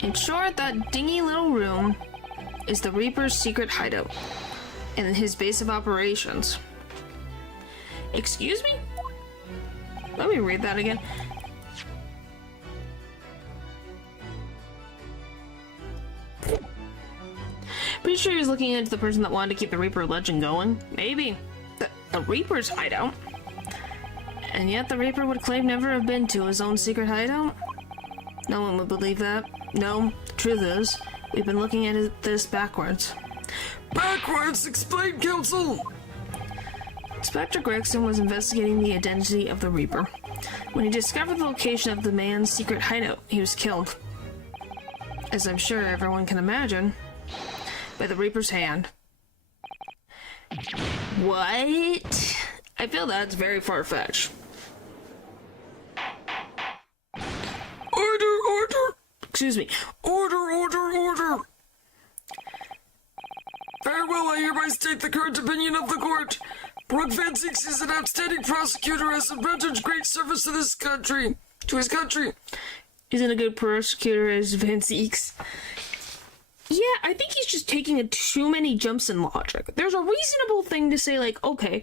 In short, that dingy little room is the Reaper's secret hideout and his base of operations. Excuse me? Let me read that again. Pretty sure he was looking into the person that wanted to keep the Reaper legend going. Maybe. The Reaper's hideout? And yet the Reaper would claim never have been to his own secret hideout? No one would believe that. No, the truth is, we've been looking at this backwards. Backwards? Explain, counsel! Inspector Gregson was investigating the identity of the Reaper. When he discovered the location of the man's secret hideout, he was killed. As I'm sure everyone can imagine, by the Reaper's hand. What? I feel that's very far-fetched. Order! Excuse me. Order! Very well, I hereby state the current opinion of the court. Brooke Van Zeeks is an outstanding prosecutor, has rendered great service to his country. Isn't a good prosecutor as Van Zeeks? Yeah, I think he's just taking too many jumps in logic. There's a reasonable thing to say, like, okay,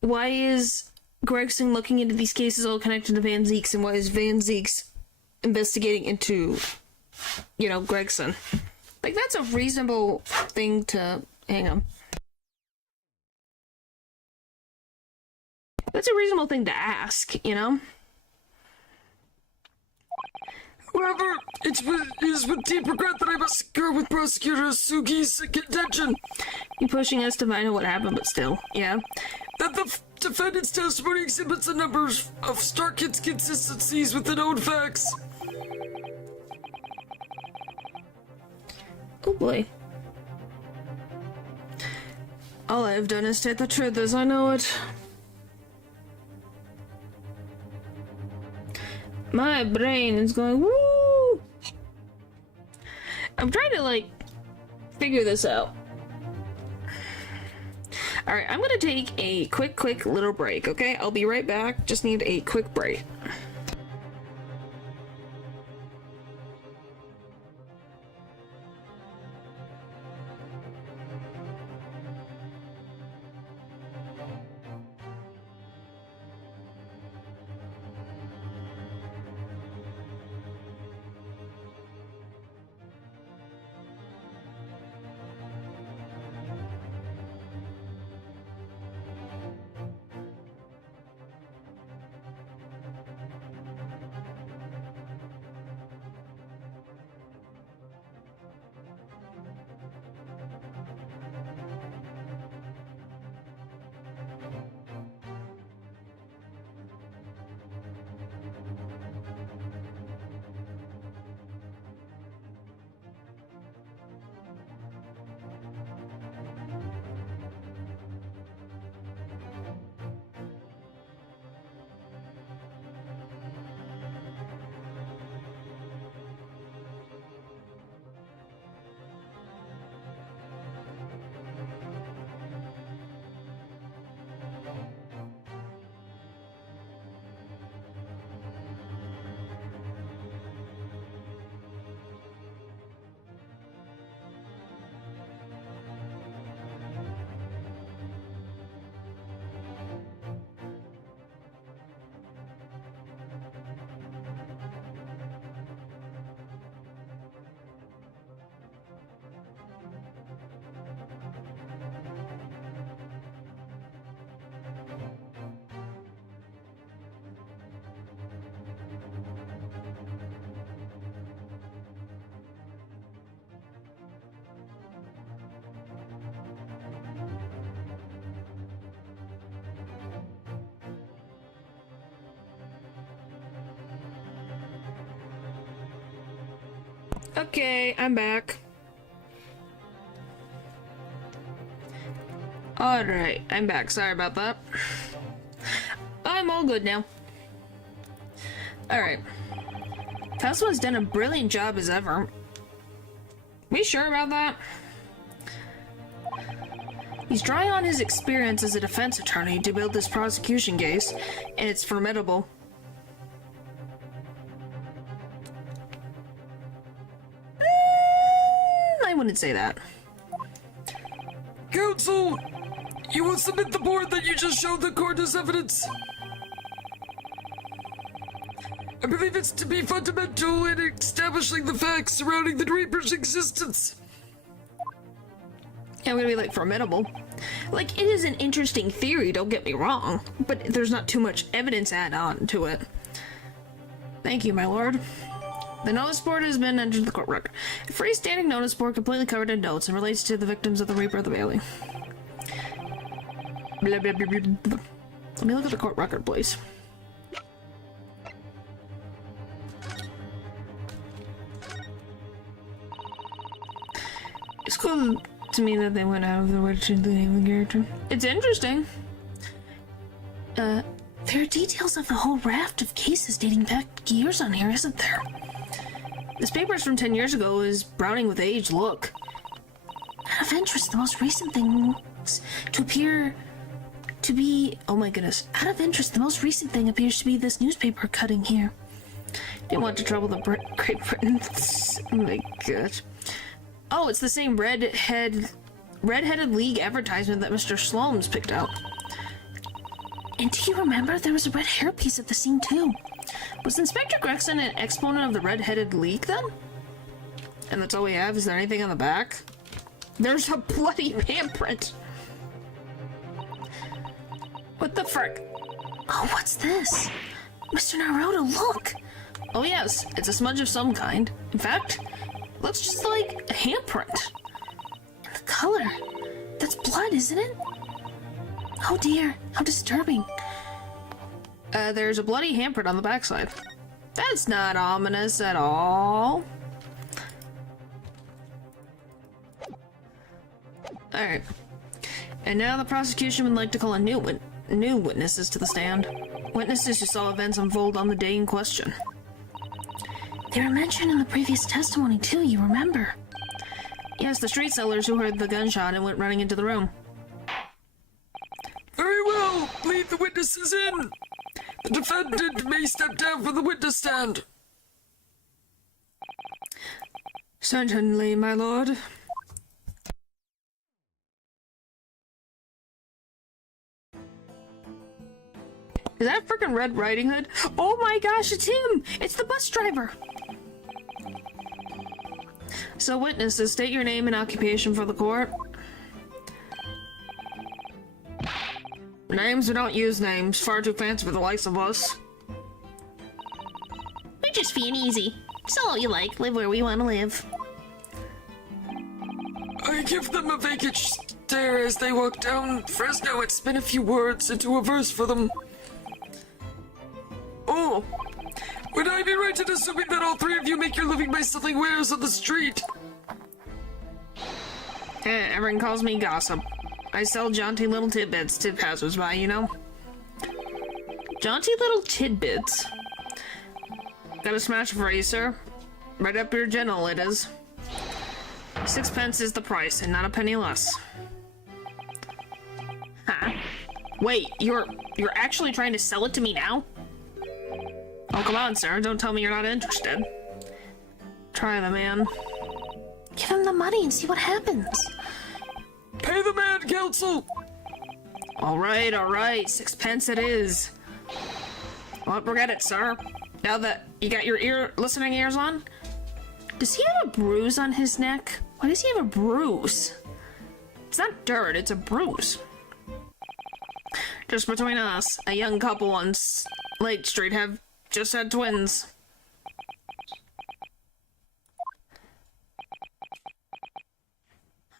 why is Gregson looking into these cases all connected to Van Zeeks, and why is Van Zeeks investigating into, Gregson? Like, that's a reasonable thing to... Hang on. That's a reasonable thing to ask, However, it is with deep regret that I must concur with Prosecutor Sugi's contention. You're pushing us to find out what happened, but still, yeah. That the defendant's testimony exhibits a number of stark inconsistencies with the known facts. Oh boy. All I have done is state the truth as I know it. My brain is going woo! I'm trying to, figure this out. Alright, I'm gonna take a quick little break, okay? I'll be right back. Just need a quick break. Okay, I'm back. Alright, I'm back. Sorry about that. I'm all good now. Alright. Tesla done a brilliant job as ever. We sure about that? He's drawing on his experience as a defense attorney to build this prosecution case, and it's formidable. I wouldn't say that. Counsel, you will submit the board that you just showed the court as evidence. I believe it's to be fundamental in establishing the facts surrounding the Reaper's existence. I'm gonna be like formidable. Like, it is an interesting theory, don't get me wrong, but there's not too much evidence added on to it. Thank you, my lord. The notice board has been entered in the court record. A freestanding notice board completely covered in notes and relates to the victims of the Reaper of the Bailey. Blah, blah, blah, blah, blah. Let me look at the court record, please. It's cool to me that they went out of their way to change the name of the character. It's interesting. There are details of the whole raft of cases dating back years on here, isn't there? This paper's from 10 years ago is browning with age. Look. Out of interest, the most recent things to appear to be... Oh my goodness. Out of interest, the most recent thing appears to be this newspaper cutting here. Didn't want to trouble the Great Britain. Oh my god. Oh, it's the same redheaded league advertisement that Mr. Sloane's picked out. And do you remember there was a red hairpiece at the scene too? Was Inspector Gregson an exponent of the red-headed league then? And that's all we have? Is there anything on the back? There's a bloody handprint! What the frick? Oh, what's this? Mr. Naruto, look! Oh yes, it's a smudge of some kind. In fact, it looks just like a handprint. And the color. That's blood, isn't it? Oh dear, how disturbing. There's a bloody handprint on the backside. That's not ominous at all. Alright. And now the prosecution would like to call a new witnesses to the stand. Witnesses who saw events unfold on the day in question. They were mentioned in the previous testimony too, you remember? Yes, the street sellers who heard the gunshot and went running into the room. Very well, lead the witnesses in. The defendant may step down from the witness stand. Certainly, my lord. Is that frickin' Red Riding Hood? Oh my gosh, it's him! It's the bus driver! So witnesses, state your name and occupation for the court. Names? We don't use names. Far too fancy for the likes of us. We're just being easy. So you like, live where we want to live. I give them a vacant stare as they walk down Fresno and spin a few words into a verse for them. Oh, would I be right in assuming that all three of you make your living by selling wares on the street? Everyone calls me Gossip. I sell jaunty little tidbits to passers-by, you know? Jaunty little tidbits. Got a smash for you, sir. Right up your gentle, it is. 6 pence is the price, and not a penny less. Huh? Wait, you're actually trying to sell it to me now? Oh, come on, sir. Don't tell me you're not interested. Try the man. Give him the money and see what happens. Pay the man, counsel! Alright, 6 pence it is. Won't forget it, sir. Now that you got your listening ears on, does he have a bruise on his neck? Why does he have a bruise? It's not dirt, it's a bruise. Just between us, a young couple on Lake Street have just had twins.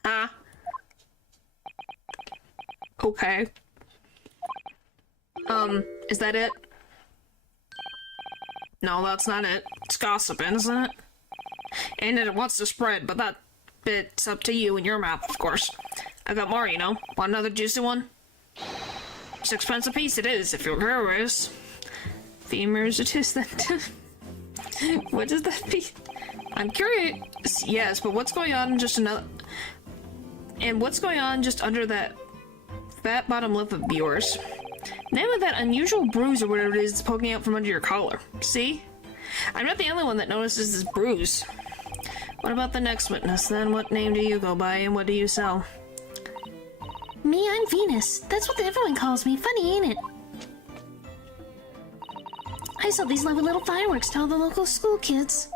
Huh? Okay. Is that it? No, that's not it. It's gossiping, isn't it? and it wants to spread, but that bit's up to you and your mouth, of course. I got more, you know. Want another juicy one? 6 pence a piece it is, if you're curious. Femurs it is then. What does that mean? I'm curious, yes, but what's going on just another... And what's going on just under that fat bottom lip of yours? Name of that unusual bruise or whatever it is poking out from under your collar. See? I'm not the only one that notices this bruise. What about the next witness, then? What name do you go by, and what do you sell? Me, I'm Venus. That's what everyone calls me. Funny, ain't it? I sell these lovely little fireworks to all the local school kids.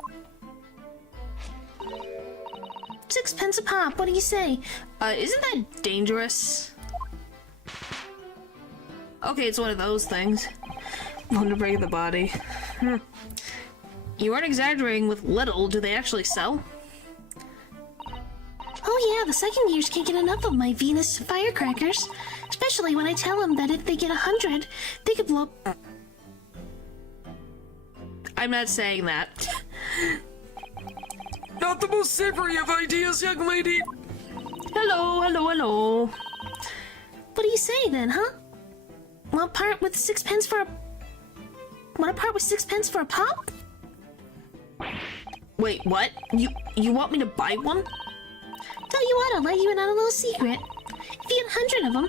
6 pence a pop, what do you say? Isn't that dangerous? Okay, it's one of those things. One to break the body. You aren't exaggerating with little. Do they actually sell? Oh yeah, the second years can't get enough of my Venus firecrackers. Especially when I tell them that if they get 100, they could blow... I'm not saying that. Not the most savory of ideas, young lady. Hello, hello, hello. What do you say then, huh? Want part with 6 pence for a... Want a part with 6 pence for a pop? Wait, what? You want me to buy one? Tell you what, I'll let you in on a little secret. If you get 100 of them...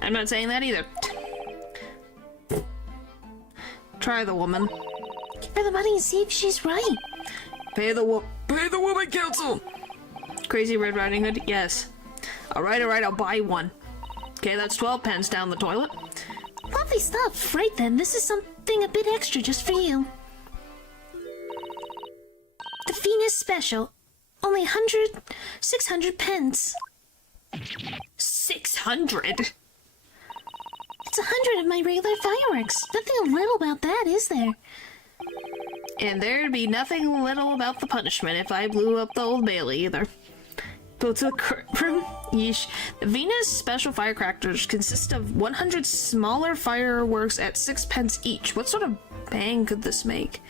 I'm not saying that either. Try the woman. Give her the money and see if she's right. Pay the woman, counsel. Crazy Red Riding Hood? Yes. Alright, I'll buy one. Okay, that's 12 pence down the toilet. Lovely stuff. Right then, this is something a bit extra just for you. The Venus Special. Only 600 pence. 600? It's 100 of my regular fireworks. Nothing little about that, is there? And there'd be nothing little about the punishment if I blew up the Old Bailey either. Yeesh. The Venus Special Firecrackers consist of 100 smaller fireworks at 6 pence each. What sort of bang could this make?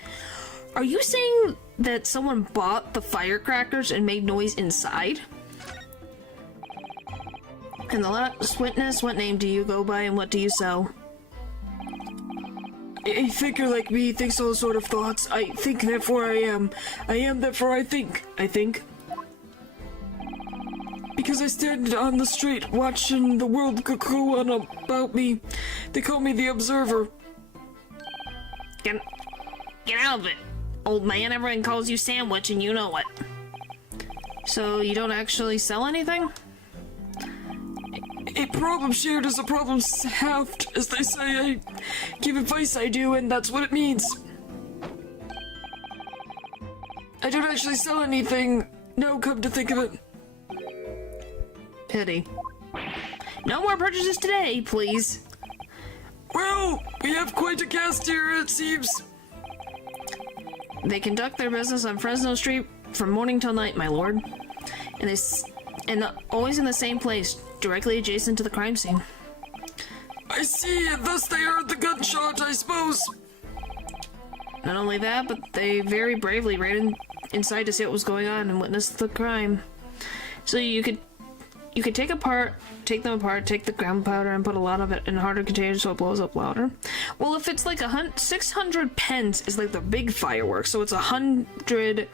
Are you saying that someone bought the firecrackers and made noise inside? And the last witness, what name do you go by and what do you sell? A thinker like me thinks all sort of thoughts. I think, therefore I am. I am, therefore I think. Because I stand on the street watching the world go on about me. They call me the Observer. Get out of it, old man. Everyone calls you Sandwich and you know it. So you don't actually sell anything? A problem shared is a problem halved, as they say. I give advice, I do, and that's what it means. I don't actually sell anything. No, come to think of it. Pity. No more purchases today, please. Well, we have quite a cast here, it seems. They conduct their business on Fresno Street from morning till night, my lord. And always in the same place, directly adjacent to the crime scene. I see, and thus they heard the gunshot, I suppose. Not only that, but they very bravely ran inside to see what was going on and witnessed the crime. So you could take them apart, take the gunpowder and put a lot of it in harder containers so it blows up louder. Well, if it's like 600 pence is like the big fireworks, so it's 100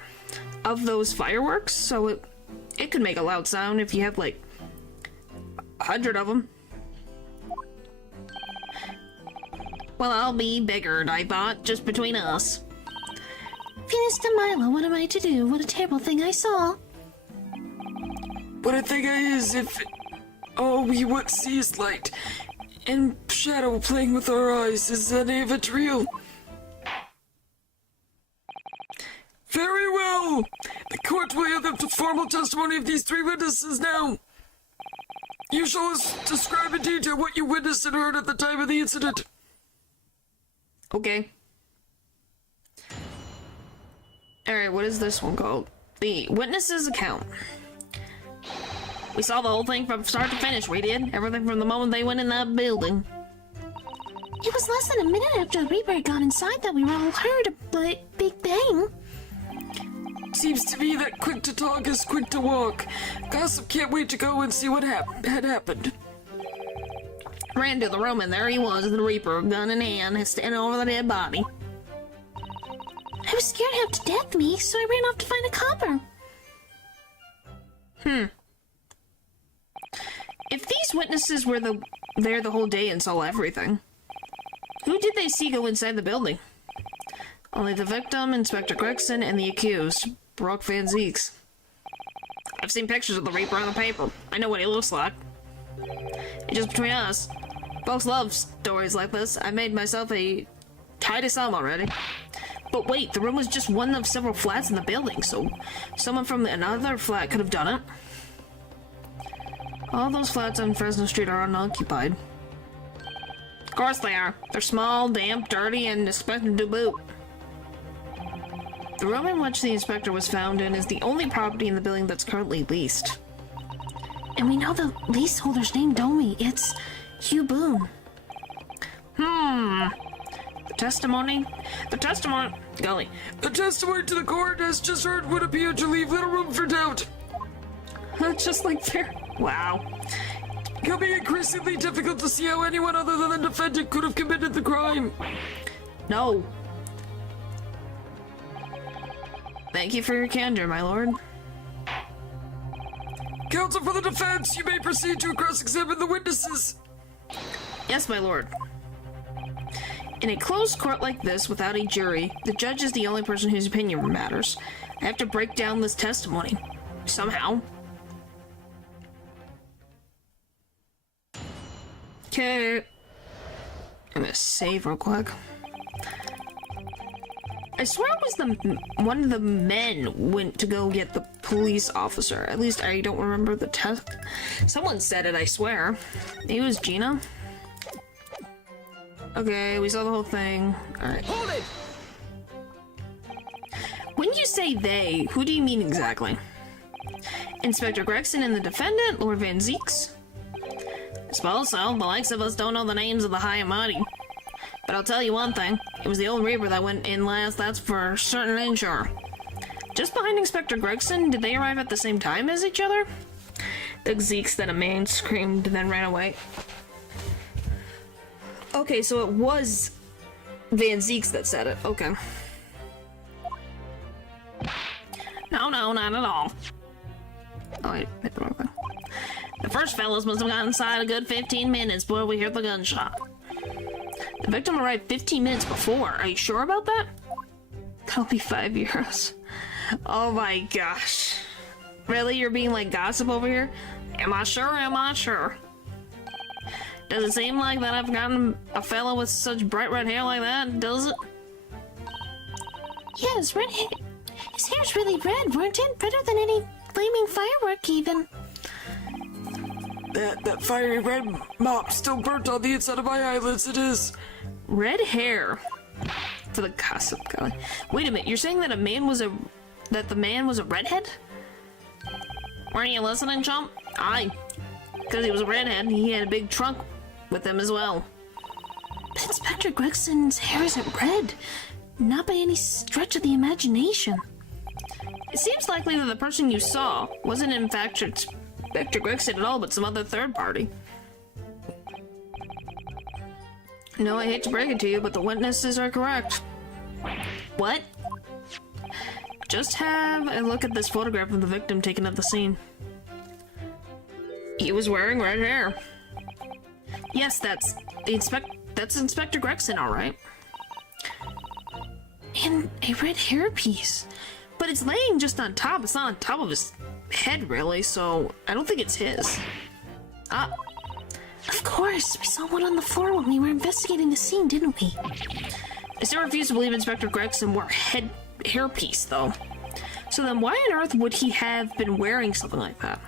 of those fireworks, so it could make a loud sound if you have like 100 of them. Well, I'll be biggered, I thought, just between us. Venus de Milo, what am I to do? What a terrible thing I saw. What I think is if all we would see is light and shadow playing with our eyes, is any of it real? Very well! The court will hear the formal testimony of these 3 witnesses now. You shall describe in detail what you witnessed and heard at the time of the incident. Okay. Alright, what is this one called? The witness's account. We saw the whole thing from start to finish, we did. Everything from the moment they went in that building. It was less than a minute after the Reaper had gone inside that we all heard a big bang. Seems to me that quick to talk is quick to walk. Gossip can't wait to go and see what had happened. Ran to the room and there he was, the Reaper, gun in hand, standing over the dead body. I was scared half to death, me, so I ran off to find a copper. If these witnesses were there the whole day and saw everything, who did they see go inside the building? Only the victim, Inspector Gregson, and the accused, Brock Van Zeeks. I've seen pictures of the Reaper on the paper. I know what he looks like. And just between us, folks love stories like this. I made myself a tidy sum already. But wait, the room was just one of several flats in the building, so someone from another flat could have done it. All those flats on Fresno Street are unoccupied. Of course they are. They're small, damp, dirty, and expected to boot. The room in which the inspector was found in is the only property in the building that's currently leased. And we know the leaseholder's name, don't we? It's Hugh Boone. The testimony, golly. The testimony to the court has just heard would appear to leave little room for doubt. Just like fair. Wow. Becoming increasingly difficult to see how anyone other than the defendant could have committed the crime. No. Thank you for your candor, my lord. Counsel for the defense, you may proceed to cross-examine the witnesses. Yes, my lord. In a closed court like this, without a jury, the judge is the only person whose opinion matters. I have to break down this testimony. Somehow. Okay. I'm gonna save real quick. I swear it was one of the men went to go get the police officer. At least I don't remember the test. Someone said it, I swear. Maybe it was Gina. Okay, we saw the whole thing. Alright. Hold it! When you say they, who do you mean exactly? Inspector Gregson and the defendant, Lord Van Zeeks? I suppose so. The likes of us don't know the names of the high and mighty. But I'll tell you one thing. It was the old Reaper that went in last, that's for certain and sure. Just behind Inspector Gregson, did they arrive at the same time as each other? The Zeeks that a man screamed, then ran away. Okay, so it was Van Zeeks that said it. Okay. No, not at all. Oh, wait, hit the wrong thing. The first fellas must have gotten inside a good 15 minutes before we heard the gunshot. The victim arrived 15 minutes before. Are you sure about that? That'll be €5. Oh my gosh. Really? You're being like gossip over here? Am I sure? Am I sure? Does it seem like that I've gotten a fella with such bright red hair like that? Does it? Yeah, his red hair. His hair's really red, weren't it? Redder than any flaming firework, even. That fiery red mop still burnt on the inside of my eyelids, it is. Red hair. For the gossip guy. Wait a minute, you're saying that the man was a redhead? Weren't you listening, chump? Aye. Because he was a redhead, he had a big trunk with him as well. But Inspector Gregson's hair isn't red. Not by any stretch of the imagination. It seems likely that the person you saw wasn't in fact Inspector Gregson at all, but some other third party. No, I hate to break it to you, but the witnesses are correct. What? Just have a look at this photograph of the victim taken at the scene. He was wearing red hair. Yes, that's Inspector Gregson, all right. And a red hairpiece. But it's laying just on top. It's not on top of his head, really, so I don't think it's his. Of course, we saw one on the floor when we were investigating the scene, didn't we? I still refuse to believe Inspector Gregson wore a hairpiece, though. So then why on earth would he have been wearing something like that?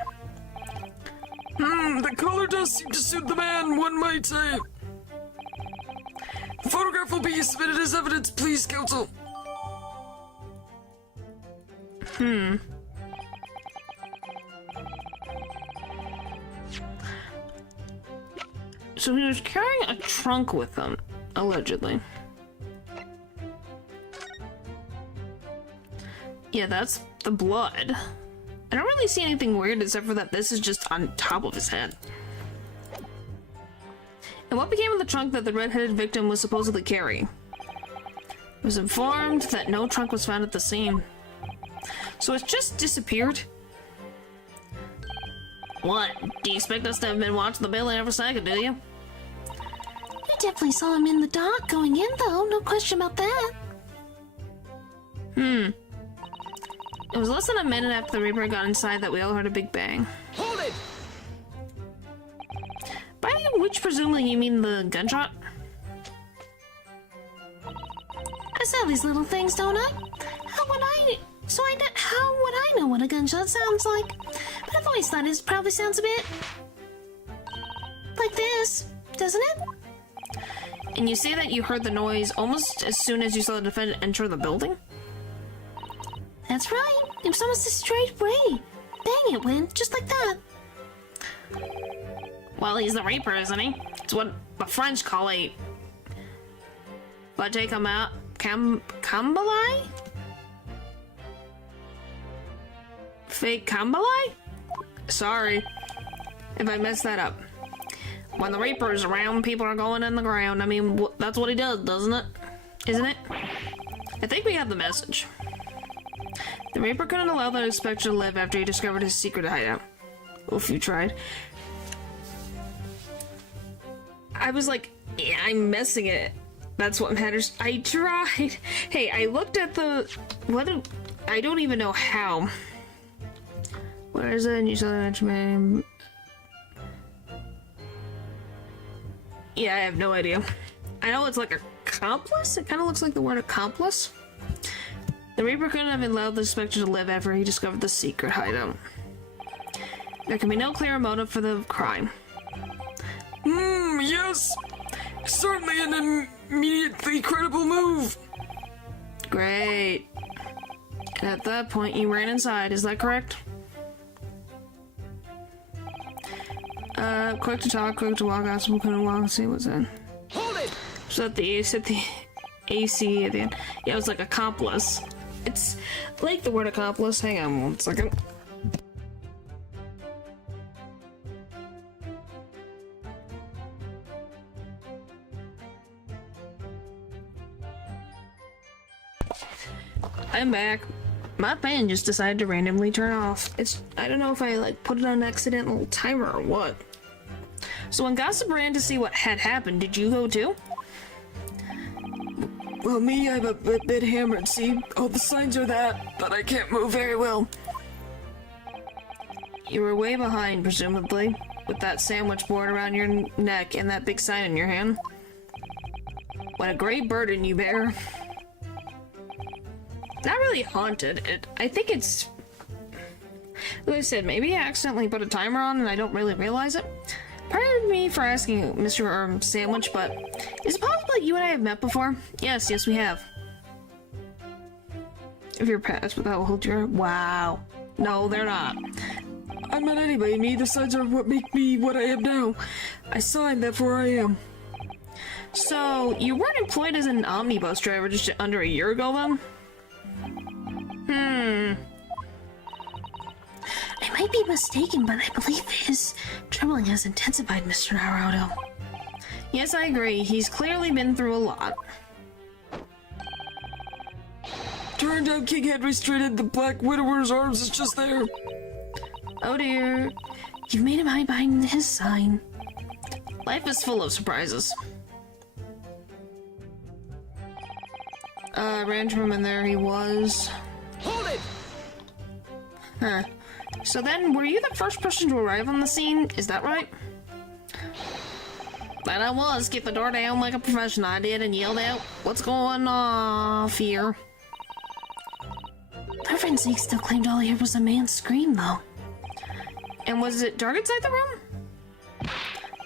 The color does seem to suit the man, one might say. The photograph will be submitted as evidence, please, counsel. So he was carrying a trunk with him. Allegedly. Yeah, that's the blood. I don't really see anything weird except for that this is just on top of his head. And what became of the trunk that the red-headed victim was supposedly carrying? I was informed that no trunk was found at the scene. So it's just disappeared? What? Do you expect us to have been watching the building every second, do you? We definitely saw him in the dock going in, though. No question about that. It was less than a minute after the Reaper got inside that we all heard a big bang. Hold it! By which presumably you mean the gunshot? I saw these little things, don't I? How would I know what a gunshot sounds like? But I've always thought it probably sounds a bit like this, doesn't it? And you say that you heard the noise almost as soon as you saw the defendant enter the building? That's right. It was almost a straight ray. Bang it went, just like that. Well, he's the Reaper, isn't he? It's what the French call a... Cambalai? Fake Cambalai? Sorry if I messed that up. When the Reaper is around, people are going in the ground. I mean, that's what he does, doesn't it? Isn't it? I think we have the message. The Reaper couldn't allow the Inspector to live after he discovered his secret hideout. Oof, you tried. I was like, yeah, I'm messing it. That's what matters. I tried. Hey, I looked at the... I don't even know how. Where is it? You saw the mention. Yeah, I have no idea. I know it's like accomplice. It kind of looks like the word accomplice. The Reaper couldn't have allowed the Inspector to live after he discovered the secret hideout. There can be no clear motive for the crime. Yes! Certainly an immediately credible move! Great. And at that point, you ran inside, is that correct? Quick to talk, quick to walk out, so we couldn't walk and see what's in. Hold it! So at the AC at the end. Yeah, it was like accomplice. It's like the word accomplice. Hang on 1 second. I'm back. My fan just decided to randomly turn off. I don't know if I like put it on an accidental timer or what. So when Gossip ran to see what had happened, did you go too? Well, me, I'm a bit hammered, see? All the signs are that I can't move very well. You were way behind, presumably, with that sandwich board around your neck and that big sign in your hand. What a great burden you bear. Not really haunted. I think it's... Like I said, maybe I accidentally put a timer on and I don't really realize it. Pardon me for asking, Mr. Sandwich, but is it possible that you and I have met before? Yes, we have. If you're past without hold your... Wow. No, they're not. I'm not anybody, me. The signs are what make me what I am now. I signed, therefore I am. So, you weren't employed as an omnibus driver just under a year ago, then? I might be mistaken, but I believe his troubling has intensified, Mr. Naruto. Yes, I agree. He's clearly been through a lot. Turned out King Henry straightened the Black Widower's arms is just there. Oh dear. You've made him hide behind his sign. Life is full of surprises. Ran from him and there he was. Hold it! Huh. So then, were you the first person to arrive on the scene? Is that right? That I was. Get the door down like a professional. I did and yelled out, "What's going on here?" Our friend Zeke still claimed all he heard was a man's scream, though. And was it dark inside the room?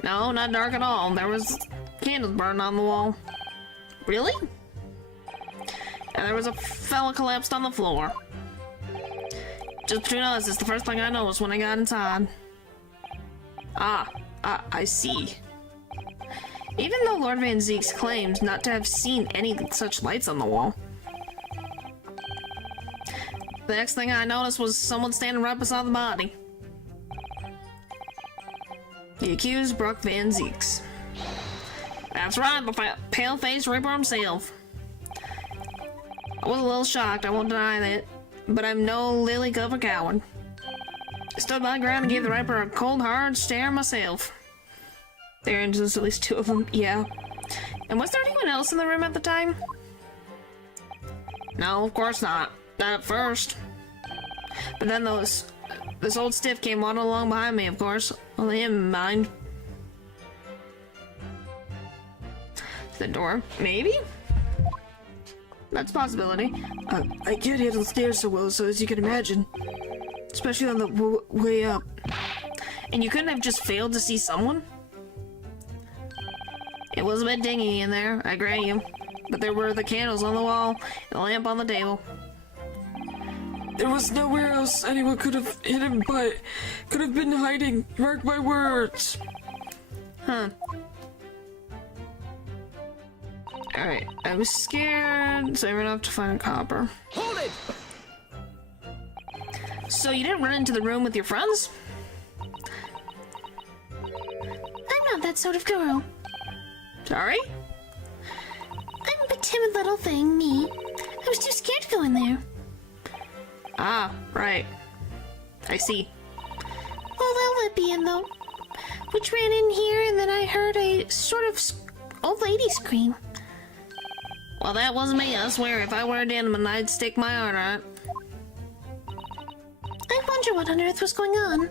No, not dark at all. There was candles burning on the wall. Really? And there was a fella collapsed on the floor. Just between us, it's the first thing I noticed when I got inside. I see. even though Lord Van Zeeks claims not to have seen any such lights on the wall. The next thing I noticed was someone standing right beside the body. The accused, Brooke Van Zeeks. That's right, the pale-faced Reaper himself. I was a little shocked, I won't deny that, but I'm no lily-covered coward. I stood my ground and gave the Reaper a cold, hard stare myself. There's at least two of them, yeah. And was there anyone else in the room at the time? No, of course not. Not at first. But then this old stiff came waddling along behind me, of course. Only him in mind. The door, maybe? That's a possibility. I can't handle the stairs so well, so as you can imagine. Especially on the way up. And you couldn't have just failed to see someone? It was a bit dingy in there, I grant you. But there were the candles on the wall and the lamp on the table. There was nowhere else anyone could have hidden, but could have been hiding. Mark my words. Huh. Alright, I was scared, so I ran off to find a copper. Hold it! So you didn't run into the room with your friends? I'm not that sort of girl. Sorry? I'm a timid little thing, me. I was too scared to go in there. Ah, right. I see. Well, they'll let me in, though. Which ran in here, and then I heard a sort of old lady scream. Well, that wasn't me, I swear. If I were a gentleman, I'd stick my arm out. I wonder what on earth was going on.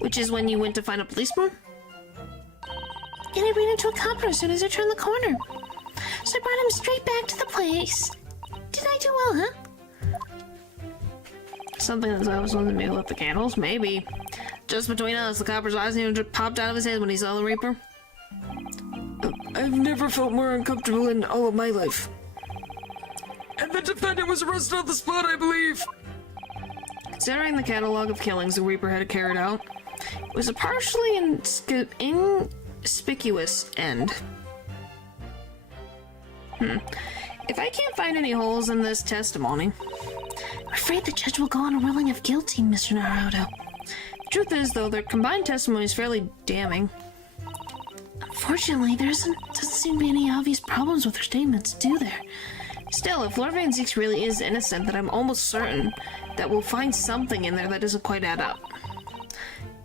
Which is when you went to find a policeman? And I ran into a copper as soon as I turned the corner. So I brought him straight back to the place. Did I do well, huh? Something that I was on the middle of the candles? Maybe. Just between us, the copper's eyes nearly popped out of his head when he saw the Reaper. I've never felt more uncomfortable in all of my life. And the defendant was arrested on the spot, I believe. Considering the catalog of killings the Reaper had carried out, it was a partially inconspicuous end. If I can't find any holes in this testimony, I'm afraid the judge will go on a ruling of guilty, Mr. Naruto. the truth is, though, their combined testimony is fairly damning. Unfortunately, there doesn't seem to be any obvious problems with their statements, do there? Still, if Lord Van Zeeks really is innocent, then I'm almost certain that we'll find something in there that doesn't quite add up.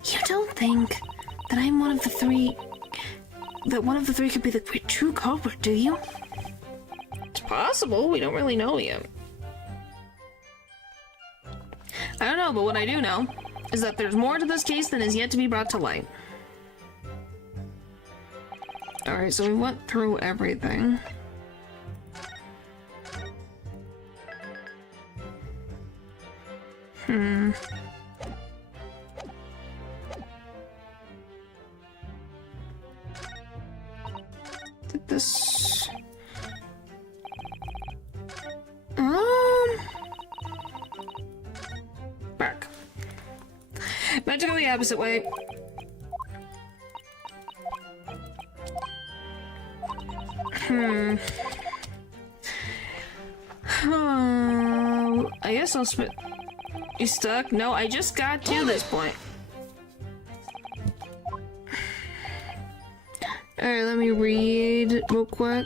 You don't think that I'm one of the three... that one of the three could be the true culprit, do you? It's possible, we don't really know yet. I don't know, but what I do know is that there's more to this case than is yet to be brought to light. Alright, so we went through everything. Did this... Back. Meant to go the opposite way. I guess I'll spit. You stuck? No, I just got to this point. Alright, let me read real quick.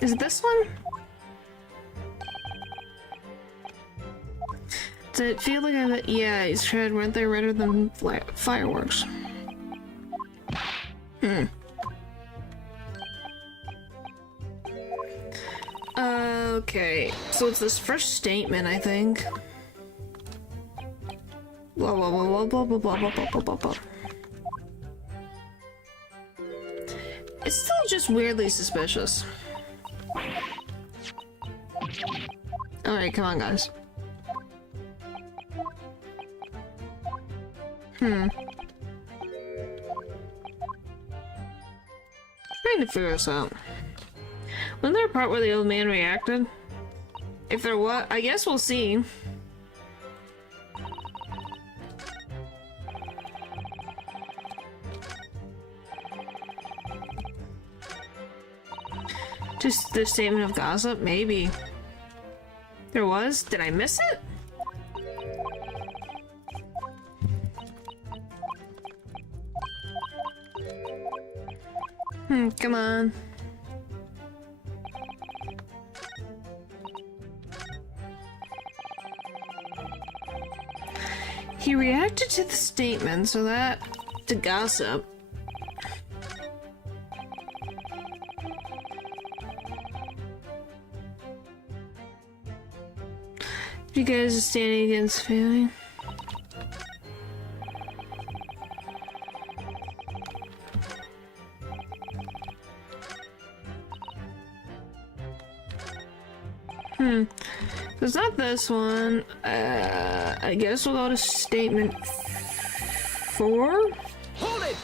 Is it this one? Does it feel like yeah, his tread weren't they redder than fireworks? Okay, so it's this first statement, I think. Blah blah blah blah blah blah blah blah blah blah blah. It's still just weirdly suspicious. Alright, come on, guys. Trying to figure this out. Wasn't there a part where the old man reacted? If there was, I guess we'll see. Just the statement of gossip? Maybe. There was? Did I miss it? Come on. He reacted to the statement, so that... to gossip. You guys are standing against failing. It's not this one. I guess we'll go to statement 4. Hold it!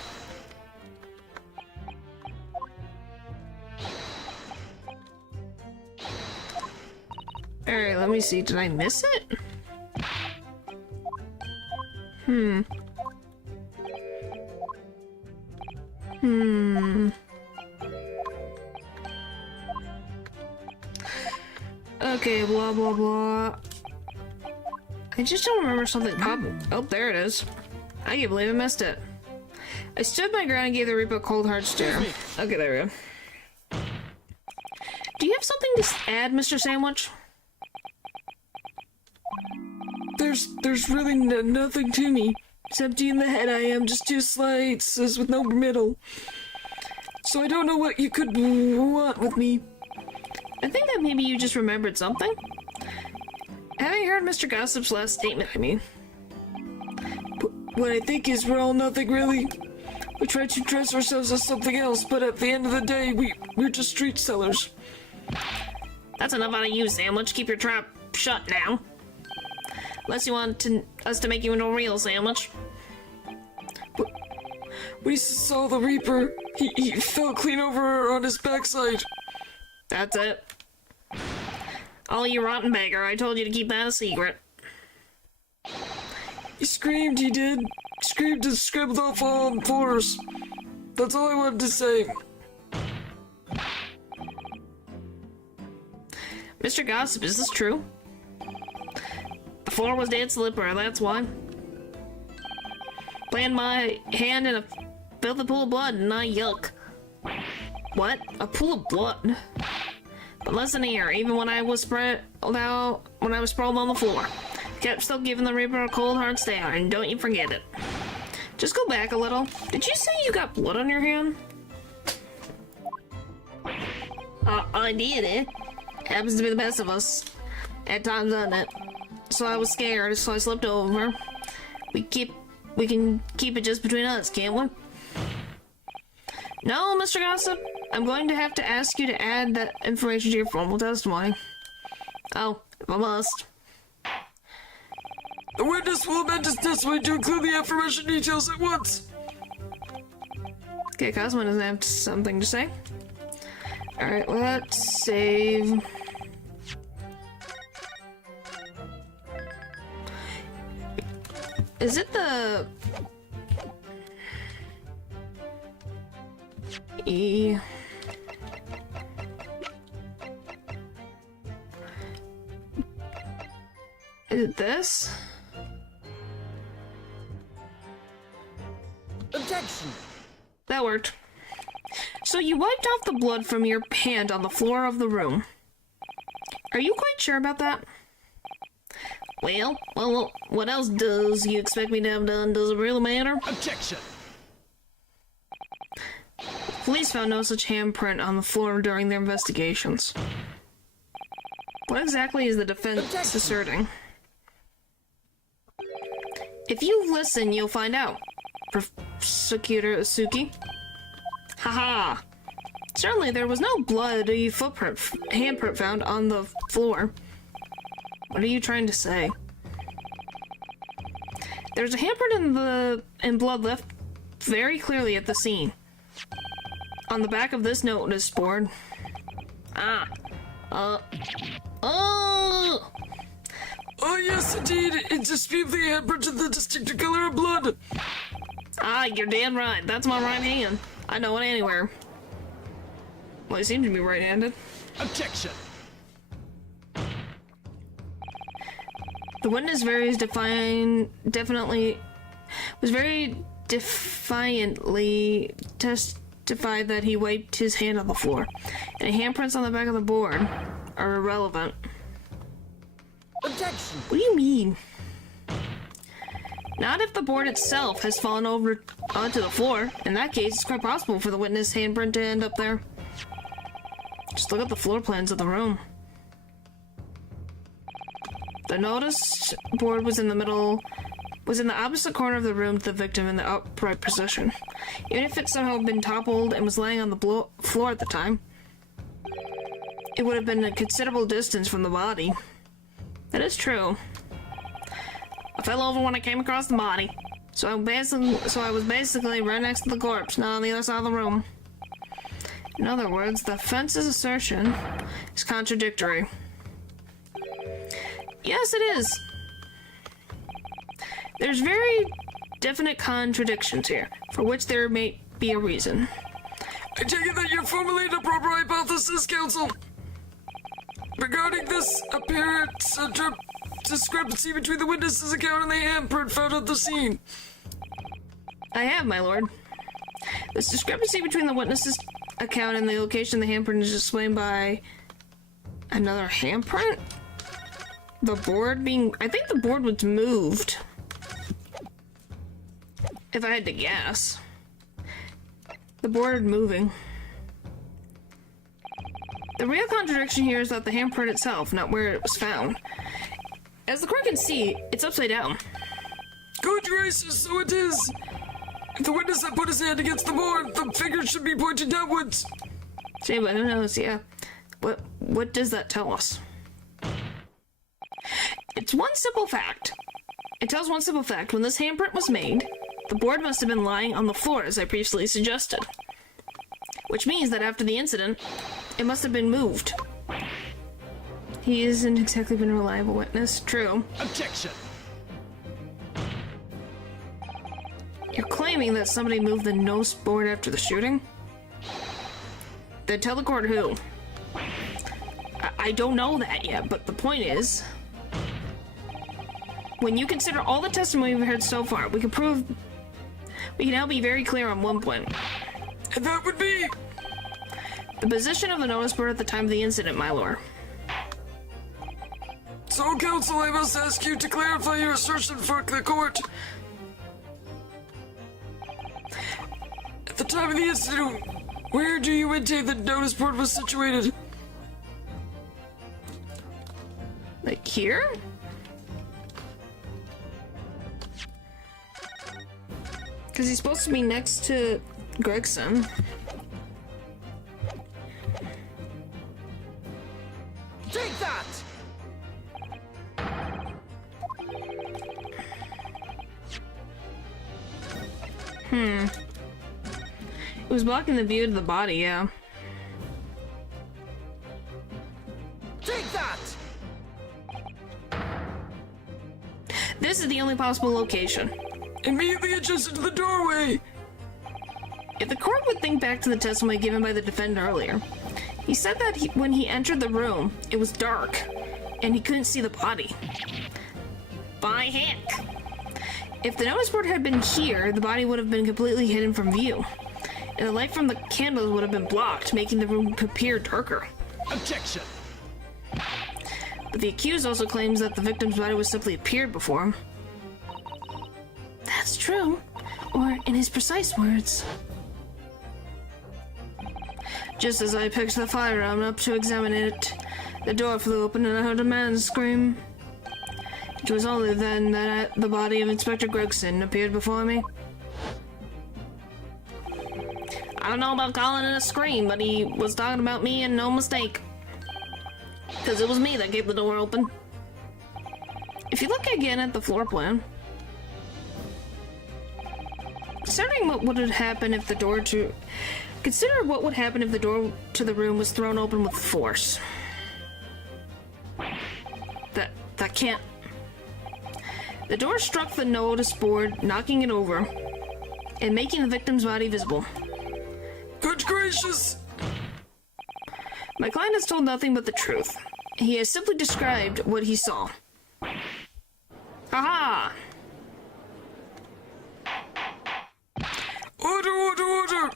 Alright, let me see. Did I miss it? Okay, blah blah blah. I just don't remember something popping. Oh, there it is. I can't believe I missed it. I stood my ground and gave the Reaper a cold hard stare. Okay, there we go. Do you have something to add, Mr. Sandwich? There's really nothing to me. It's empty in the head. I am just 2 slices with no middle. So I don't know what you could want with me. I think that maybe you just remembered something. Having heard Mr. Gossip's last statement, I mean. What I think is we're all nothing really. We try to dress ourselves as something else, but at the end of the day, we're just street sellers. That's enough out of you, Sandwich. Keep your trap shut now. Unless you want us to make you into a real sandwich. We saw the Reaper. He fell clean over on his backside. That's it. Oh, you rotten beggar. I told you to keep that a secret. He screamed, he did. Screamed and scribbled off all fours. That's all I wanted to say. Mr. Gossip, is this true? The floor was dead slippery, that's why. Playing my hand in a filthy pool of blood, and I yuck. What? A pool of blood? But listen here, even when I was sprawled on the floor, kept still giving the Reaper a cold hard stare, and don't you forget it. Just go back a little. Did you say you got blood on your hand? I did, eh? Happens to be the best of us. At times, doesn't it? So I was scared, so I slipped over. We can keep it just between us, can't we? No, Mr. Gossip. I'm going to have to ask you to add that information to your formal testimony. Oh, if I must. The witness will amend his testimony to include the aforementioned details at once. Okay, Cosmo doesn't have something to say. Alright, let's save. Is it the... E... Is it this? Objection! That worked. So you wiped off the blood from your hand on the floor of the room. Are you quite sure about that? Well, what else does you expect me to have done? Does it really matter? Objection! Police found no such handprint on the floor during their investigations. What exactly is the defense asserting? If you listen, you'll find out. Prosecutor Asuki. Haha. Certainly there was no bloody handprint found on the floor. What are you trying to say? There's a handprint in blood left very clearly at the scene. On the back of this notice board. Oh, yes, indeed. It disputes the handprint of the distinctive color of blood. You're damn right. That's my right hand. I know it anywhere. Well, he seemed to be right-handed. Objection. The witness was very defiantly testified that he wiped his hand on the floor, and handprints on the back of the board are irrelevant. Objection. What do you mean? Not if the board itself has fallen over onto the floor. In that case, it's quite possible for the witness handprint to end up there. Just look at the floor plans of the room. The notice board was in the opposite corner of the room to the victim in the upright position. Even if it somehow had been toppled and was laying on the floor at the time, it would have been a considerable distance from the body. That is true. I fell over when I came across the body, so I was basically right next to the corpse, not on the other side of the room. In other words, the defense's assertion is contradictory. Yes, it is. There's very definite contradictions here, for which there may be a reason. I take it that you formulated a proper hypothesis, counsel, regarding this apparent discrepancy between the witness's account and the handprint found at the scene. I have, my lord. This discrepancy between the witness's account and the location of the handprint is explained by another handprint? The board being... I think the board was moved. If I had to guess. The board moving. The real contradiction here is that the handprint itself, not where it was found. As the court can see, it's upside down. Good gracious, so it is. If the witness had put his hand against the board, the finger should be pointed downwards. See, but who knows, yeah. What does that tell us? It's one simple fact. It tells one simple fact. When this handprint was made, the board must have been lying on the floor, as I previously suggested. Which means that after the incident, it must have been moved. He isn't exactly been a reliable witness. True. Objection. You're claiming that somebody moved the notice board after the shooting? Then tell the court who. I don't know that yet, but the point is, when you consider all the testimony we've heard so far, we can now be very clear on one point. And that would be... the position of the notice board at the time of the incident, my lord. So, counsel, I must ask you to clarify your assertion for the court. At the time of the incident, where do you maintain the notice board was situated? Like here? Because he's supposed to be next to Gregson. Take that! It was blocking the view of the body, yeah. Take that! This is the only possible location. Immediately adjacent to the doorway! If the court would think back to the testimony given by the defendant earlier, he said that when he entered the room, it was dark, and he couldn't see the body. By heck! If the notice board had been here, the body would have been completely hidden from view, and the light from the candles would have been blocked, making the room appear darker. Objection. But the accused also claims that the victim's body was simply appeared before him. That's true. Or, in his precise words, Just as I picked the firearm up to examine it, the door flew open and I heard a man scream. It was only then that the body of Inspector Gregson appeared before me. I don't know about calling it a scream, but he was talking about me and no mistake. Because it was me that gave the door open. If you look again at the floor plan, consider what would happen if the door to the room was thrown open with force. That can't. The door struck the notice board, knocking it over and making the victim's body visible. Good gracious! My client has told nothing but the truth. He has simply described what he saw. Aha! Order!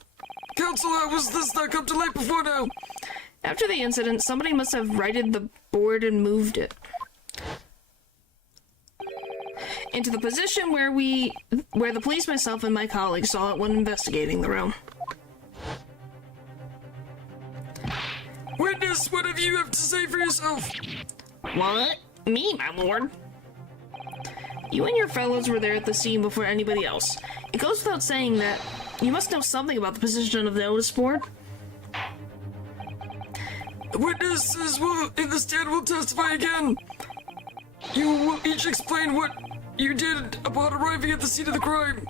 Counsel, how was this not come to light before now? After the incident, somebody must have righted the board and moved it into the position where the police, myself, and my colleagues saw it when investigating the room. Witness, what have you to say for yourself? What? Me, my lord? You and your fellows were there at the scene before anybody else. It goes without saying that you must know something about the position of the notice board. The witnesses in the stand will testify again. You will each explain what you did upon arriving at the scene of the crime.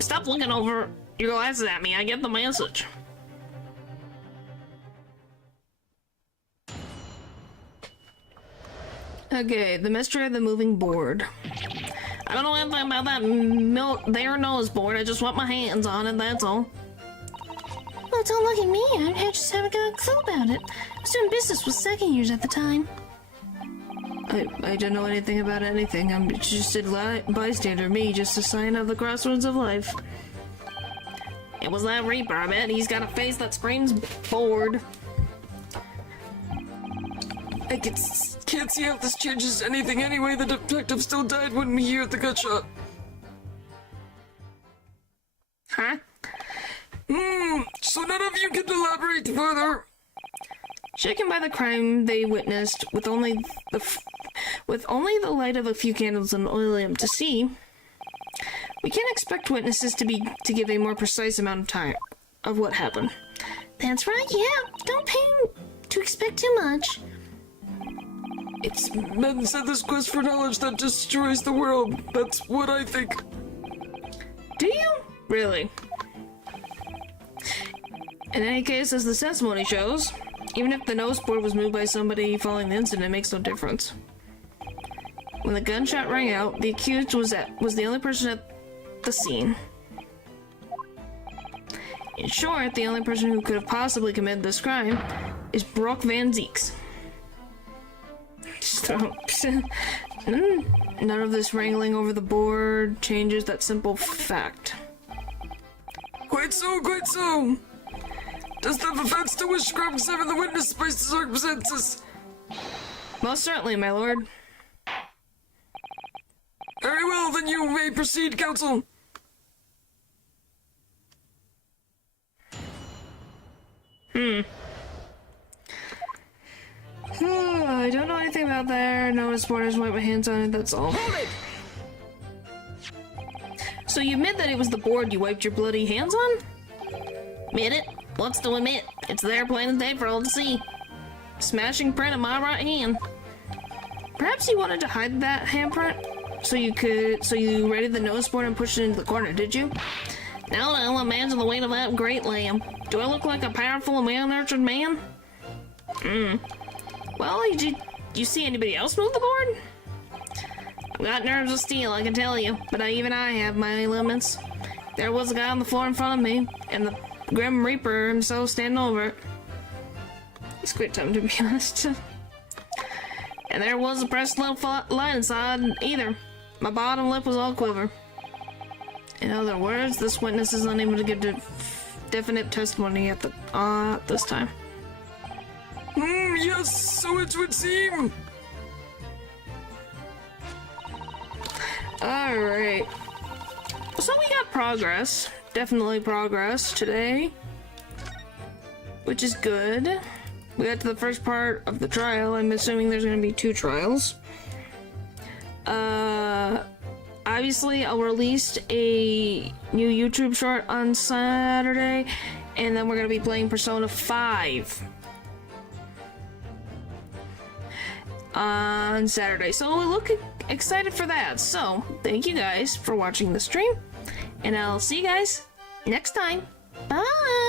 Stop looking over your glasses at me. I get the message. Okay, the mystery of the moving board. I don't know anything about that their nose board. I just want my hands on it, that's all. Well, don't look at me. I just haven't got a clue about it. I was doing business with second years at the time. I don't know anything about anything. I'm just a bystander, me, just a sign of the crossroads of life. It was that Reaper, I bet. He's got a face that screams bored. I can't see how this changes anything anyway. The detective still died when we heard the gunshot. Huh? So none of you can elaborate further. Shaken by the crime they witnessed, with only the light of a few candles and oil lamp to see, we can't expect witnesses to give a more precise amount of time of what happened. That's right, yeah. Don't pay to expect too much. It's men said this quest for knowledge that destroys the world. That's what I think. Do you? Really? In any case, as the testimony shows, even if the nose board was moved by somebody following the incident, it makes no difference. When the gunshot rang out, the accused was the only person at the scene. In short, the only person who could have possibly committed this crime is Brock Van Zeeks. None of this wrangling over the board changes that simple fact. Quite so. Does the defense still wish to cross-examine the witness based on circumstances? Most certainly, my lord. Very well, then you may proceed, counsel. I don't know anything about there. Notice board, I just wipe my hands on it, that's all. Hold it! So you admit that it was the board you wiped your bloody hands on? Admit it? What's to admit? It's there plain as day for all to see. Smashing print in my right hand. Perhaps you wanted to hide that handprint? So you readied the notice board and pushed it into the corner, did you? Now imagine the weight of that great lamb. Do I look like a powerful and well-nurtured man? Well, did you see anybody else move the board? I've got nerves of steel, I can tell you, but even I have my limits. There was a guy on the floor in front of me, and the Grim Reaper himself standing over it. It's quite time, to be honest. And there was a pressed little line inside either. My bottom lip was all quiver. In other words, this witness is unable to give definite testimony at this time. Yes, so it would seem. Alright. So we got progress. Definitely progress today. Which is good. We got to the first part of the trial. I'm assuming there's going to be 2 trials. Obviously, I'll release a new YouTube short on Saturday. And then we're going to be playing Persona 5. On Saturday. So we look excited for that. So, thank you guys for watching the stream. And I'll see you guys next time. Bye!